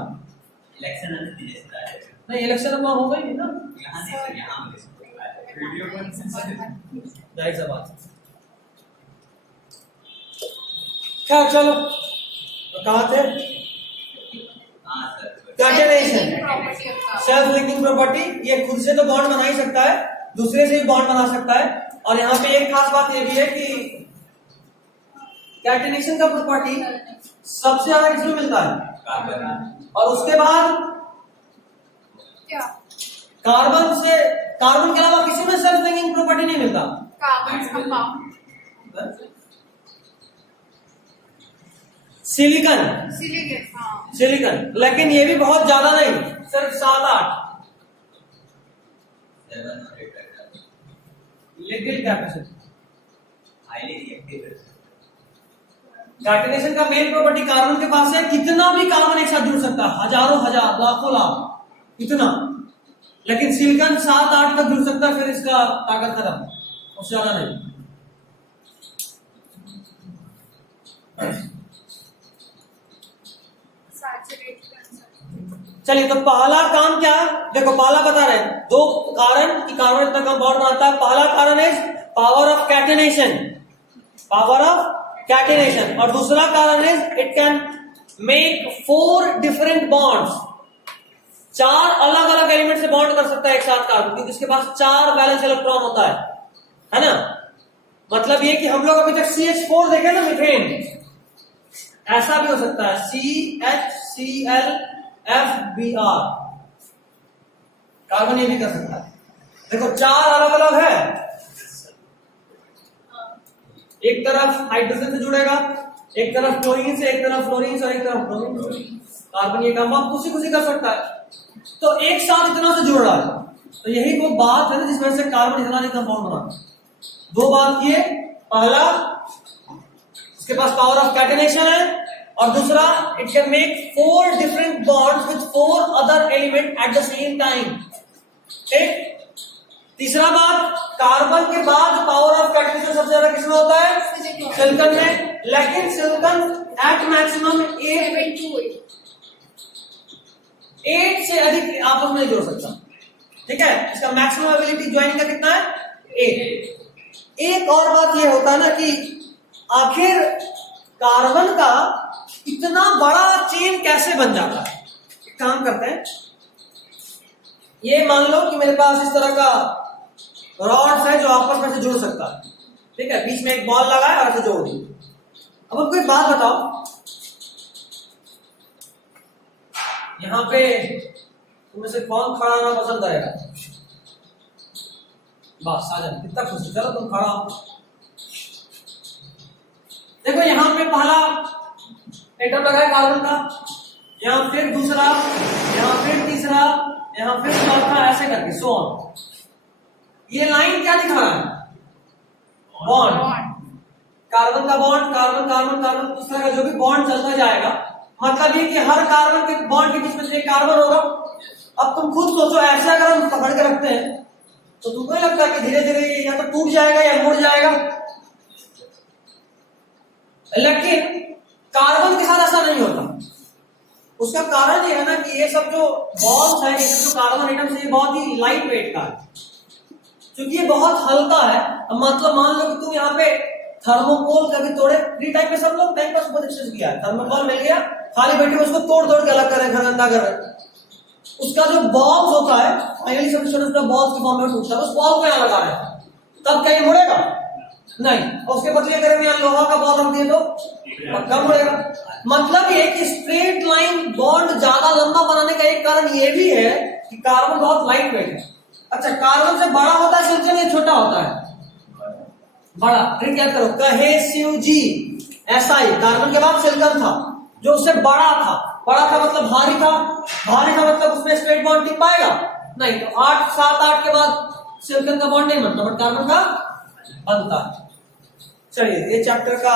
इलेक्शन नतीजे से आए थे। नहीं, इलेक्शन अब हो गई ना, यहाँ नहीं सर, यहाँ मुझे सब आए थे। वीडियो कॉन्फ्रेंस जाहिर सा बात। खैर चलो, तो कहाँ थे? हाँ sir. Catenation, property of carbon. Self linking property, ये खुद से तो बॉन्ड बना ही सकता है, दूसरे से भी बॉन्ड बना सकता है। और यहाँ पे एक खास बात ये भी है कि कैटेनेशन का प्रॉपर्टी सबसे ज्यादा किसमें मिलता है? कार्बन। और उसके बाद क्या? कार्बन से, कार्बन के अलावा किसी में सेल्फ लिंकिंग प्रॉपर्टी नहीं मिलता। Carbon compound. Silicon, silicate. हाँ। सिलिकन, लेकिन ये भी बहुत ज्यादा नहीं, सिर्फ 7-8। 7 और 8 रहता है। Liquid capacity. हाईली रिएक्टिव है। कैटेनेशन का मेन प्रॉपर्टी कार्बन के पास है, कितना भी कार्बन एक साथ जुड़ सकता है, हजारों हजार, लाखों लाख, इतना। लेकिन सिलिकन 7-8 तक जुड़ सकता है, फिर इसका ताकत खत्म, उससे ज्यादा नहीं। चलिए, तो पहला काम क्या है? देखो पहला बता रहे हैं, दो कारण कि कार्बन इतना कम बॉन्ड बनाता है। पहला कारण है power of catenation, power of catenation, और दूसरा कारण है it can make 4 different bonds. 4 अलग अलग एलिमेंट से बॉन्ड कर सकता है एक साथ कार्बन, क्योंकि इसके पास 4 बैलेंस इलेक्ट्रॉन होता है ना। मतलब ये कि हम लोग अभी तक CH4 देखे ना, मीथेन, ऐसा भी हो सकता है CHCl FBr, कार्बन ये भी कर सकता है। देखो 4 अलग अलग है, एक तरफ हाइड्रोजन से जुड़ेगा, एक तरफ क्लोरीन से, एक तरफ फ्लोरीन से, और एक तरफ ब्रोमीन से। कार्बन ये काम आप खुशी खुशी कर सकता है, तो एक साथ इतना से जुड़ रहा है। तो यही वो बात है ना जिस वजह से कार्बन इतना नहीं कंपाउंड बना। 2 बात किए, पहला उसके पास पावर ऑफ कैटेनेशन है, और दूसरा it can make 4 different bonds with 4 other element at the same time. ठीक। तीसरा बात, कार्बन के बाद पावर ऑफ कैटेनेशन सबसे ज्यादा किसमें होता है? सिलिकॉन में, लेकिन सिलिकॉन एट मैक्सिमम 8 से अधिक आपस में नहीं जोड़ सकता। ठीक है, इसका मैक्सिमम एबिलिटी ज्वाइनिंग का कितना है? 8। एक और बात ये होता है ना कि आखिर कार्बन का इतना बड़ा चेन कैसे बन जाता है? एक काम करते हैं, ये मान लो कि मेरे पास इस तरह का रॉड्स है जो आपस में से जुड़ सकता है। ठीक है, बीच में एक बॉल लगा है और ऐसे जोड़ दी। अब आपको एक बात बताओ, यहां पे तुम्हें से कौन खड़ा होना पसंद करेगा? बस आ जाए, कितना खुशी, चलो तुम खड़ा हो। देखो यहां पे पहला एटम लगा है कार्बन का, यहां फिर दूसरा, यहां फिर तीसरा, यहां फिर चौथा, ऐसे करके सो ऑन। ये लाइन क्या दिखा रहा है? बॉन्ड, कार्बन का बॉन्ड, कार्बन कार्बन कार्बन, उस तरह का जो भी बॉन्ड चलता जाएगा। मतलब ये कि हर कार्बन के बॉन्ड के बीच में एक कार्बन होगा। अब तुम खुद सोचो, ऐसे अगर हम पकड़ के रखते हैं तो तुमको नहीं लगता कि धीरे धीरे ये या तो टूट जाएगा या मुड़ जाएगा? लेकिन कार्बन के साथ ऐसा नहीं होता। उसका कारण ये है ना कि ये सब जो बॉन्ड्स है, ये सब जो कार्बन एटम्स है, ये बहुत ही लाइट वेट का है, क्योंकि ये बहुत हल्का है। मतलब मान लो कि तुम यहाँ पे थर्मोकोल कभी तोड़े, फ्री टाइम में सब लोग टाइम पास बहुत अच्छे से किया है, थर्मोकोल मिल गया, खाली बैठे उसको तोड़ तोड़ के अलग कर रहे हैं, गंदा कर रहे हैं। उसका जो बॉल्स होता है, फाइनली सब छोटे बॉल्स के फॉर्म में टूटता है, उस बॉल को यहाँ लगा रहे हैं, तब क्या ये मुड़ेगा? नहीं। और उसके बदले अगर यहाँ लोहा का बॉल रख दिए तो पक्का मुड़ेगा। मतलब ये कि स्ट्रेट लाइन बॉन्ड ज्यादा लंबा बनाने का एक कारण ये भी है कि कार्बन बहुत लाइट वेट है। अच्छा, कार्बन से बड़ा होता है सिलिकॉन या छोटा होता है? बड़ा। फिर क्या करो, कहे शिव जी ऐसा ही कार्बन के बाद सिलिकॉन था जो उससे बड़ा था। बड़ा था मतलब भारी था, भारी था मतलब उसमें स्ट्रेट बॉन्ड टिक पाएगा नहीं। तो 8-7-8 के बाद सिलिकॉन का बॉन्ड नहीं बनता, बट कार्बन का बनता है। चलिए, ये चैप्टर का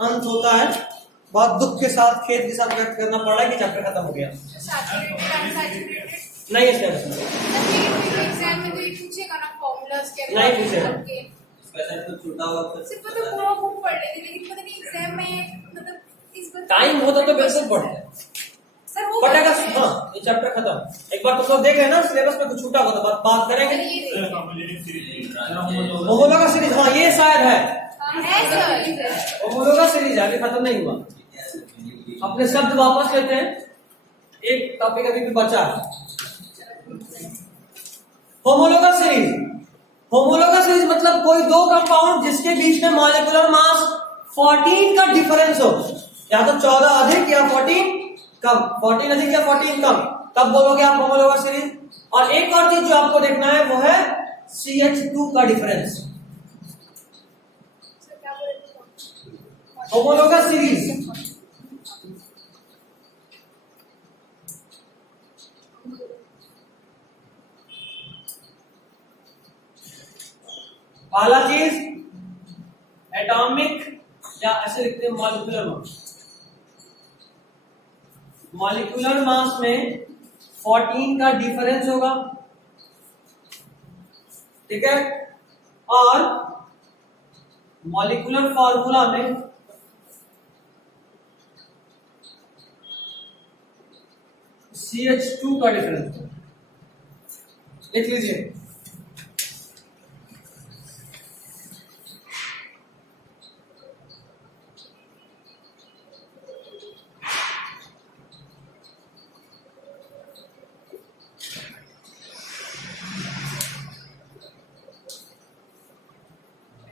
अंत होता है। बहुत दुख के साथ, खेद के साथ व्यक्त करना पड़ रहा है कि चैप्टर खत्म हो गया। नहीं, इसका एग्जाम में तो ये पूछेगा ना फॉर्मूलाज के नहीं पूछेगा। क्वेश्चन तो छोटा हुआ तो सिर्फ तो पूरा बुक पढ़ लेती लेकिन पता नहीं एग्जाम में मतलब इस बार टाइम होता तो बिल्कुल पढ़ते। सर वो बट अगर करते हैं। हाँ ये चैप्टर खत्म, एक बार तुम लोग देख रहे हैं ना सिलेबस में कुछ छूटा होगा तो बात सर करेंगे। ये कॉम्पिटिटिव सीरीज होमोलोगा सीरीज, हाँ ये शायद है, है सर होमोलोगा सीरीज है, अभी खत्म नहीं हुआ। अपने शब्द वापस लेते हैं, एक टॉपिक अभी भी बचा है। होमोलोगा सीरीज, होमोलोगा सीरीज मतलब कोई दो कंपाउंड जिसके बीच में मॉलिक्यूलर मास 14 का डिफरेंस हो, या तो 14 अधिक या 14 कम, 14 अधिक या 14 कम, तब बोलोगे आप होमोलोगा सीरीज। और एक और चीज जो आपको देखना है वो है CH2 का डिफरेंस। सर क्या बोल रहे थे? होमोलोगा सीरीज पहला चीज एटॉमिक या ऐसे लिखते हैं मॉलिक्यूलर मास। मॉलिक्यूलर मास में 14 का डिफरेंस होगा, ठीक है। और मॉलिक्यूलर फॉर्मूला में CH2 का डिफरेंस लिख लीजिए।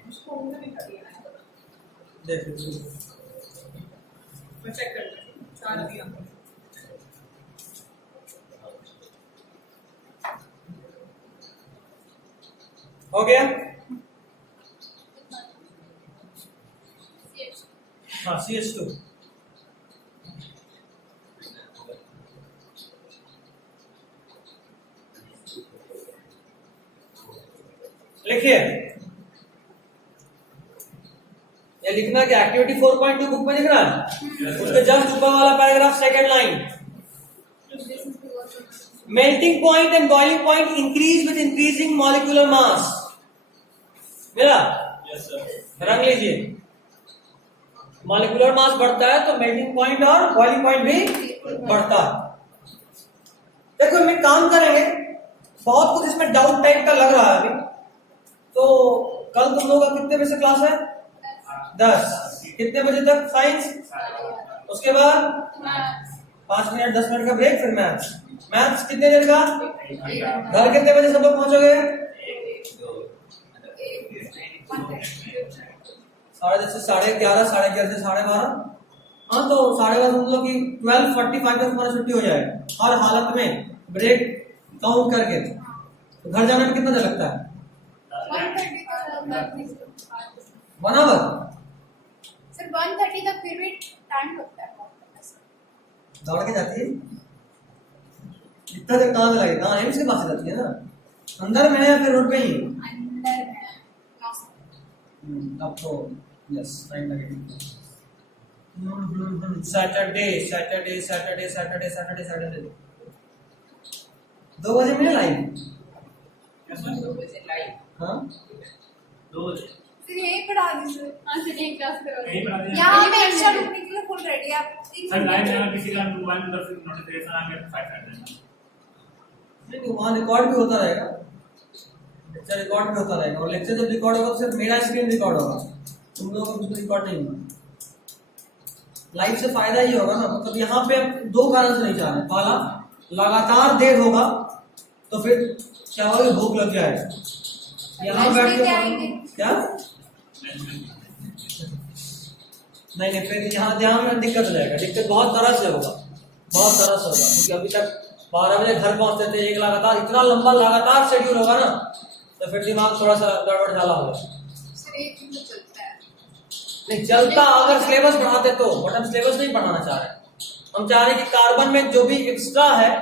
उसको उन्होंने भी कर दिया है। देख लीजिए। मैं चेक कर लेती हूँ, 4 दिया। हो गया? हाँ CH2। लिखिए, ये लिखना क्या एक्टिविटी 4.2 बुक में लिख रहा है, उसके जस्ट ऊपर वाला paragraph second line. Melting point and boiling point increase with increasing molecular mass. मेरा यस सर रंग लीजिए, मॉलिक्यूलर मास बढ़ता है तो मेल्टिंग पॉइंट और बॉइलिंग पॉइंट भी बढ़ता है। देखो हम एक काम करेंगे, बहुत कुछ इसमें डाउट टाइप का लग रहा है अभी, तो कल तुम लोगों का कितने बजे से क्लास है? 10। कितने बजे तक साइंस, उसके बाद 5 मिनट 10 मिनट का ब्रेक, फिर मैथ्स। मैथ्स कितने देर का? घर कितने बजे सब लोग पहुंचोगे? 10:30 से 11:30, 11:30 से 12:30। हाँ तो 12:30 मतलब कि 12:45 तक तुम्हारी छुट्टी हो जाएगी हर हालत में, ब्रेक काउंट करके। तो घर जाने में कितना देर लगता है? 1 आवर। सर 1:30 तक फिर भी टाइम लगता है। दौड़ के जाती है, इतना देर कहाँ से लगेगा? हाँ एम्स के पास से जाती है ना, अंदर में है या फिर रोड पे ही? अंदर में तब तो यस टाइम लगेगा। Saturday Saturday Saturday Saturday Saturday Saturday 2 बजे मिले लाइन। यस सर 2 बजे लाइव। हाँ 2 बजे फिर यही पढ़ा दीजिए। हाँ सर एक क्लास यही करो। बना दिया यहाँ पे एक्स्ट्रा रुकने के लिए फुल रेडी है आप। सर लाइव में अगर किसी का मोबाइल नंबर से नोटिफिकेशन आ गया तो 5 कर देना। नहीं वहाँ रिकॉर्ड भी होता रहेगा, लेक्चर रिकॉर्ड भी होता रहेगा, और लेक्चर जब रिकॉर्ड होगा तो सिर्फ मेरा स्क्रीन रिकॉर्ड होगा, तुम लोगों का कुछ रिकॉर्ड नहीं होगा। लाइव से फायदा ही होगा ना, मतलब यहाँ पे हम 2 कारण से नहीं चाह रहे। पहला, लगातार देर होगा तो फिर क्या होगा, भूख लग जाएगा। यहाँ lunch बैठ लेके के आएंगे। क्या नहीं, फिर यहाँ में दिक्कत हो जाएगा। दिक्कत बहुत तरह से होगा, बहुत तरह से होगा, क्योंकि अभी तक 12 बजे घर पहुंचते थे, एक लगातार इतना लंबा लगातार शेड्यूल होगा ना, तो फिर दिमाग थोड़ा सा गड़बड़ झाला होगा। सर एक दिन तो चलता है। नहीं चलता अगर सिलेबस बढ़ाते तो, बट हम सिलेबस नहीं बढ़ाना चाह रहे। हम चाह रहे हैं कि कार्बन में जो भी एक्स्ट्रा है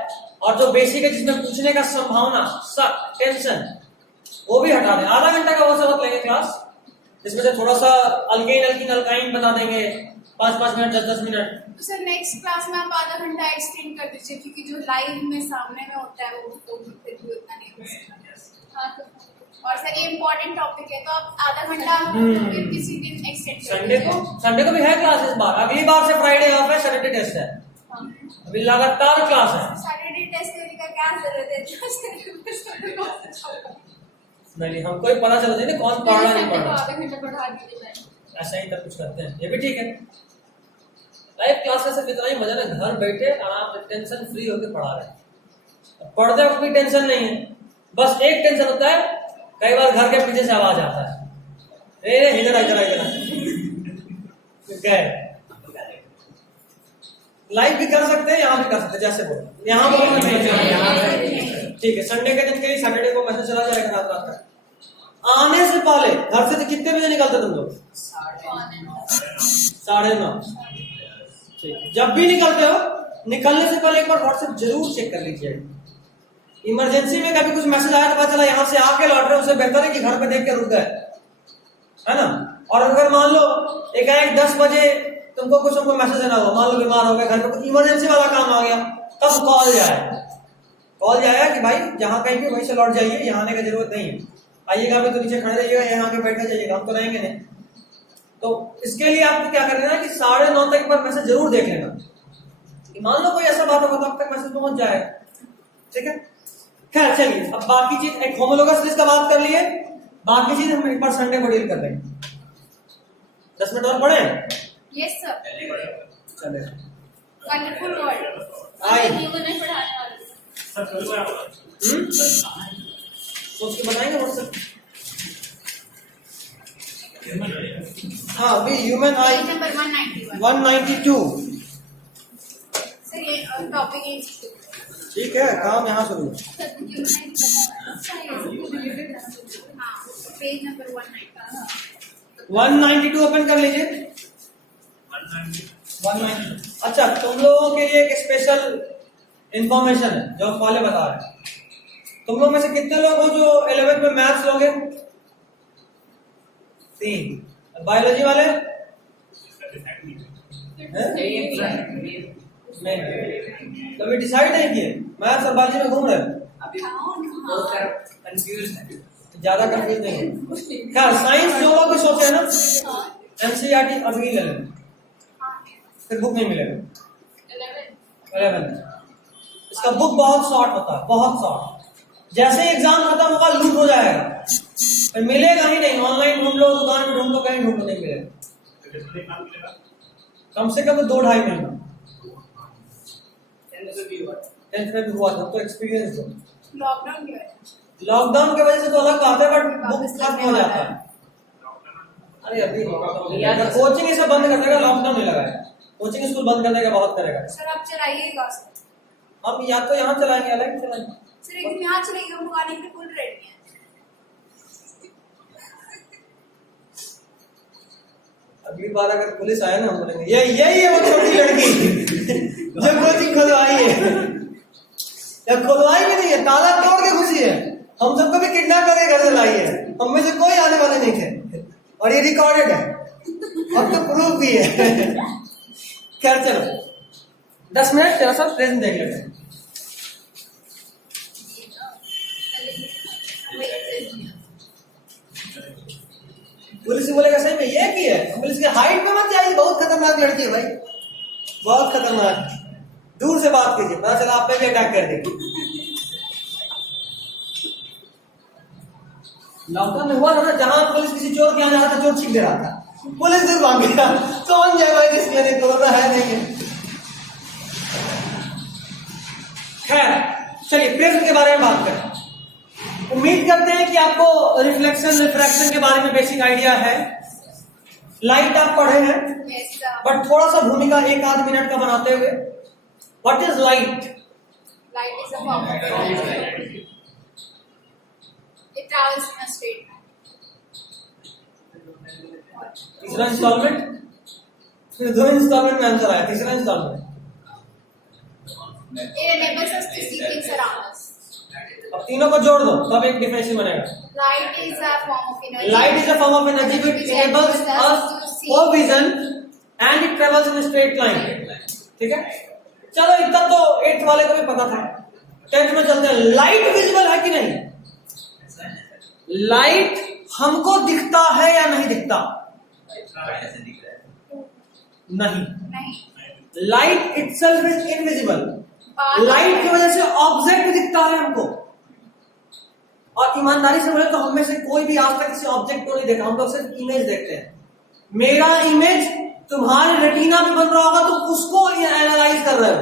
और जो बेसिक है, जिसमें पूछने का संभावना, शक, टेंशन, वो भी हटा दें। आधा घंटा का वो सबक लेंगे क्लास, जिसमें से थोड़ा सा अल्केन अल्कीन अल्काइन बता देंगे, 5-5 मिनट 10-10 मिनट। तो सर नेक्स्ट क्लास में आप आधा घंटा एक्सटेंड कर दीजिए, क्योंकि जो लाइव में सामने में होता है वो फिर भी उतना नहीं हो सकता। हाँ सर और सर ये इम्पोर्टेंट टॉपिक है तो आप आधा घंटा फिर किसी दिन एक्सटेंड संडे को भी है क्लास इस बार, अगली बार से फ्राइडे ऑफ है, सैटरडे टेस्ट है, अभी लगातार क्लास है। सैटरडे टेस्ट देने का क्या जरूरत है? नहीं हमको ही पता चलता है कौन पढ़ रहा नहीं पढ़ रहा, आधा घंटा पढ़ा दीजिए। ऐसा ही तब कुछ करते हैं, ये भी ठीक है। लाइव क्लास का सिर्फ इतना ही मजा है, घर बैठे आराम से टेंशन फ्री होकर पढ़ा रहे हैं। पढ़ते वक्त भी टेंशन नहीं है, बस एक टेंशन होता है, कई बार घर के पीछे से आवाज आता है, इधर गए। लाइव भी कर सकते हैं, यहाँ भी कर सकते हैं, जैसे बोलो यहाँ पर ठीक है। संडे के दिन के लिए सैटरडे को मैसेज चला जाएगा रात रात तक। आने से पहले घर से तो कितने बजे निकलते तुम लोग? 9:30। ठीक है, जब भी निकलते हो निकलने से पहले एक बार व्हाट्सएप जरूर चेक कर लीजिएगा। इमरजेंसी में कभी कुछ मैसेज आया तो पता चला यहाँ से आके लौट रहे, उससे बेहतर है कि घर पे देख के रुक गए, है ना। और अगर मान लो एकाएक 10 बजे तुमको कुछ हमको मैसेज देना होगा, मान लो बीमार हो गए, घर पे कुछ इमरजेंसी वाला काम आ गया, तब कॉल जाएगा कि भाई जहां कहीं भी वहीं से लौट जाइए, यहाँ आने की जरूरत नहीं है, आइएगा भी तो नीचे खड़े रहिएगा, यहाँ आके बैठे जाइएगा, हम तो रहेंगे नहीं। तो इसके लिए आपको क्या करना है कि 9:30 तक एक बार मैसेज जरूर देख लेना, मान लो कोई ऐसा बात होगा तो आप तक मैसेज पहुंच जाएगा, ठीक है। खैर चलिए, अब बाकी चीज एक होमोलोगस लिस्ट का बात कर लिए, बाकी चीज हम एक बार संडे को डील कर लेंगे। 10 मिनट और पढ़े? Yes sir. चले वंडरफुल वर्ड। आई ये को नहीं पढ़ाने वाले। सोच के बताएंगे व्हाट्सएप। हाँ भी ह्यूमन आई पेज नंबर 191। 192। सर ये टॉपिक है, ठीक है, काम यहाँ शुरू। हाँ पेज नंबर 190। 192 ओपन कर लीजिए। 192। अच्छा, तुम लोगों के लिए एक स्पेशल इंफॉर्मेशन है जो हम पहले बता रहे हैं। तुम लोग में से कितने लोग हो जो 11th में मैथ्स लोगे? 3। बायोलॉजी वाले? नहीं, कभी डिसाइड नहीं किए, मैथ्स और बायोलॉजी में घूम रहे ज्यादा कंफ्यूज नहीं है। खैर साइंस जो लोग भी सोचे हैं ना, एनसीईआरटी अभी ले लें, फिर बुक नहीं मिलेगा। 11 इसका बुक बहुत शॉर्ट होता है, बहुत शॉर्ट। जैसे ही एग्जाम खत्म होगा लूट हो जाएगा, फिर मिलेगा ही नहीं। ऑनलाइन ढूंढ लो, दुकान में ढूंढ लो, कहीं ढूंढ लो, नहीं मिलेगा। कम से कम 2-2.5 महीना। 10th में भी हुआ था तो एक्सपीरियंस दो। लॉकडाउन की वजह से तो अलग बात है, बट बुक खत्म हो जाता है। अरे अभी कोचिंग ये सब बंद कर देगा, लॉकडाउन नहीं लगा है, कोचिंग स्कूल बंद कर देगा, बहुत करेगा। सर आप चलाइएगा सर। हम या तो यहाँ चलाएंगे, अलग चलाएंगे। सर एक दिन यहाँ चलेगी, हम दुकान के लिए फुल रेडी हैं। अगली बार अगर पुलिस आए ना, हम बोलेंगे यही है वो छोटी लड़की जो कोचिंग खुलवाई है, या खुलवाई भी नहीं है, ताला तोड़ के घुसी है, हम सबको भी किडनैप करके घर से लाई है, हम में से कोई आने वाले नहीं थे, और ये रिकॉर्डेड है, अब तो प्रूफ भी है। खैर चलो 10 मिनट तेरा सब प्रेजेंट देख लेते हैं। पुलिस से बोलेगा सही में ये की है, पुलिस के हाइट पे मत जाइए, बहुत खतरनाक लड़की है भाई, बहुत खतरनाक, दूर से बात कीजिए, पता चला आप पे भी अटैक कर देगी। लॉकडाउन में हुआ था ना, जहां पुलिस किसी चोर के यहाँ जा रहा था, चोर छीन दे रहा था, पुलिस दूर भाग गया, कौन जाए भाई जिसमें कोरोना है नहीं है। खैर चलिए प्रिज्म के बारे में बात करें। उम्मीद करते हैं कि आपको रिफ्लेक्शन रिफ्रैक्शन के बारे में बेसिक आइडिया है। लाइट आप पढ़े हैं, बट थोड़ा सा भूमिका 1-8 मिनट का बनाते हुए। What is light? Light is a form of energy. It travels in a straight line. तीसरा इंस्टॉलमेंट, 2 इंस्टॉलमेंट में आंसर आया, तीसरा instalment. It enables us to see things around us. अब तीनों को जोड़ दो तब एक डिफरेंशियल बनेगा। Light is a form of energy. Light is a form of energy which enables us for vision and it travels in a straight line. ठीक है, चलो इतना तो 8th वाले को भी पता था। 10th में चलते हैं, लाइट विजिबल है कि नहीं? लाइट हमको दिखता है या नहीं दिखता? ऐसे दिख रहा है। नहीं। नहीं। Light itself is invisible. Light की वजह से ऑब्जेक्ट दिखता है हमको। और ईमानदारी से बोले तो हम में से कोई भी आज तक किसी ऑब्जेक्ट को नहीं देखा, हम लोग सिर्फ इमेज देखते हैं। मेरा इमेज तुम्हारे रेटिना पे बन रहा होगा, तुम उसको एनालाइज कर रहे हो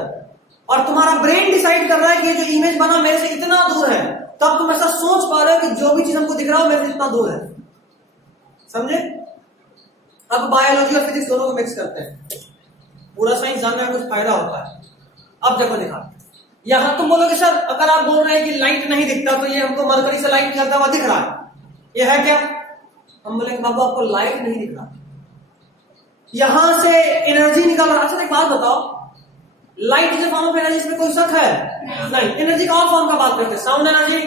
और तुम्हारा ब्रेन डिसाइड कर रहा है कि ये जो इमेज बना मेरे से इतना दूर है, तब तुम ऐसा सोच पा रहे हो कि जो भी चीज हमको दिख रहा हो मेरे से इतना दूर है। समझे? अब बायोलॉजी और फिजिक्स दोनों को मिक्स करते हैं, पूरा साइंस जानने का कुछ फायदा होता है। अब देखो दिखा, यहां तुम बोलोगे सर अगर आप बोल रहे हैं कि लाइट नहीं दिखता तो ये हमको मरकरी से लाइट निकलता हुआ दिख रहा है, ये है क्या? हम बोले बाबू आपको लाइट नहीं दिख रहा, यहां से एनर्जी निकल रहा। अच्छा एक बात बताओ, light is a form of energy, इसमें कोई शक है? नहीं। एनर्जी का और फॉर्म का बात करते हैं। साउंड एनर्जी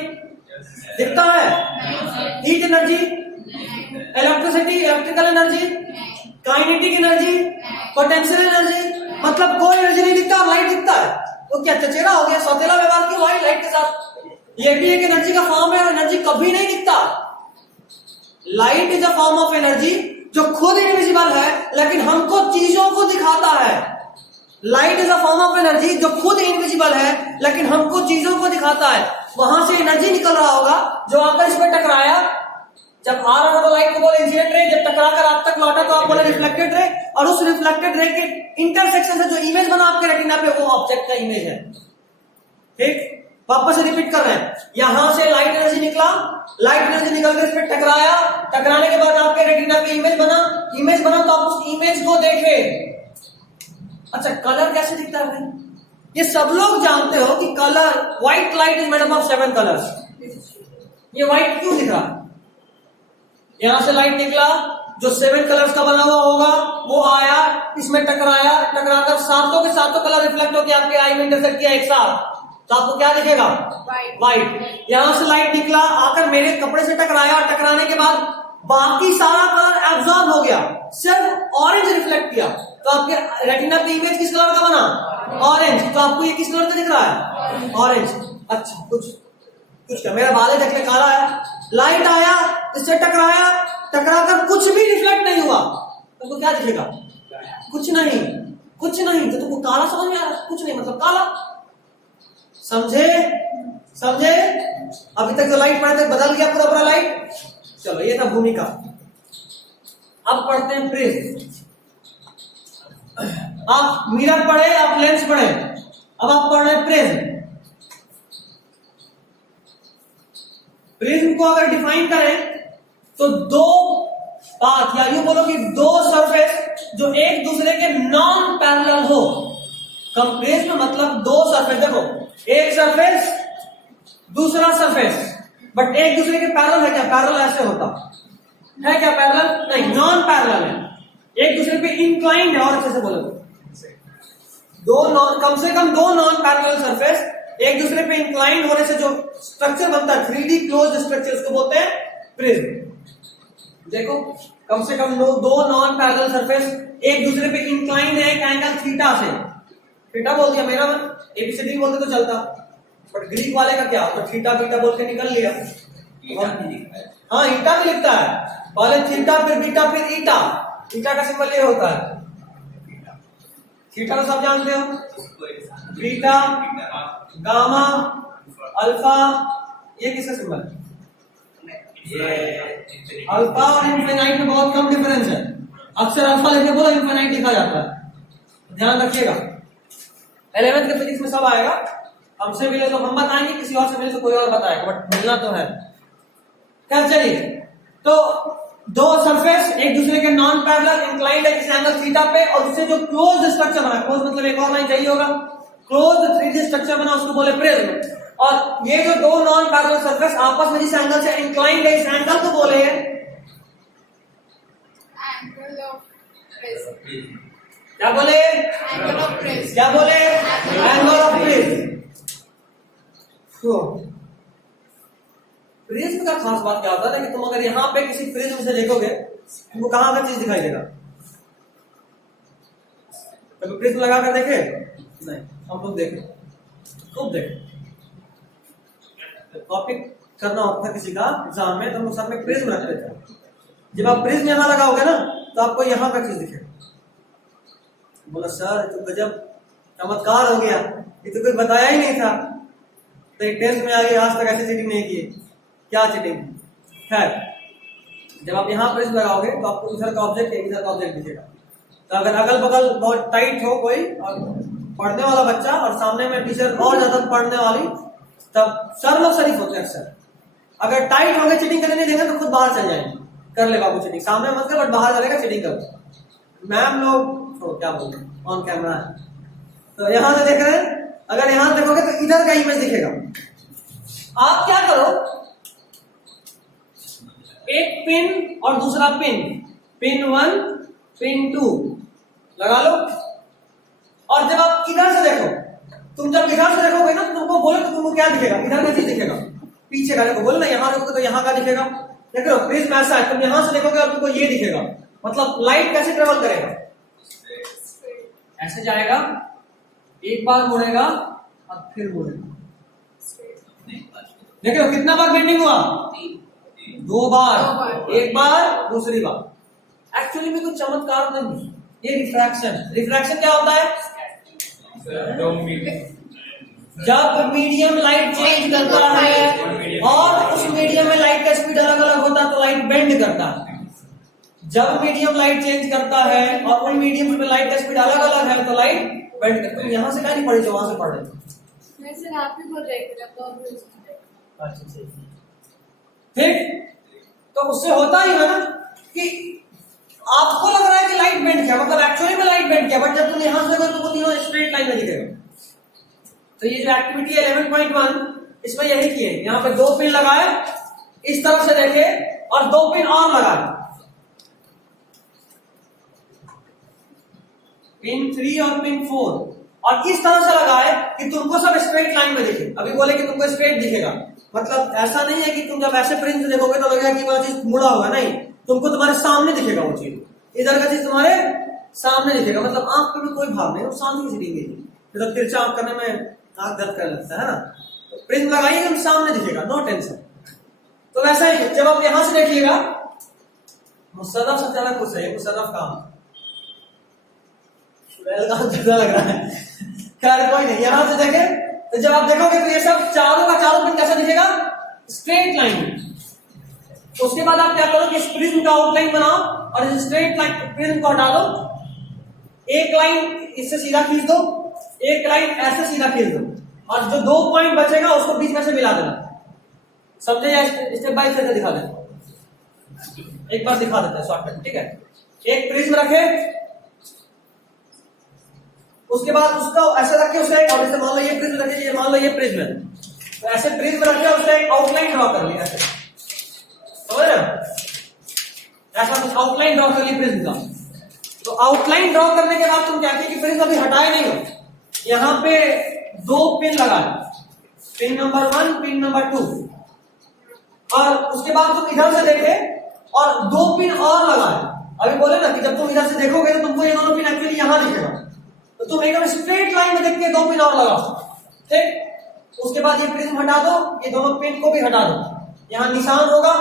दिखता है, heat energy, electricity, electrical energy, kinetic energy, potential energy, मतलब कोई एनर्जी नहीं दिखता और लाइट दिखता है। तो क्या चचेरा हो गया, सौतेला व्यवहार क्यों भाई लाइट के साथ? ये भी एक एनर्जी का फॉर्म है और एनर्जी कभी नहीं दिखता। Light is a form of energy जो खुद इनविजिबल है लेकिन हमको चीजों को दिखाता है। Light is a form of energy जो खुद इनविजिबल है लेकिन हमको चीजों को दिखाता है। वहां से एनर्जी निकल रहा होगा जो आकर इस पर टकराया, जब आ रहा था तो लाइट को बोले इंसिडेंट रे, जब टकराकर आप तक लौटा तो आप बोले रिफ्लेक्टेड रे, और उस रिफ्लेक्टेड रे के इंटरसेक्शन से जो इमेज बना आपके रेटिना पे वो ऑब्जेक्ट का इमेज है। ठीक, वापस से रिपीट कर रहे हैं, यहां से लाइट एनर्जी निकला, लाइट एनर्जी निकलकर इस पर टकराया, टकराने के बाद आपके रेटिना पे इमेज बना, इमेज बना तो आप उस इमेज को देखे। अच्छा कलर कैसे दिखता है भाई? ये सब लोग जानते हो कि colour, white light is made up of 7 colours. ये व्हाइट क्यों दिख रहा? यहां से लाइट निकला जो 7 कलर्स का बना हुआ होगा, वो आया, इसमें टकराया, टकराकर सातों के सातों कलर रिफ्लेक्ट होकर आपके आई में इंटरसेक्ट किया एक साथ, तो आपको क्या दिखेगा? व्हाइट। यहां से लाइट निकला, आकर मेरे कपड़े से टकराया और टकराने के बाद बाकी सारा कलर एब्जॉर्ब हो गया, सिर्फ ऑरेंज रिफ्लेक्ट किया, तो आपके रेटिना पे इमेज किस कलर का बना? ऑरेंज। तो आपको ये किस कलर का दिख रहा है? ऑरेंज। अच्छा कुछ क्या, मेरा बाल देख ले काला है, लाइट आया, इससे टकराया, टकराकर कुछ भी रिफ्लेक्ट नहीं हुआ, तुमको क्या दिखेगा? कुछ नहीं, कुछ नहीं। तो तुमको काला समझ में आ रहा? कुछ नहीं मतलब काला। समझे? समझे? अभी तक जो लाइट पढ़े थे बदल गया पूरा लाइट। चलो ये था भूमिका। अब पढ़ते हैं प्रिज्म। आप मिरर पढ़े, आप लेंस पढ़े, अब आप पढ़ रहे हैं प्रिज्म। प्रिज्म को अगर डिफाइन करें तो दो पाथ, या यूं बोलो कि दो सरफेस जो एक दूसरे के नॉन पैरेलल हो। प्रिज्म मतलब दो सरफेस, देखो एक सरफेस दूसरा सरफेस, बट एक दूसरे के पैरेलल है क्या? पैरेलल ऐसे होता है क्या? पैरेलल नहीं, नॉन पैरेलल है, एक दूसरे पे इंक्लाइंड है। और अच्छे से बोलो, कम से कम दो नॉन पैरेलल सरफेस एक दूसरे पे इंक्लाइंड होने से जो स्ट्रक्चर बनता है 3D क्लोज्ड स्ट्रक्चर, उसको बोलते हैं प्रिज्म। देखो कम से कम दो नॉन पैरेलल सरफेस एक दूसरे पे इंक्लाइंड है एक एंगल थीटा से। थीटा बोल दिया, मेरा मन एबीसीडी बोलते तो चलता, बट ग्रीक वाले का क्या, तो थीटा बीटा बोल के निकल लिया। हाँ ईटा भी लिखता है, पहले थीटा फिर बीटा फिर ईटा। ईटा का सिंबल ये होता है, थीटा तो सब जानते हो, बीटा, गामा, अल्फा, ये किसका सिंबल है? अल्फा और इनफिनाइट में बहुत कम डिफरेंस है, अक्सर अल्फा लेके बोला इनफिनाइट लिखा जाता है, ध्यान रखिएगा। 11th के फिजिक्स में सब आएगा, हमसे मिले तो हम बताएंगे, किसी और से मिले तो कोई और बताएगा, बट मिलना तो है। क्या चलिए, तो दो सरफेस एक दूसरे के नॉन पैरेलल इंक्लाइंड है किसी एंगल थीटा पे, और उससे जो क्लोज्ड स्ट्रक्चर बना, क्लोज मतलब एक और लाइन चाहिए होगा, क्लोज्ड 3D स्ट्रक्चर बना, उसको बोले प्रिज्म। और ये जो दो नॉन पैरेलल सरफेस आपस में जिस एंगल से इंक्लाइंड है, इस एंगल को बोले एंगल ऑफ प्रिज्म। क्या बोले? Angle of prism. क्या बोले? Angle of prism. प्रिज्म का खास बात क्या होता है ना कि तुम अगर यहां पे किसी प्रिज्म से देखोगे तुमको कहां का चीज दिखाई देगा? कभी प्रिज्म लगा कर देखे? नहीं, हम लोग देखे, खूब देखे। टॉपिक करना होता था किसी का एग्जाम में, तो हम सर में प्रिज्म रखते थे। जब आप प्रिज्म यहाँ लगाओगे ना तो आपको यहाँ का चीज दिखेगा। बोला सर तो गजब चमत्कार हो गया, ये तो कोई बताया ही नहीं था। तो 10th में आगे आज तक ऐसी चीटिंग नहीं की, क्या चीटिंग। खैर जब आप यहाँ प्रिज्म लगाओगे तो आपको इधर का ऑब्जेक्ट इधर का ऑब्जेक्ट दिखेगा। तो अगर अगल बगल बहुत टाइट हो कोई और पढ़ने वाला बच्चा और सामने में टीचर और ज्यादा पढ़ने वाली, तब सर लोग शरीफ होते हैं अक्सर। अगर टाइट होंगे चीटिंग करने नहीं देंगे तो खुद बाहर चल जाएंगे, कर ले बाबू चीटिंग, सामने मत कर बट बाहर चलेगा चीटिंग कर। मैम लोग तो क्या बोल रहे हैं ऑन कैमरा है। तो यहां से देख रहे हैं, अगर यहां देखोगे तो इधर का इमेज दिखेगा। आप क्या करो, एक पिन और दूसरा पिन, पिन 1 पिन 2 लगा लो। और जब आप इधर से देखो, तुम जब इधर से देखोगे ना तुमको बोले तो तुमको क्या दिखेगा, इधर का चीज दिखेगा। पीछे का देखो, बोले ना यहाँ देखोगे तो यहाँ का दिखेगा। देखो प्रिज्म ऐसा है, तुम यहां से देखोगे और तुमको ये दिखेगा। मतलब लाइट कैसे ट्रेवल करेगा, ऐसे जाएगा, एक बार मुड़ेगा और फिर मुड़ेगा। देखो कितना बार बेंडिंग हुआ, 2 बार, एक बार दूसरी बार। एक्चुअली में कुछ चमत्कार नहीं, ये रिफ्रैक्शन। रिफ्रैक्शन क्या होता है, जब मीडियम लाइट चेंज करता है और उस मीडियम में लाइट का स्पीड अलग अलग होता है तो लाइट बेंड करता है। जब मीडियम लाइट चेंज करता है और उन मीडियम में लाइट का स्पीड अलग अलग है तो लाइट बेंड करता है। यहां से क्या नहीं पढ़े जो वहां से पढ़ रहे। वैसे आप ही बोल रहे थे अच्छा ठीक, तो उससे होता ही है ना कि आपको लग रहा है कि लाइट बेंड किया, मतलब एक्चुअली में लाइट बेंड किया, बट जब तुम यहां से देखो तो तीनों स्ट्रेट लाइन में दिखेगा। तो ये जो एक्टिविटी है 11.1 इसमें यही किए, यहाँ पे 2 पिन लगाए, इस तरफ से देखे और 2 पिन और लगाए, पिन 3 और पिन 4, और इस तरह से लगाए कि तुमको सब स्ट्रेट लाइन में दिखे। अभी बोले कि तुमको स्ट्रेट दिखेगा, मतलब ऐसा नहीं है कि तुम जब ऐसे प्रिंट देखोगे तो लगेगा कि वह चीज मुड़ा हुआ, नहीं, तुमको तुम्हारे सामने दिखेगा वो चीज, इधर का चीज तुम्हारे सामने दिखेगा। मतलब आंख पे भी कोई भाव नहीं, वो शांति से दिखेगी। मतलब तिरछा आंख करने में आंख दर्द करने लगता है ना, तो प्रिंट लगाइए तो सामने दिखेगा, नो टेंशन। तो वैसा ही जब आप यहां से देखिएगा, मुशर्रफ सबसे ज्यादा खुश है, मुशर्रफ काम ज्यादा लग रहा है। खैर कोई नहीं, यहां से देखे तो जब आप देखोगे तो ये सब चारों का चारों पिन कैसा दिखेगा, स्ट्रेट लाइन में। तो उसके बाद आप क्या करो कि इस प्रिज्म का आउटलाइन बनाओ और इस स्ट्रेट लाइन प्रिज्म को हटा दो, एक लाइन इससे सीधा खींच दो, एक लाइन ऐसे सीधा खींच दो, और जो 2 पॉइंट बचेगा उसको बीच में से मिला देना। समझे या स्टेप बाय स्टेप दिखा दें, एक बार दिखा देते हैं शॉर्टकट, ठीक है। एक प्रिज्म रखे, उसके बाद उसका ऐसे रखे, उसे और जैसे मान लो ये प्रिज्म रखे, ये मान लो ये प्रिज्म है, तो ऐसे प्रिज्म रखे उससे एक आउटलाइन ड्रॉ कर लिया, समझ रहे हो, ऐसा कुछ आउटलाइन ड्रॉ कर ली प्रिज्म का। तो आउटलाइन ड्रॉ करने के बाद तुम क्या किया कि प्रिज्म अभी हटाए नहीं हो, यहां पे 2 पिन लगाए, पिन नंबर 1 पिन नंबर 2, और उसके बाद तुम इधर से देखे और 2 पिन और लगाए। अभी बोले ना कि जब तुम इधर से देखोगे तो तुमको ये दोनों पिन एक्चुअली यहां दिखेगा, तो तुम एकदम स्ट्रेट लाइन में देख के 2 पिन और लगाओ, ठीक। उसके बाद ये प्रिज्म हटा दो, ये दोनों पिन को भी हटा दो, यहां निशान होगा,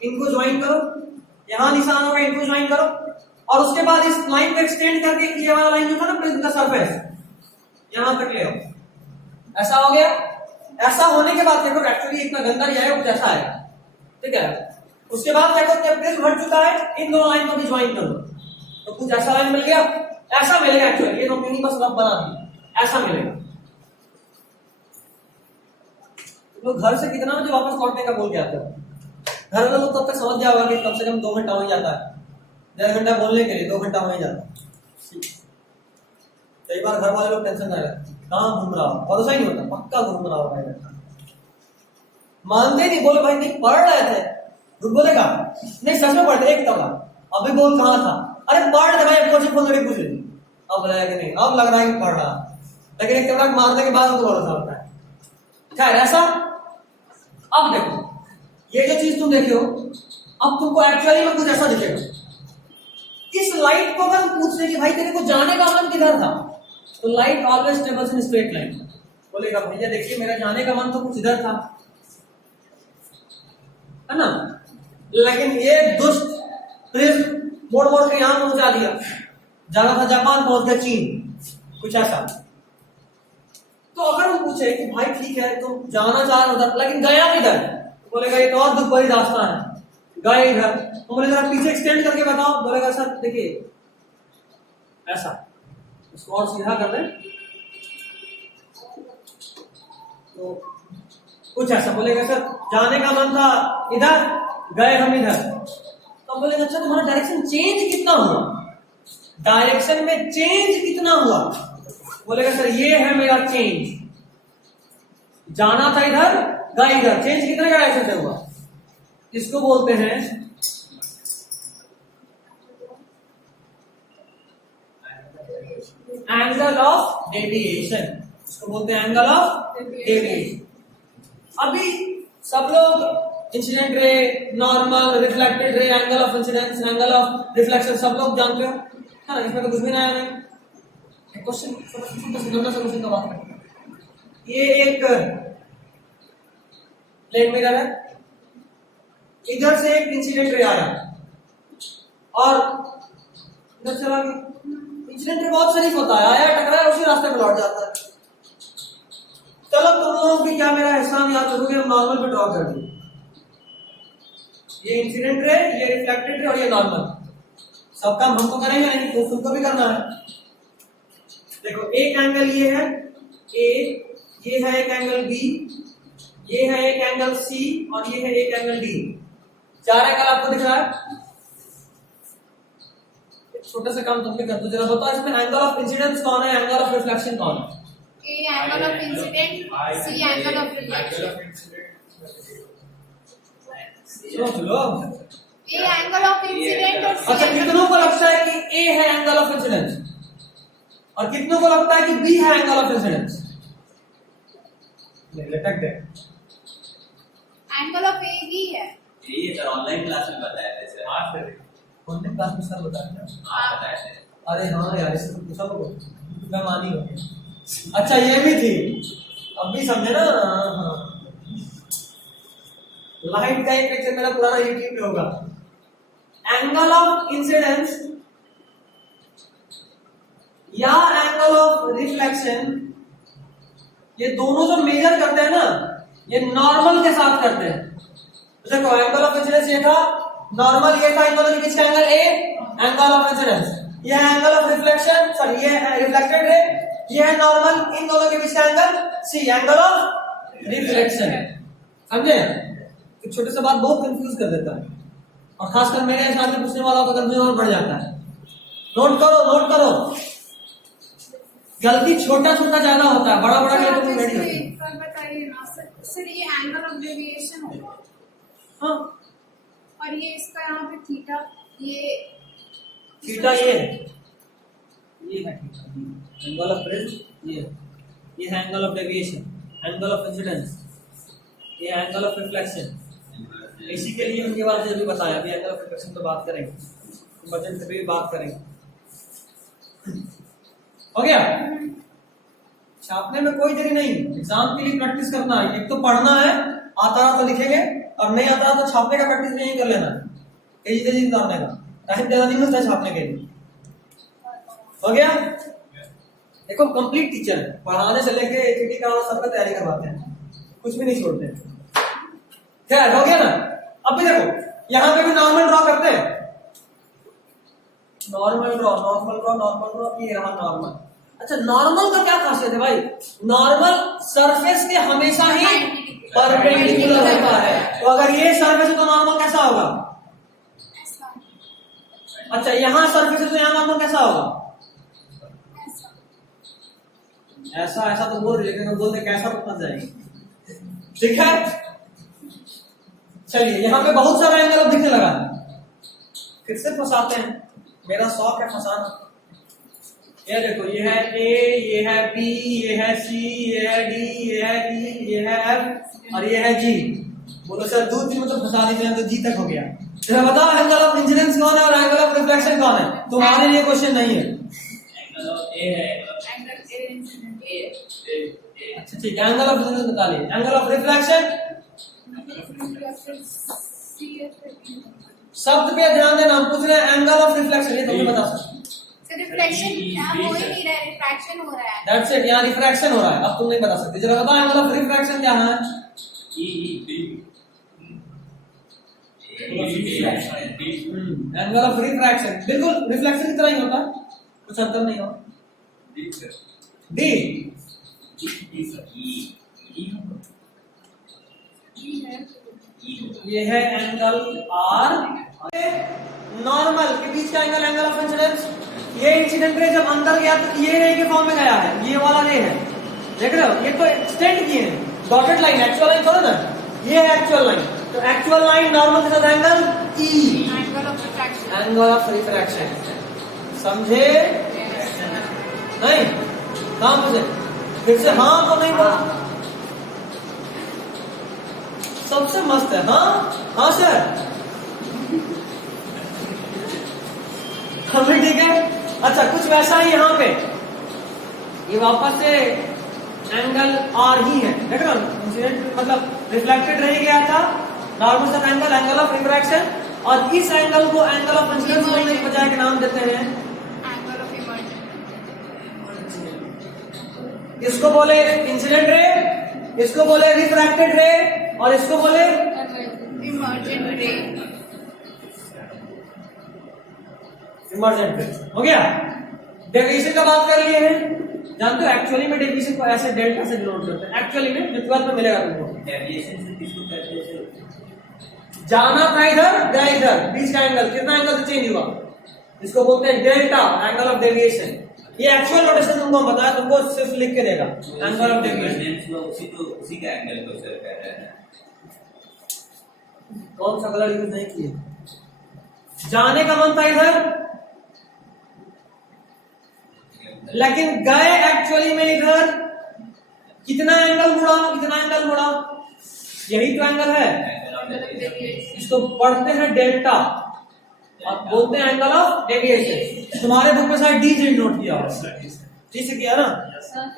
इनको ज्वाइन करो, यहां निशान होगा, इनको ज्वाइन करो, और उसके बाद इस लाइन को एक्सटेंड करके ये वाला लाइन जो था ना प्रिज्म का सरफेस, यहां तक ले आओ। ऐसा हो गया। ऐसा होने के बाद देखो एक्चुअली इतना गंदा नहीं आएगा, कुछ ऐसा आएगा, ठीक है। उसके बाद देखो जब प्रिज्म हट चुका है, इन दोनों लाइन को भी ज्वाइन कर लो, तो कुछ ऐसा लाइन मिल गया, ऐसा मिलेगा। एक्चुअली ये दोनों बस रफ बना दिए, ऐसा मिलेगा। लोग घर से कितना बजे वापस लौटने का बोल के आते हो, घर में लोग तब तक समझ जाओगा कि कम से कम 2 घंटा हो ही जाता है, 1.5 घंटा बोलने के लिए 2 घंटा हो ही जाता है। कई बार घर वाले लोग टेंशन कर रहे हैं, कहाँ घूम रहा हो, भरोसा ही नहीं होता, पक्का घूम रहा होगा इधर। मानते नहीं, बोले भाई नहीं पढ़ रहे थे, झूठ बोलेगा नहीं, सच में पढ़ते एक तबा, अभी बोल कहाँ था, अरे पढ़ रहे भाई, कोचिंग फोन करके पूछ ली, अब लगा कि नहीं, अब लग रहा है कि पढ़ रहा, लेकिन एक तबड़ा मारने के बाद उनको भरोसा होता है। खैर ऐसा। अब देखो ये जो चीज तुम देखे हो, अब तुमको एक्चुअली में कुछ ऐसा दिखेगा। इस लाइट को अगर पूछ रहे कि भाई तेरे को जाने का मन किधर था, तो light always travels in straight line. बोलेगा भैया देखिए मेरा जाने का मन तो कुछ इधर था, है ना। लेकिन ये दुष्ट प्रिज्म मोड़ मोड़ के यहां पहुंचा दिया, जाना था जापान, पहुंच गया चीन, कुछ ऐसा। तो अगर हम पूछे कि भाई ठीक है तुम जाना चाह रहे उधर, लेकिन गया किधर, तो बोलेगा ये तो और दुख भरी रास्ता है, गए इधर। तो बोले जरा पीछे एक्सटेंड करके बताओ, बोलेगा सर देखिए ऐसा, इसको और सीधा कर ले तो कुछ ऐसा। बोलेगा सर जाने का मन था इधर, गए हम इधर। तो बोलेगा अच्छा तुम्हारा डायरेक्शन चेंज कितना हुआ, डायरेक्शन में चेंज कितना हुआ। बोलेगा सर ये है मेरा चेंज, जाना था इधर, गए इधर, चेंज कितने का डायरेक्शन से हुआ। इसको बोलते हैं एंगल ऑफ डेविएशन, इसको बोलते हैं एंगल ऑफ डेविएशन। अभी सब लोग incident ray, normal, reflected ray, angle of incidence, angle of reflection सब लोग जानते हो, है ना, इसमें तो कुछ भी नया नहीं। एक क्वेश्चन छोटा सा क्वेश्चन का बात करें। ये एक प्लेन मिरर है, इधर से एक इंसिडेंट रे आया और इधर चला गया। इंसिडेंट रे बहुत शरीफ होता है, आया टकराया उसी रास्ते में लौट जाता है। चलो तुम लोगों की क्या मेरा एहसान याद रखोगे, हम नॉर्मल पे ड्रॉ कर दें। ये इंसिडेंट रे, ये रिफ्लेक्टेड रे और ये नॉर्मल। सब काम हम तो करेंगे नहीं, तो तुमको भी करना है। देखो एक एंगल ये है ए, ये है एक एंगल बी, ये है एक एंगल सी और ये है एक एंगल डी। 4 एंगल आपको दिख रहा है। छोटे से काम तुम भी कर दो, जरा बताओ इसमें एंगल ऑफ इंसिडेंस कौन है, एंगल ऑफ रिफ्लेक्शन कौन है। A angle of incident, C angle of reflection. चलो A angle of incident और C अच्छा, angle कितनों को लगता है कि ए है एंगल ऑफ इंसिडेंस और कितनों को लगता है कि बी है एंगल ऑफ इंसिडेंस। लटक गए। angle of A ही है। ये सर ऑनलाइन क्लास में बताया था सर। हाँ सर, कौन से क्लास में सर बताया था? आप बताया थे। अरे हाँ यार, इससे तो पूछा होगा, मैं मानी हो गया। अच्छा ये भी थी, अब भी समझे ना। लाइट का एक लेक्चर मेरा पुराना यूट्यूब पे होगा। एंगल ऑफ इंसिडेंस या एंगल ऑफ रिफ्लेक्शन, ये दोनों जो मेजर करते हैं ना, ये नॉर्मल के साथ करते हैं। देखो एंगल ऑफ इंसिडेंस ये था, नॉर्मल ये था, इन दोनों के बीच का angle A, angle of incidence. ये है एंगल ऑफ रिफ्लेक्शन, सॉरी ये है रिफ्लेक्टेड रे, ये है नॉर्मल, इन दोनों के बीच का angle C, angle of reflection. समझे? एक छोटे से बात बहुत कंफ्यूज कर देता है, और खासकर मेरे हिसाब से पूछने वाला का कंफ्यूजन और बढ़ जाता है। नोट करो, नोट करो, गलती छोटा छोटा ज्यादा होता है, बड़ा बड़ा क्या तुम रेडी होते हैं। बताइए ना सर, ये एंगल ऑफ डेविएशन होगा। हाँ, और ये इसका यहाँ पे थीटा, ये थीटा ये है थीटा, एंगल ऑफ प्रिज्म ये है angle of deviation, angle of incidence, ये एंगल ऑफ रिफ्लेक्शन। इसी के लिए उनके बारे में भी बताया, अभी एंगल ऑफ रिफ्लेक्शन पे बात करेंगे, बजट पे भी बात करेंगे। हो गया? छापने में कोई देरी नहीं, एग्जाम के लिए प्रैक्टिस करना है। एक तो पढ़ना है, आता रहा तो लिखेंगे, और नहीं आता रहा तो छापने का प्रैक्टिस नहीं कर लेना, तेजी उतारने का। टाइम ज्यादा नहीं मिलता छापने के लिए। हो गया? देखो कंप्लीट टीचर है, पढ़ाने से लेके एचडी का सब का तैयारी करवाते हैं, कुछ भी नहीं छोड़ते हैं। खैर हो गया ना। अब भी देखो यहाँ पे भी नॉर्मल ड्रॉ करते हैं, नॉर्मल ड्रॉ, ये रहा नॉर्मल। अच्छा नॉर्मल का क्या खासियत है भाई? नॉर्मल सरफेस के हमेशा ही परपेंडिकुलर होता है। तो अगर ये सरफेस है तो नॉर्मल कैसा होगा? अच्छा यहाँ सरफेस है तो यहाँ नॉर्मल कैसा होगा? ऐसा ऐसा तो बोल रही, लेकिन बोलते कैसा तो फंस जाएगी। ठीक है, चलिए यहाँ पे बहुत सारा एंगल अब दिखने लगा, फिर से फंसाते हैं, मेरा शौक है फंसाना। ये देखो, ये है ए, ये है बी, ये है सी, ये है डी, ये है ई, ये है एफ और ये है जी। बोलो सर 2-3 में तो फंसा दीजिए, तो जी तक हो गया। जरा बताओ एंगल ऑफ इंसिडेंस कौन है और एंगल ऑफ रिफ्लेक्शन कौन है? तुम्हारे लिए क्वेश्चन नहीं है। एंगल ऑफ ए है, एंगल ए इंसिडेंट अच्छा ठीक है, एंगल ऑफ इंसिडेंस बता लिए। एंगल ऑफ रिफ्लेक्शन शब्द पे ध्यान देना, हम पूछ रहे हैं एंगल ऑफ रिफ्लेक्शन, ये तुमने बता सकते। रिफ्लेक्शन यहाँ हो ही नहीं रहा है, रिफ्रैक्शन हो रहा है। दैट्स इट, यहाँ रिफ्रैक्शन हो रहा है, अब तुम नहीं बता सकते। जरा बताओ एंगल ऑफ रिफ्रैक्शन क्या है? एंगल ऑफ रिफ्रैक्शन बिल्कुल रिफ्लेक्शन की तरह ही होता है, कुछ अंतर नहीं होता। डी ये है एंगल आर, नॉर्मल के बीच का एंगल, एंगल ऑफ इंसिडेंस। ये इंसिडेंट रे जब अंदर गया तो ये रे के फॉर्म में गया है, ये वाला रे है, देख रहे हो? ये तो एक्सटेंड किए हैं, डॉटेड लाइन, एक्चुअल लाइन थोड़ा ना, ये है एक्चुअल लाइन। तो एक्चुअल लाइन नॉर्मल के साथ angle E, angle of refraction. Angle of refraction, समझे? नहीं हाँ मुझे फिर से हाँ तो नहीं बोला, सबसे मस्त है हाँ हाँ सर, हमें ठीक है। अच्छा कुछ वैसा ही यहाँ पे, ये वापस से एंगल आर ही है, देख रहे हो? इंसिडेंट मतलब रिफ्लेक्टेड रह गया था, नॉर्मल सा एंगल, एंगल ऑफ रिफ्रैक्शन, और इस एंगल को एंगल ऑफ इंसिडेंस बोलने के बजाय के नाम देते हैं एंगल ऑफ इमर्जेंट। इसको बोले इंसिडेंट रे, इसको बोले रिफ्रैक्टेड रे, और इसको बोले इमर्जेंट रे। इमर्जेंट रे। हो गया? डेविएशन का बात कर लिए हैं, जानते हो एक्चुअली में डेविएशन को ऐसे डेल्टा से डिनोट करते हैं, एक्चुअली में जो 12 में मिलेगा तुमको। डेविएशन से किसको कहते हैं? जाना था इधर, गया इधर, बीच का एंगल, कितना एंगल से चेंज हुआ, इसको बोलते हैं डेल्टा, एंगल ऑफ डेविएशन। ये एक्चुअल नोटेशन तुमको बताया, तुमको सिर्फ लिख के देगा एंगल ऑफ डेविएशन। उसी का एंगल को सर कह रहे हैं। कौन सा कलर यूज नहीं किए? जाने का मन था इधर, लेकिन गए एक्चुअली में इधर, कितना एंगल मुड़ा, कितना एंगल मुड़ा, यही तो एंगल है, इसको पढ़ते हैं डेल्टा और बोलते हैं एंगल ऑफ डेविएशन। तुम्हारे बुक में शायद डी से नोट किया हुआ, डी से किया ना?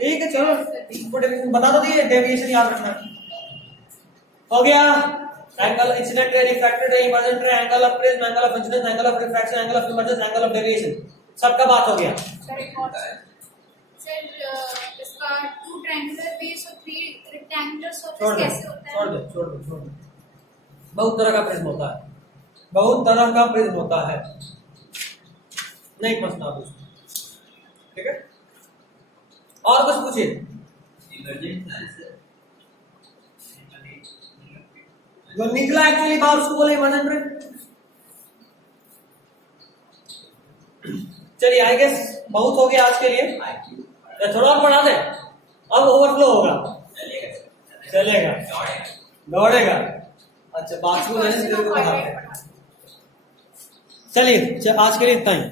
ठीक है चलो, इसको डेविएशन बता दो, दिए डेविएशन याद रखना। हो गया एंगल इंसिडेंट रे, रिफ्रैक्टेड रे, इमर्जेंट रे, angle of prism, angle of incidence, angle of refraction, angle of emergence, angle of deviation, सबका बात हो गया। सर इसका 2 ट्रायंगुलर बेस और 3 रेक्टेंगुलर छोड़ सरफेस दे, कैसे होता है? छोड़ दे, छोड़ दे, छोड़ दे। बहुत तरह का प्रिज्म होता है, बहुत तरह का प्रिज्म होता है, नहीं पहुंचना उसको, ठीक है? और कुछ पूछिए। इमर्जेंट आंसर जो निकला एक्चुअली बाहर उसको बोले इमर्जेंट रे। चलिए आई गेस बहुत हो गया आज के लिए, आईक्यू थोड़ा और बढ़ा दे, अब ओवरफ्लो होगा, चलेगा चलेगा, दौड़ेगा। दौड़ेगा। अच्छा बात को क्वेश्चन ऑफ बताते हाइट हैं। पढ़ा। चलिए आज के लिए इतना ही।